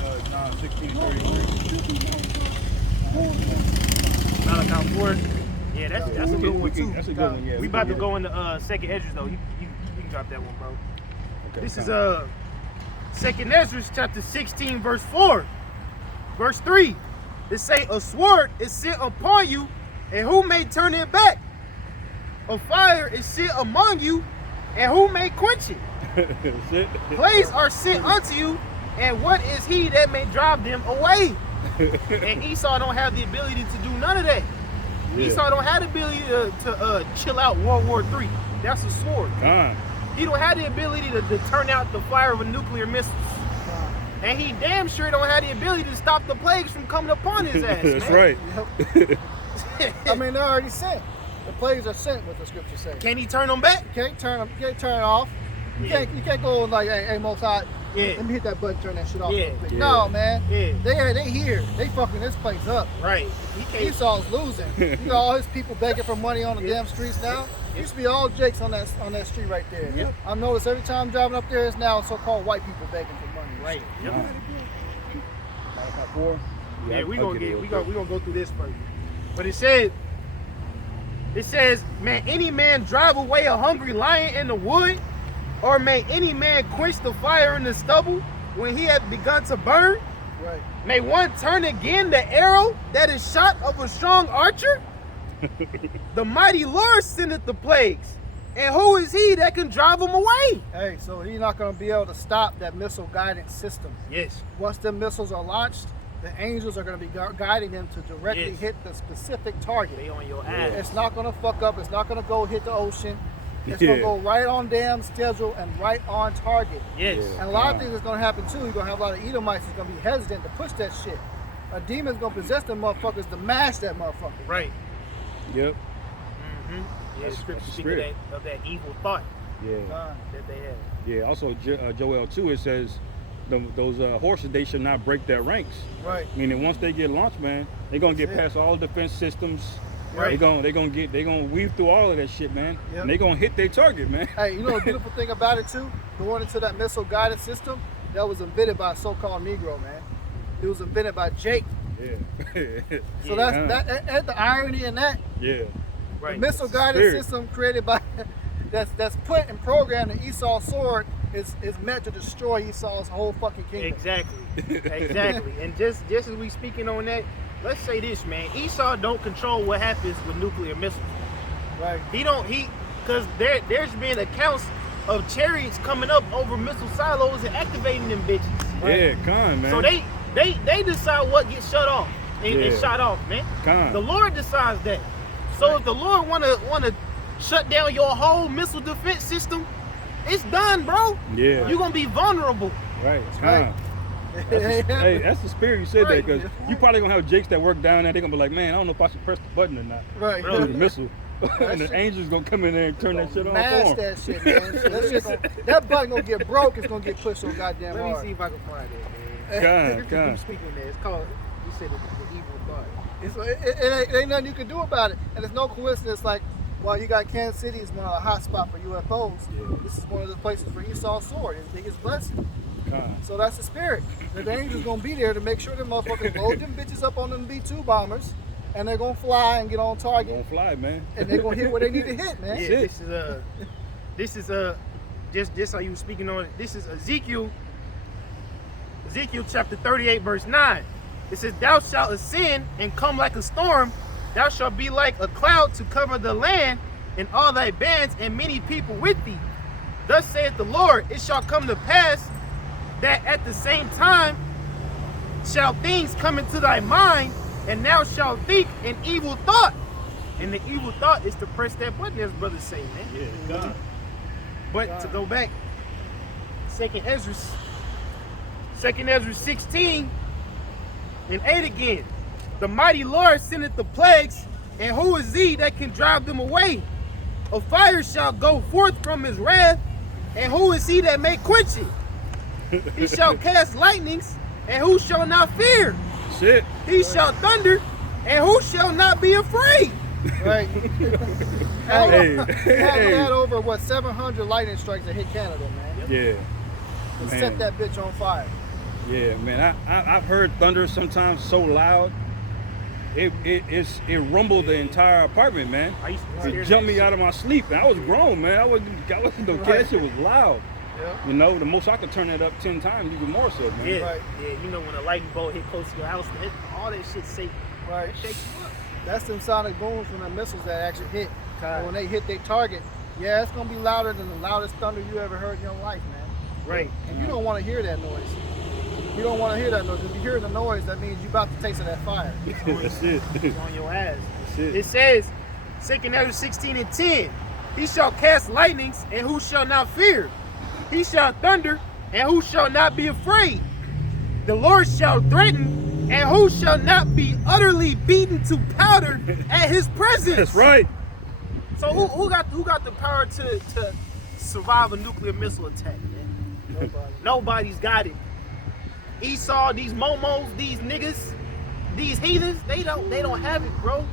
John 16:33. Malachi 4. Yeah, that's a good one too. That's a good one. Yeah, We about to go into second Ezra though. You can drop that one, bro. Okay, This is fine. second Ezra chapter 16 verse 4. Verse 3. It say a sword is set upon you, and who may turn it back? A fire is set among you, and who may quench it? That's it. Plagues are sent unto you, and what is he that may drive them away? And Esau don't have the ability to do none of that. Yeah. Esau don't have the ability to chill out World War III. That's a sword. Con. He don't have the ability to turn out the fire of a nuclear missile. And he damn sure don't have the ability to stop the plagues from coming upon his ass. That's man. right. I mean, they're already sent. The plagues are sent, what the scripture says. Can he turn them back? You can't turn them. You can't turn it off. You can't go like, hey, Most High, Yeah. let me hit that button, turn that shit off. Yeah. Real quick. Yeah. No, man. Yeah. They here. They fucking this place up. Right. He can't. Esau's losing. You got all his people begging for money on the damn streets now. Used to be all Jakes on that street right there. Yep. I notice every time I'm driving up there, it's now so-called white people begging for money. Right. Yep. Malachi 4. Yeah, we I'll gonna get it get real we quick. gonna go through this first. But it says, man, any man drive away a hungry lion in the wood, or may any man quench the fire in the stubble when he hath begun to burn? Right. May one turn again the arrow that is shot of a strong archer? The mighty Lord sendeth the plagues, and who is he that can drive them away? Hey, so he's not going to be able to stop that missile guidance system. Yes. Once the missiles are launched, the angels are going to be guiding them to directly Yes. hit the specific target. They on your Yeah. ass. It's not going to fuck up. It's not going to go hit the ocean. It's going to Yeah. go right on damn schedule and right on target. Yes. Yeah. And a lot of things that's going to happen too. You're going to have a lot of Edomites that's going to be hesitant to push that shit. A demon's going to possess them motherfuckers to mash that motherfucker. Right. Yep. Mm-hmm. Yeah, That's- the scripture that's the speak of spirit. that evil thought Yeah. that they have. Yeah. Also, Joel 2, it says those horses, they should not break their ranks. Right. Meaning once they get launched, man, they're gonna get That's it. past all defense systems. Right. They're gonna weave through all of that shit, man. Yep. And they're gonna hit their target, man. Hey, you know the beautiful thing about it too? Going into that missile guidance system, that was invented by a so-called Negro, man. It was invented by Jake. Yeah. So Yeah. that's the irony in that. Yeah. Right. The missile guidance Spirit. system created by that's put and programmed in Esau's sword is meant to destroy Esau's whole fucking kingdom. Exactly. Exactly. And just as we speaking on that, let's say this, man. Esau don't control what happens with nuclear missiles. Right. Because there's been accounts of chariots coming up over missile silos and activating them bitches. Yeah, con, man. So they decide what gets shut off and Yeah. shot off, man. Con. The Lord decides that. So if the Lord wanna shut down your whole missile defense system, it's done, bro. Yeah. You're gonna be vulnerable. Right. Con. right. Hey, that's the spirit you said Right. that, because you probably gonna have jakes that work down there. They're gonna be like, man, I don't know if I should press the button or not. Right. Bro. To the missile. And the shit- angels gonna come in there and turn that shit on Mash for 'em. that shit, man. That button gonna get broke. It's gonna get pushed so goddamn Let me hard. see if I can find it, man. God, You God. speaking there. It's called, you said the evil thought. It ain't nothing you can do about it, and it's no coincidence. Like, while you got Kansas City is one of the hot spot for UFOs. Yeah. This is one of the places for Esau's sword, his biggest blessing. Con. So that's the spirit. The angels gonna be there to make sure them motherfuckers load them bitches up on them B-2 bombers, and they're gonna fly and get on Gonna target, fly, man. and they're gonna hit where they need to hit, man. Yeah, it. this is just how you were speaking on it. This is Ezekiel chapter 38 verse 9. It says, thou shalt ascend and come like a storm, thou shalt be like a cloud to cover the land, and all thy bands and many people with thee. Thus saith the Lord, it shall come to pass that at the same time shall things come into thy mind, and thou shalt think an evil thought. And the evil thought is to press that button, as brothers say, man. Yeah, con. But to go back, Second Ezra 16 and 8 again. The mighty Lord sendeth the plagues, and who is he that can drive them away? A fire shall go forth from his wrath, and who is he that may quench it? He shall cast lightnings, and who shall not fear? Shit. He shall thunder, and who shall not be afraid? Right. Hey, He had over what 700 lightning strikes that hit Canada, man. Yeah. And Man. set that bitch on fire. Yeah, man. I've heard thunder sometimes so loud. It rumbled the entire apartment, man. I used to be scared It of jumped that me out of my sleep, and I was grown, man. I wasn't gonna care. That shit was loud. Yeah. You know, the most I could turn it up 10 times, even more so, man. Yeah, Right. yeah. You know when a lightning bolt hit close to your house, all that shit shake. Right. That shakes you up. That's them sonic booms from the missiles that actually hit. Okay. And when they hit their target, yeah, it's gonna be louder than the loudest thunder you ever heard in your life, man. Right. And you don't want to hear that noise. You don't want to hear that noise. If you hear the noise, that means you're about to taste of that fire. That's it. It's on your ass. That's it. It says, 2 Ezra 16:10, he shall cast lightnings, and who shall not fear? He shall thunder, and who shall not be afraid? The Lord shall threaten, and who shall not be utterly beaten to powder at his presence? That's right. So who got the power to survive a nuclear missile attack, man? Nobody. Nobody's got it. Esau, these momos, these niggas, these heathens, they don't have it, bro.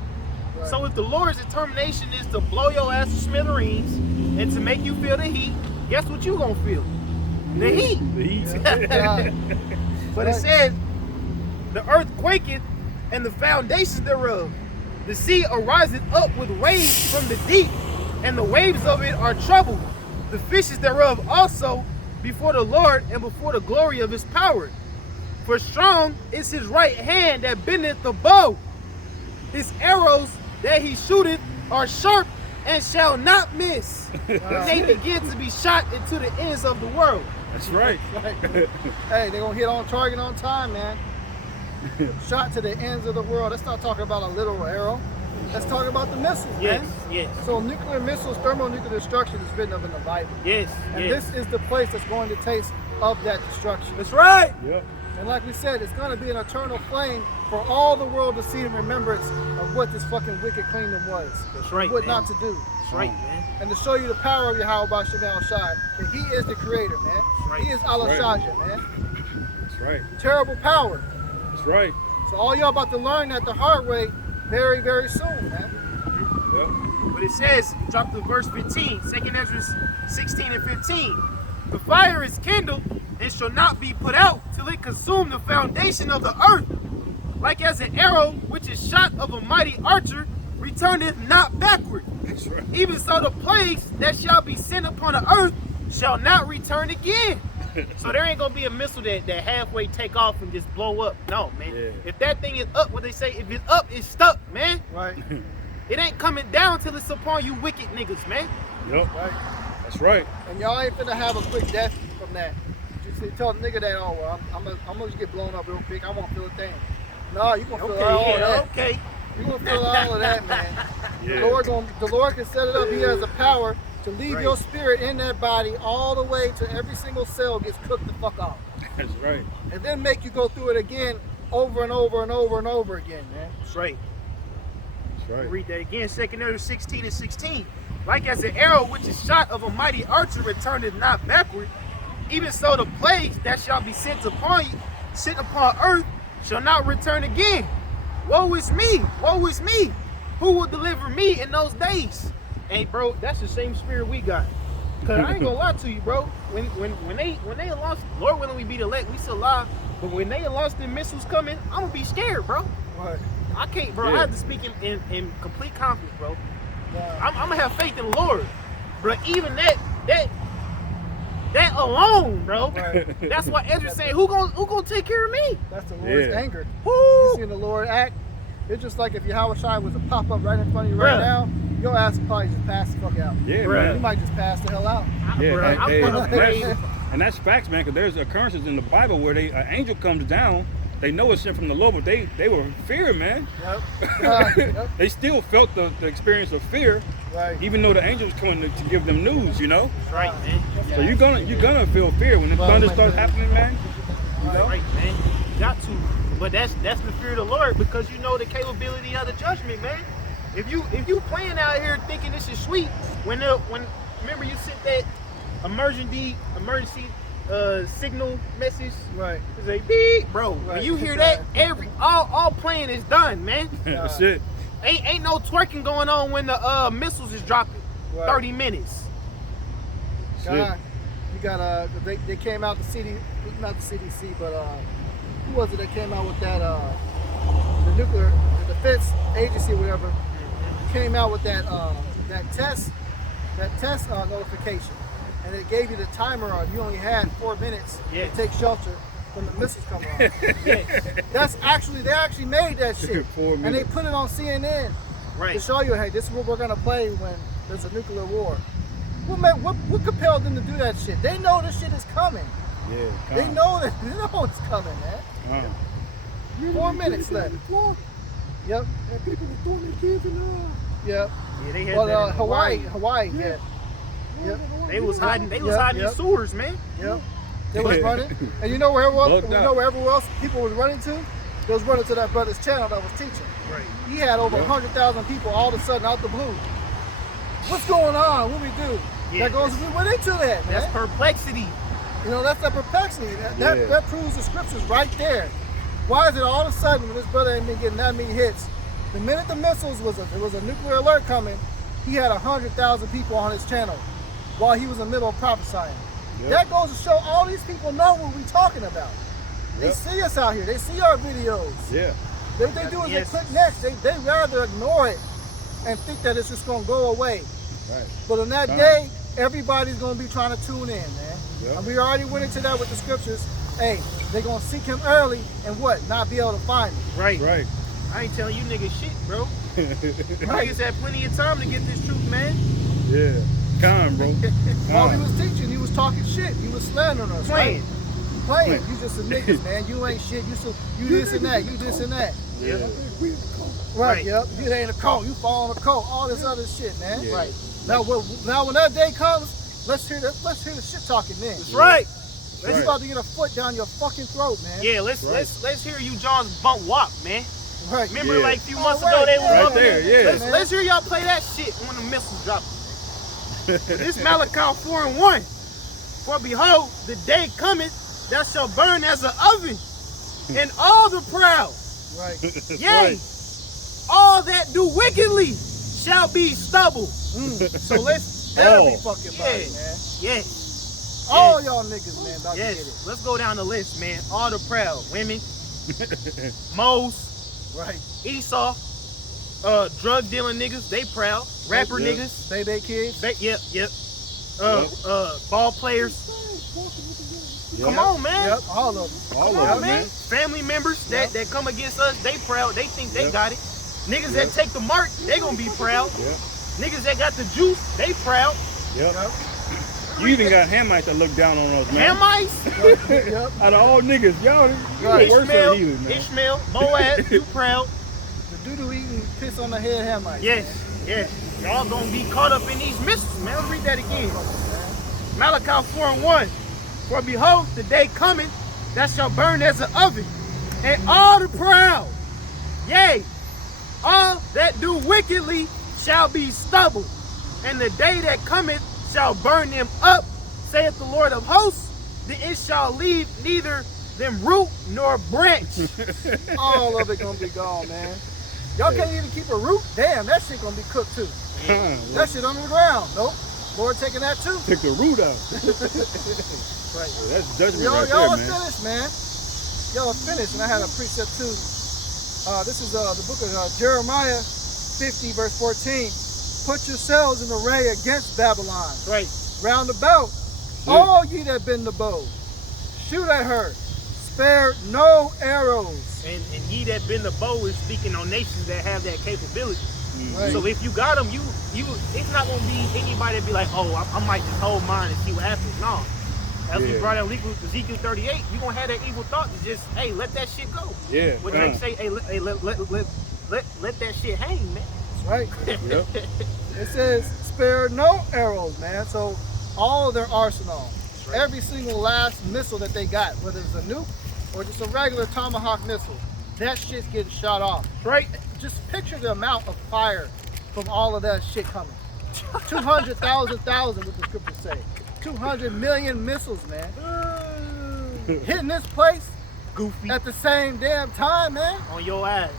Right. So if the Lord's determination is to blow your ass to smithereens and to make you feel the heat, guess what you gonna feel? The heat. The heat. Yeah. But it says, the earth quaketh and the foundations thereof. The sea ariseth up with waves from the deep, and the waves of it are troubled. The fishes thereof also before the Lord and before the glory of his power. For strong is his right hand that bendeth the bow. His arrows that he shooteth are sharp and shall not miss. Wow. They begin to be shot into the ends of the world. That's right. Right. Hey, they're gonna hit on target on time, man. Shot to the ends of the world. Let's not talking about a literal arrow. Let's talk about the missiles, Yes, man. yes, So nuclear missiles, thermonuclear destruction is written of in the Bible. yes, And yes. this is the place that's going to taste of that destruction. That's right. Yep. And like we said, it's going to be an eternal flame for all the world to see in remembrance of what this fucking wicked kingdom was. That's right, What man. not to do. That's right, man. And to show you the power of YAHAWASHI, that he is the creator, man. right. He is Allah Right. Shaja, man. That's right. Terrible power. That's right. So all y'all about to learn that the hard way very, very soon, man. Yep. But it says, drop to verse 15, 2 Ezra 16 and 15. The fire is kindled and shall not be put out till it consume the foundation of the earth. Like as an arrow which is shot of a mighty archer, returneth not backward. That's right. Even so the plagues that shall be sent upon the earth shall not return again. So there ain't gonna be a missile that halfway take off and just blow up. No, man. Yeah. If that thing is up, what they say, if it's up, it's stuck, man. Right, It ain't coming down till it's upon you wicked niggas, man. Yep. right. That's right. And y'all ain't finna have a quick death from that. Just tell the nigga that, oh, well, I'm gonna just get blown up real quick. I won't feel a thing. No, you gonna feel Okay, all yeah, that. okay. You gonna feel all of that, man. Yeah. The Lord can set it up. He has the power to leave Right. your spirit in that body all the way to every single cell gets cooked the fuck off. That's right. And then make you go through it again over and over and over and over again, man. That's right. That's right. Read that again, 2 Ezra 16 and 16. Like as an arrow which is shot of a mighty archer returneth not backward, even so the plagues that shall be sent upon you, sent upon earth, shall not return again. Woe is me, woe is me. Who will deliver me in those days? Hey, bro, that's the same spirit we got. Cause I ain't gonna lie to you, bro. When they lost, Lord willing we be the elect, we still alive. But when they lost the missiles coming, I'm gonna be scared, bro. Right. I can't, bro. Yeah. I have to speak in complete confidence, bro. Wow. I'm gonna have faith in the Lord, but even that alone, bro. Right. That's why Ezra's saying, who gonna take care of me? That's the Lord's Yeah. anger. Woo! You seen the Lord act? It's just like if YAHAWASHI was a pop-up right in front of you right Bruh. now, your ass would probably just pass the fuck out. Yeah, Bruh. You man. might just pass the hell out. Yeah, Bro, I'm hey, gonna pray. and that's facts, man. Because there's occurrences in the Bible where an angel comes down. They know it's sent from the Lord, but they were fearing, man. Yep. Yep. They still felt the experience of fear, Right. even though the angel was coming to give them news, you know. That's right, man. So you're gonna feel fear when the Well, thunder my starts goodness. happening, man. That's right, man. You got to. But that's the fear of the Lord, because you know the capability of the judgment, man. If you playing out here thinking this is sweet, when remember you sent that emergency signal message. Right. It's like beep, bro. Right. When you hear that, all playing is done, man. That's it. Ain't no twerking going on when the missiles is dropping. Right. 30 minutes. That's God. You got they came out not the CDC, but who was it that came out with that the nuclear the defense agency or whatever came out with that test notification, and it gave you the timer on. You only had 4 minutes to take shelter when the missiles come on. That's actually they actually made that shit, 4 minutes. and they put it on CNN to show you, hey, this is what we're gonna play when there's a nuclear war. What compelled them to do that shit? They know this shit is coming. Yeah, They know it's coming, man. 4 minutes left. Yep. And people were throwing their kids in the Yep. Yeah, they had Well, that in Hawaii, yeah. Yep. They was hiding in sewers, man. Yep. They was running. And you know where else? Bugged You out. know where everyone else people was running to? They was running to that brother's channel that was teaching. Right. He had over 100,000 people all of a sudden out the blue. What's going on? What we do? Yeah, We went into that, man. That's perplexity. You know, that's the perplexity. That proves the scriptures right there. Why is it all of a sudden when this brother ain't been getting that many hits? The minute the missiles there was a nuclear alert coming, he had 100,000 people on his channel while he was in the middle of prophesying. Yep. That goes to show all these people know what we're talking about. They Yep. see us out here. They see our videos. Yeah. What they do is they click next. They rather ignore it and think that it's just going to go away. Right. But on that day, everybody's going to be trying to tune in, man. Yep. And we already went into that with the scriptures. Hey, they're going to seek him early and what? Not be able to find him. Right. Right. I ain't telling you niggas shit, bro. Niggas had plenty of time to get this truth, man. Yeah. Con, bro. While he was teaching, he was talking shit. He was slandering us. Playing. Playing. You just a niggas, man. You ain't shit. You this and that. You this and that. Yeah. Right, Right. yep. You ain't a cult. You fall on a cult. All this other shit, man. Yeah. Right. Now when that day comes, let's hear the shit talking then. That's right. You about to get a foot down your fucking throat, man. Yeah, let's hear you John's bump wop, man. Right. Remember Yeah. like a few months right, ago they was right bumping there, it? yeah. Let's hear y'all play that shit when the missiles drop. This Malachi 4:1. For behold, the day cometh that shall burn as an oven, and all the proud, Right. yea, all that do wickedly shall be stubble. So let's every fucking body, Yeah. man. Yes, All y'all niggas, man, about to get it. yes. Let's go down the list, man. All the proud women, Mose, Right. Esau, drug dealing niggas, they proud. Rapper Yeah. niggas, Baby kids. yep. Ball players. Come on, man. Yep. All of them. All Come of on, it, man. man. Family members that come against us, they proud. They think they Yep. got it. Niggas that take the mark, they gonna be proud. Yeah. Niggas that got the juice, they proud. Yep. You even got Hamites that look down on us, man. Hamites, Yep. Out of all niggas, y'all Right. worse than heathens, man. Ishmael, Moab, you proud. The doo-doo eating piss on the head Hamites. Yes, yes. Y'all gonna be caught up in these missiles, man. Let's read that again. Malachi 4:1. For behold, the day cometh that shall burn as an oven, and all the proud, yea, all that do wickedly shall be stubble. And the day that cometh shall burn them up, saith the Lord of hosts, then it shall leave neither them root nor branch. All of it gonna be gone, man. Y'all can't even keep a root. Damn, that shit gonna be cooked too. That shit under the ground. Nope. Lord taking that too. Took the root out. Right. Yeah, that's judgment Y'all right are there, man. finished, man. Y'all are finished, and I had a precept too. This is the book of Jeremiah 50, verse 14. Put yourselves in array against Babylon. Right. Round about, all ye that bend the bow, shoot at her, spare no arrows. And he that bend the bow is speaking on nations that have that capability. Right. So if you got them, you it's not gonna be anybody that be like, oh, I might just hold mine and see what happens. No. As we Yeah. brought out Ezekiel 38, you gonna have that evil thought to just, hey, let that shit go. Yeah. What they say, hey, let that shit hang, man. That's right. Yep. It says, spare no arrows, man. So all of their arsenal, every single last missile that they got, whether it's a nuke or just a regular Tomahawk missile, that shit's getting shot off. Right? Just picture the amount of fire from all of that shit coming. 200,000, what the scriptures say. 200 million missiles, man. Hitting this place Goofy at the same damn time, man. on your ass.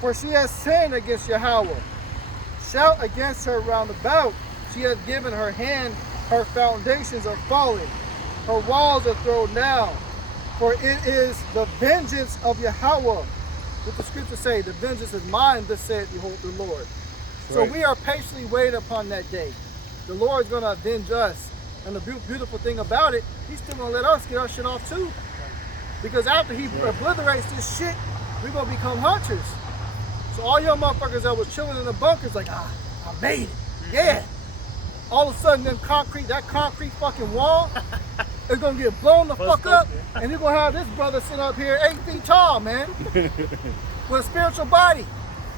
For she has sinned against Yahawah. Shout against her round about. She has given her hand Her foundations are fallen. Her walls are thrown down. For it is the vengeance of Yahawah. What the scriptures say, the vengeance is mine, thus saith the Lord. So Right. we are patiently waiting upon that day. The Lord's going to avenge us. And the beautiful thing about it, he's still going to let us get our shit off too. Because after he obliterates this shit, we're going to become hunters. So all your motherfuckers that was chilling in the bunkers like, I made it. Yeah. All of a sudden, that concrete fucking wall is going to get blown the fuck up. And you're going to have this brother sitting up here 8 feet tall, man. With a spiritual body.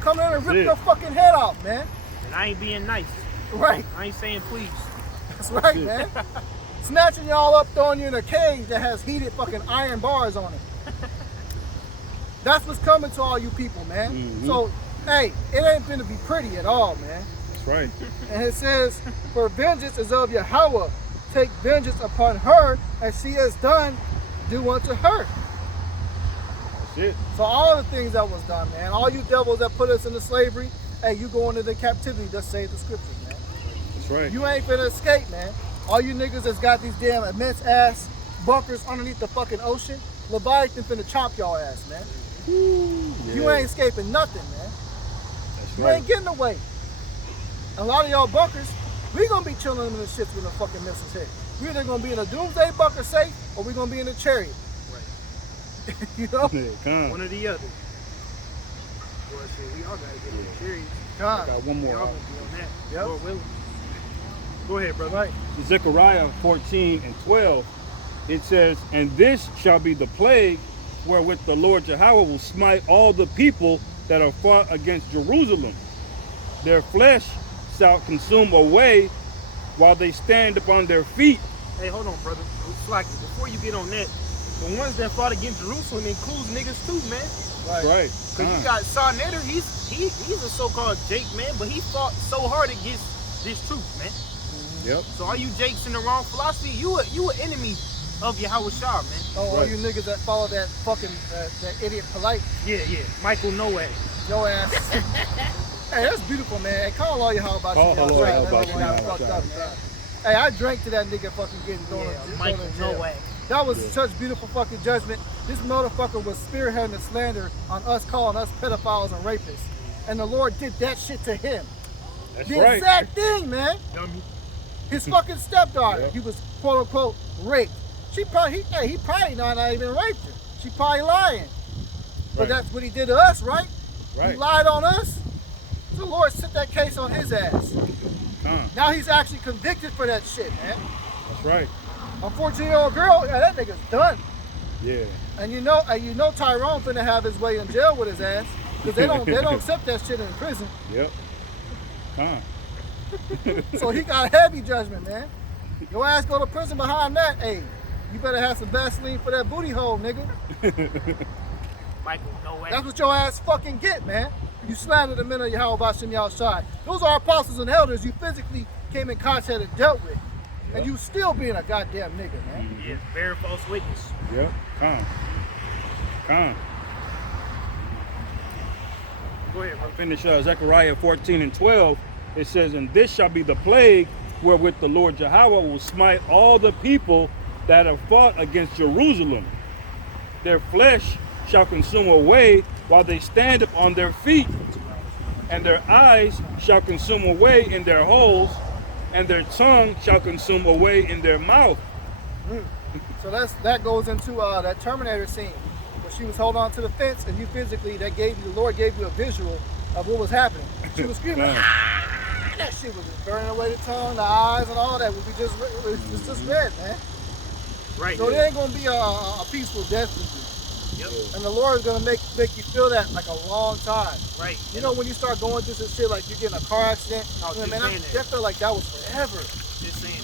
Come in and rip your fucking head off, man. And I ain't being nice. Right. I ain't saying please. That's right, man. Snatching y'all up, throwing you in a cage that has heated fucking iron bars on it. That's what's coming to all you people, man. Mm-hmm. So, hey, it ain't gonna be pretty at all, man. That's right. And it says, for vengeance is of Yahawah. Take vengeance upon her, as she has done, do unto her. That's it. So all the things that was done, man. All you devils that put us into slavery, hey, you going into captivity, just say the scriptures, man. That's right. You ain't finna escape, man. All you niggas that's got these damn immense ass bunkers underneath the fucking ocean, Leviathan finna chop y'all ass, man. You ain't escaping nothing, man. That's You right. ain't getting away. A lot of y'all bunkers, we gonna be chilling in the shits when the fucking missiles hit. We either gonna be in a doomsday bunker safe, or we gonna be in a chariot. Right. You know? Yeah, come One or the other. Boy, shit, we all gotta get in the series. God. Got one We more. all gonna be on that. Yep. Lord willing. Go ahead, brother. Right. Zechariah 14 and 12, it says, and this shall be the plague wherewith the Lord Yahawah will smite all the people that are fought against Jerusalem. Their flesh shall consume away while they stand upon their feet. Hey, hold on, brother. Slacky, before you get on that, the ones that fought against Jerusalem includes niggas too, man. Right. Cause you got Sarnetter, he's a so-called Jake, man, but he fought so hard against this truth, man. Yep. So all you Jakes in the wrong philosophy, you an enemy of YAHAWASHI, man. Oh, all Right. you niggas that follow that fucking, that idiot polite, Yeah. Michael Noah. your ass. Hey, that's beautiful, man. Hey, call all your how about Call you. all Right, y'all that about nigga you, got y'all fucked about up, man. Hey, I drank to that nigga fucking getting thrown Michael in jail. Noah. That was such beautiful fucking judgment. This motherfucker was spearheading the slander on us, calling us pedophiles and rapists. And the Lord did that shit to him. That's The right. exact thing, man. Dummy. His fucking stepdaughter, Yep. he was quote unquote raped. He probably not even raped her. She probably lying. But Right. that's what he did to us, right? He Right. lied on us. The Lord set that case on his ass. Now he's actually convicted for that shit, man. That's right. A 14-year-old girl, yeah, that nigga's done. Yeah. And you know Tyrone finna have his way in jail with his ass. Because they don't accept that shit in prison. Yep. So he got a heavy judgment, man. Your ass go to prison behind that. Hey, you better have some Vaseline for that booty hole, nigga. Michael Noah. That's what your ass fucking get, man. You slandered the men of YAHAWASHI outside. Those are apostles and elders you physically came in contact and dealt with. And you still being a goddamn nigga, man. Yes, bearing false witness. Yep. Go ahead, bro. Finish Zechariah 14 and 12. It says, and this shall be the plague wherewith the Lord Yahawah will smite all the people that have fought against Jerusalem. Their flesh shall consume away while they stand up on their feet, and their eyes shall consume away in their holes, and their tongue shall consume away in their mouth. So that goes into that Terminator scene where she was holding on to the fence, and you physically the Lord gave you a visual of what was happening. She was screaming, ah! That shit was just burning away the tongue, the eyes, and all that. We just read, man. Right. So it ain't gonna be a peaceful death with you. Yep. And the Lord is gonna make you feel that like a long time. Right. You know when you start going through this shit, like you're getting a car accident, I was man, just saying that felt like that was forever. Just saying.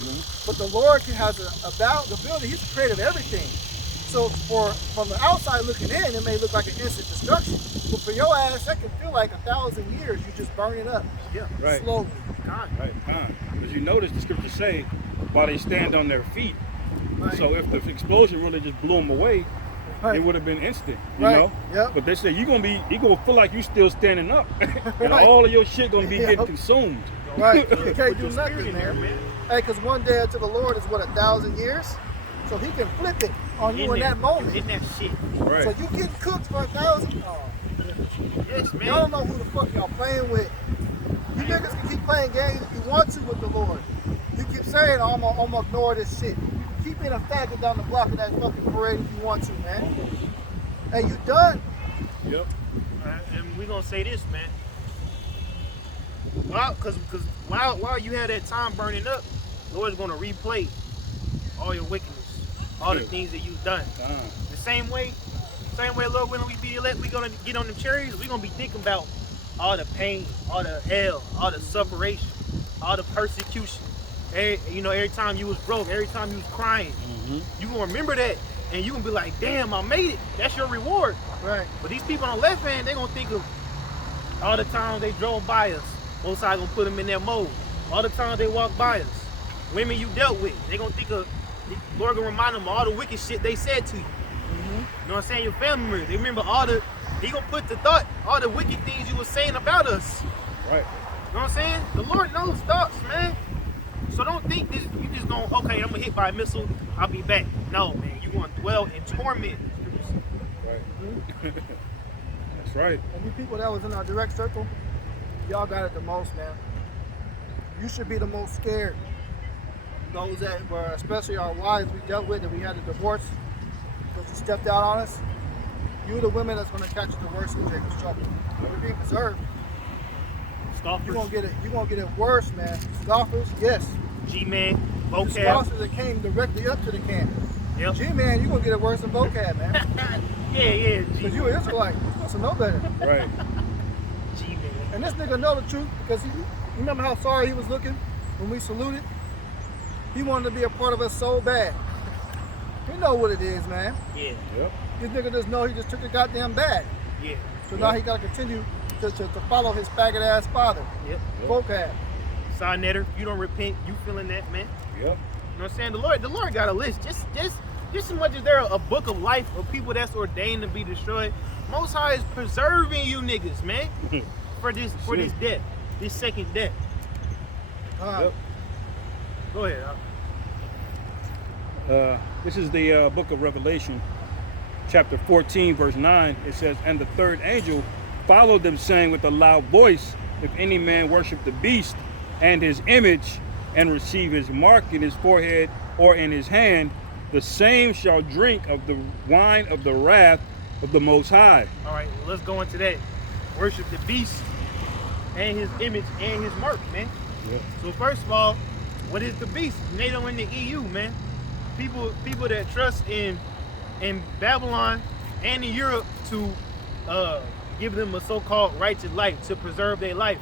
But the Lord has the ability. He's the creator of everything. So from the outside looking in, it may look like an instant destruction. But for your ass, that can feel like 1,000 years. You just burning up Yeah. Right. slowly. God. Right. Because you notice the scriptures say, while they stand on their feet. Right. So if the explosion really just blew them away, Right. it would have been instant, you Right. know. Yep. But they said you gonna feel like you still standing up, and Right. all of your shit gonna be Yep. getting consumed. Right. You can't Put do your spirit nothing, in there, man. Hey, because one day unto the Lord is what, 1,000 years? So he can flip it on you in there. that moment. In that shit. Right. So you getting cooked for 1,000? Oh. Yes, man. Y'all don't know who the fuck y'all playing with. You niggas can keep playing games if you want to with the Lord. You keep saying, I'm gonna ignore this shit. Keep being a faggot down the block of that fucking parade if you want to, man. Hey, you done? Yep. And we gonna say this, man. While you had that time burning up, the Lord's gonna replay all your wickedness, all the things that you've done. The same way, Lord, when we gonna get on the chariots, we gonna be thinking about all the pain, all the hell, all the separation, all the persecution. Every time you was broke, every time you was crying, you gonna remember that, and you gonna be like, damn, I made it. That's your reward. Right. But these people on the left hand, they gonna think of all the times they drove by us. Most High gonna put them in their mode. All the times they walked by us. Women you dealt with, they gonna think of, Lord gonna remind them of all the wicked shit they said to you. You know what I'm saying? Your family members, they remember he gonna put to thought all the wicked things you were saying about us. Right. You know what I'm saying? The Lord knows thoughts, man. So don't think this, you just gonna, okay, I'm gonna hit by a missile, I'll be back. No, man, you gonna dwell in torment. Right. That's right. And you people that was in our direct circle, y'all got it the most, man. You should be the most scared. Those that were, especially our wives we dealt with, that we had a divorce because you stepped out on us. You're the women that's gonna catch the worst in Jacob's trouble. We're being preserved. Scoffers, You're gonna get it worse, man. Scoffers, yes. G-Man, The vocab. scoffers that came directly up to the camp. Yep. G-Man, you're gonna get it worse than vocab, man. Yeah, Because you an Israelite. You're supposed to know better. Right. G-Man. And this nigga know the truth because you remember how sorry he was looking when we saluted? He wanted to be a part of us so bad. He know what it is, man. Yeah, Yep. This nigga just know he just took a goddamn bag. yeah. So now he gotta continue to follow his faggot ass father. Yep. Vocab. Sign netter, you don't repent, you feeling that, man. Yep. You know what I'm saying? The Lord got a list. Just as much as there a book of life of people that's ordained to be destroyed, Most High is preserving you niggas, man. for this death. This second death. Yep. Go ahead. This is the book of Revelation, chapter 14, verse 9. It says, "And the third angel followed them, saying with a loud voice, If any man worship the beast and his image, and receive his mark in his forehead or in his hand, the same shall drink of the wine of the wrath of the Most High." All right, well, let's go into that. Worship the beast and his image and his mark, man. Yep. So first of all, what is the beast? NATO and the EU, man. People that trust in Babylon and in Europe to give them a so-called righteous life, to preserve their life.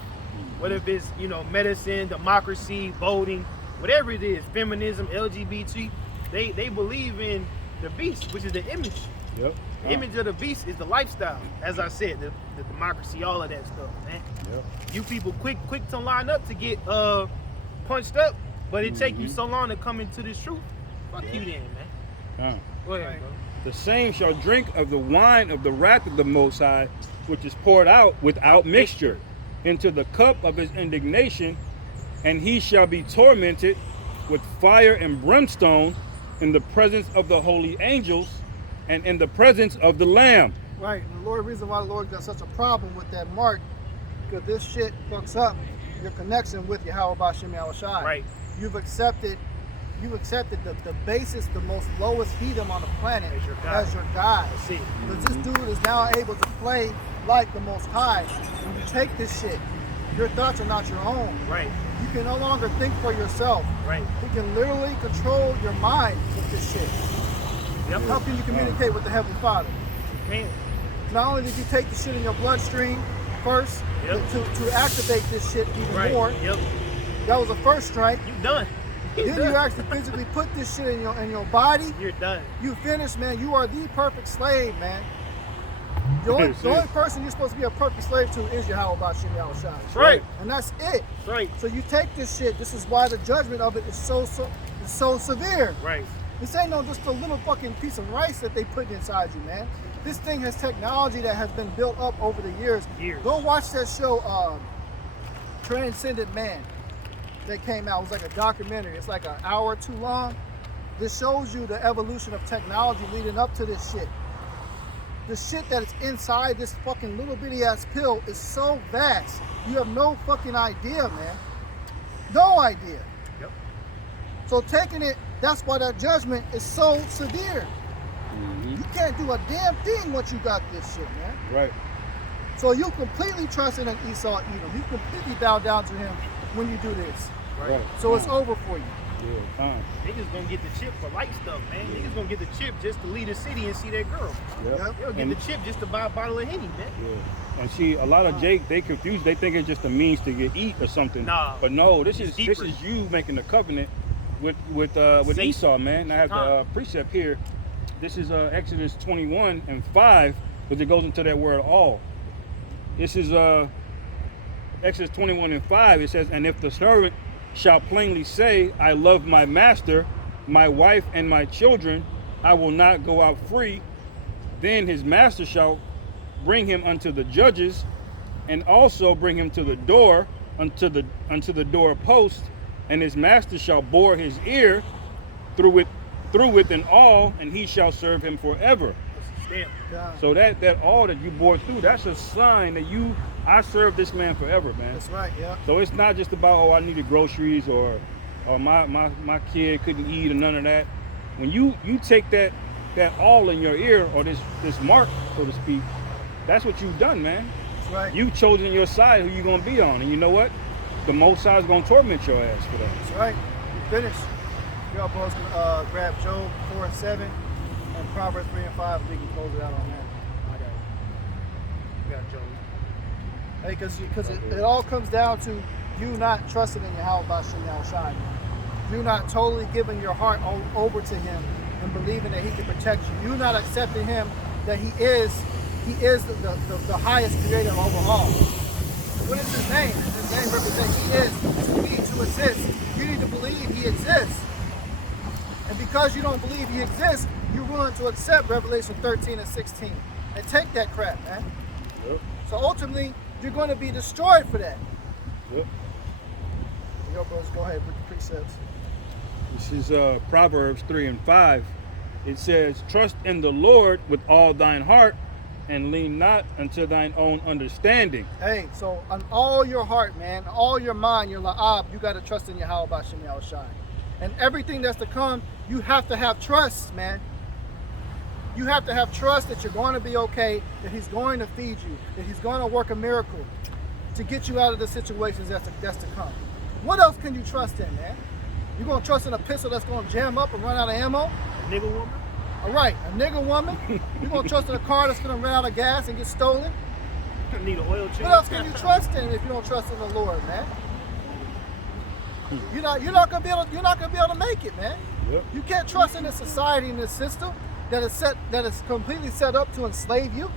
Whether if it's, medicine, democracy, voting, whatever it is, feminism, LGBT, they believe in the beast, which is the image. Yep. The image of the beast is the lifestyle. As I said, the democracy, all of that stuff, man. Yep. You people quick to line up to get punched up, but it take you so long to come into this truth. Fuck you then, man. Go ahead, bro. The same shall drink of the wine of the wrath of the Most High, which is poured out without mixture into the cup of his indignation, and he shall be tormented with fire and brimstone in the presence of the holy angels and in the presence of the Lamb. Right. And the reason why the Lord got such a problem with that mark, because this shit fucks up your connection with YAHAWASHI. Right. You've accepted the basis, the most lowest heathen on the planet As your God. That's it. Because this dude is now able to play like the Most High. When you take this shit, your thoughts are not your own. Right. You can no longer think for yourself. Right. He can literally control your mind with this shit. Yep. How can you communicate with the Heavenly Father? Man. Not only did you take the shit in your bloodstream first, Yep. to activate this shit even more, Yep. that was the first strike. You done. Then you actually physically put this shit in your body. You're done. You finished, man. You are the perfect slave, man. The only person you're supposed to be a perfect slave to is YAHAWASHI. That's right. And that's it. Right. So you take this shit. This is why the judgment of it is so severe. Right. This ain't no just a little fucking piece of rice that they put inside you, man. This thing has technology that has been built up over the years. Go watch that show, Transcendent Man, that came out. It was like a documentary. It's like an hour or two long. This shows you the evolution of technology leading up to this shit. The shit that is inside this fucking little bitty ass pill is so vast. You have no fucking idea, man. No idea. Yep. So taking it, that's why that judgment is so severe. You can't do a damn thing once you got this shit, man. Right. So you completely trust in an Esau Edom. You completely bow down to him when you do this. Right. So it's over for you. Yeah. Niggas gonna get the chip for light stuff, man. Niggas gonna get the chip just to leave the city and see that girl. Yep. They'll get the chip just to buy a bottle of Henny, man. Yeah. And see, a lot of Jake, they confuse. They think it's just a means to get eat or something. Nah. But no, this is deeper. you making a covenant with Satan. Esau, man. And I have the precept here. This is Exodus 21 and 5, because it goes into that word all. This is Exodus 21 and 5. It says, and if the servant shall plainly say, I love my master, my wife, and my children, I will not go out free. Then his master shall bring him unto the judges, and also bring him to the door, unto the door post, and his master shall bore his ear through it and all, and he shall serve him forever. So that all that you bore through, that's a sign that I serve this man forever, man. That's right, yeah. So it's not just about, oh, I needed groceries or my kid couldn't eat or none of that. When you take that all in your ear, or this mark, so to speak, that's what you've done, man. That's right. You've chosen your side, who you're gonna be on. And you know what? The Most High is gonna torment your ass for that. That's right. You finished. Y'all boys can grab Job 4 and 7 and Proverbs 3 and 5, and we can close it out on that. I got it. We got Job. Hey, because it all comes down to you not trusting in YAHAWASHI. You not totally giving your heart over to him and believing that he can protect you. You not accepting him that he is the highest creator over all. What is his name? His name represents he is, to be, to exist. You need to believe he exists. And because you don't believe he exists, you're willing to accept Revelation 13 and 16 and take that crap, man. Yep. So ultimately, you're going to be destroyed for that. Yep. Yo, bros, go ahead with the precepts. This is Proverbs 3 and 5. It says, trust in the Lord with all thine heart, and lean not unto thine own understanding. Hey, so on all your heart, man, all your mind, your la'ab, you got to trust in YAHAWASHI. And everything that's to come, you have to have trust, man. You have to have trust that you're going to be okay, that he's going to feed you, that he's going to work a miracle to get you out of the situations that's to come. What else can you trust in, man? You going to trust in a pistol that's going to jam up and run out of ammo? A nigga woman? All right, a nigga woman. You going to trust in a car that's going to run out of gas and get stolen? Need an oil change? What else can you trust in if you don't trust in the Lord, man? You're not gonna be able to make it, man. Yep. You can't trust in this society and this system that is completely set up to enslave you.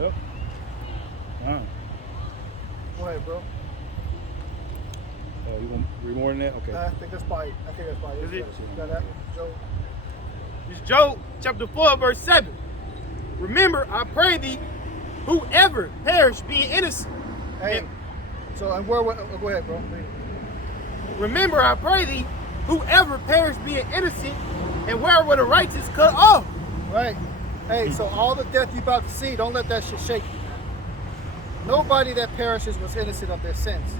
Yep. Go ahead, bro. You want to read more than that? Okay. I think that's probably it. Is it? You got that, Joe? It's Job chapter 4, verse 7. Remember, I pray thee, whoever perish being innocent. Hey. So and go ahead, bro. Read it. Remember, I pray thee, whoever perish being innocent, and where were the righteous cut off? Right. Hey, so all the death you about to see, don't let that shit shake you. Nobody that perishes was innocent of their sins.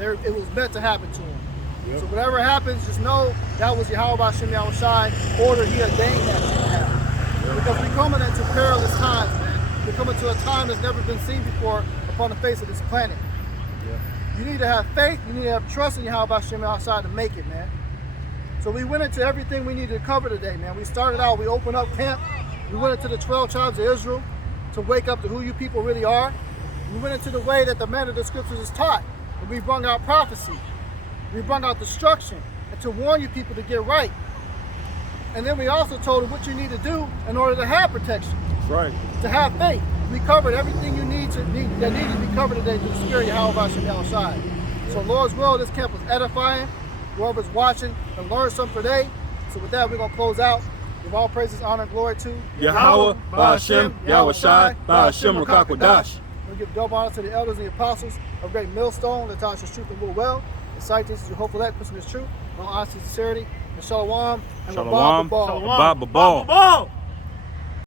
It was meant to happen to them. Yep. So whatever happens, just know that was YAHAWASHI order. He ordained that shit to happen. Yep. Because we're coming into perilous times, man. We're coming to a time that's never been seen before upon the face of this planet. Yep. You need to have faith. You need to have trust in YAHAWASHI to make it, man. So we went into everything we needed to cover today, man. We started out, we opened up camp. We went into the 12 tribes of Israel to wake up to who you people really are. We went into the way that the man of the scriptures is taught. And we brought out prophecy. We brought out destruction and to warn you people to get right. And then we also told them what you need to do in order to have protection. That's right. To have faith. We covered everything that needed to be covered today through the spirit of YAHAWASHI. So Lord's will, this camp was edifying. Whoever's watching and learned something today, So with that, we're going to close out. Give all praises, honor, and glory to Yahawah, bahasham, Yahawashi, bahasham, Rakakwadash. We'll give double honor to the elders and the apostles of great millstone that taught us truth and will well. And cite this is your hope for that Christmas truth, on honesty and sincerity. And shalom. And Shalom. Babal. Babal.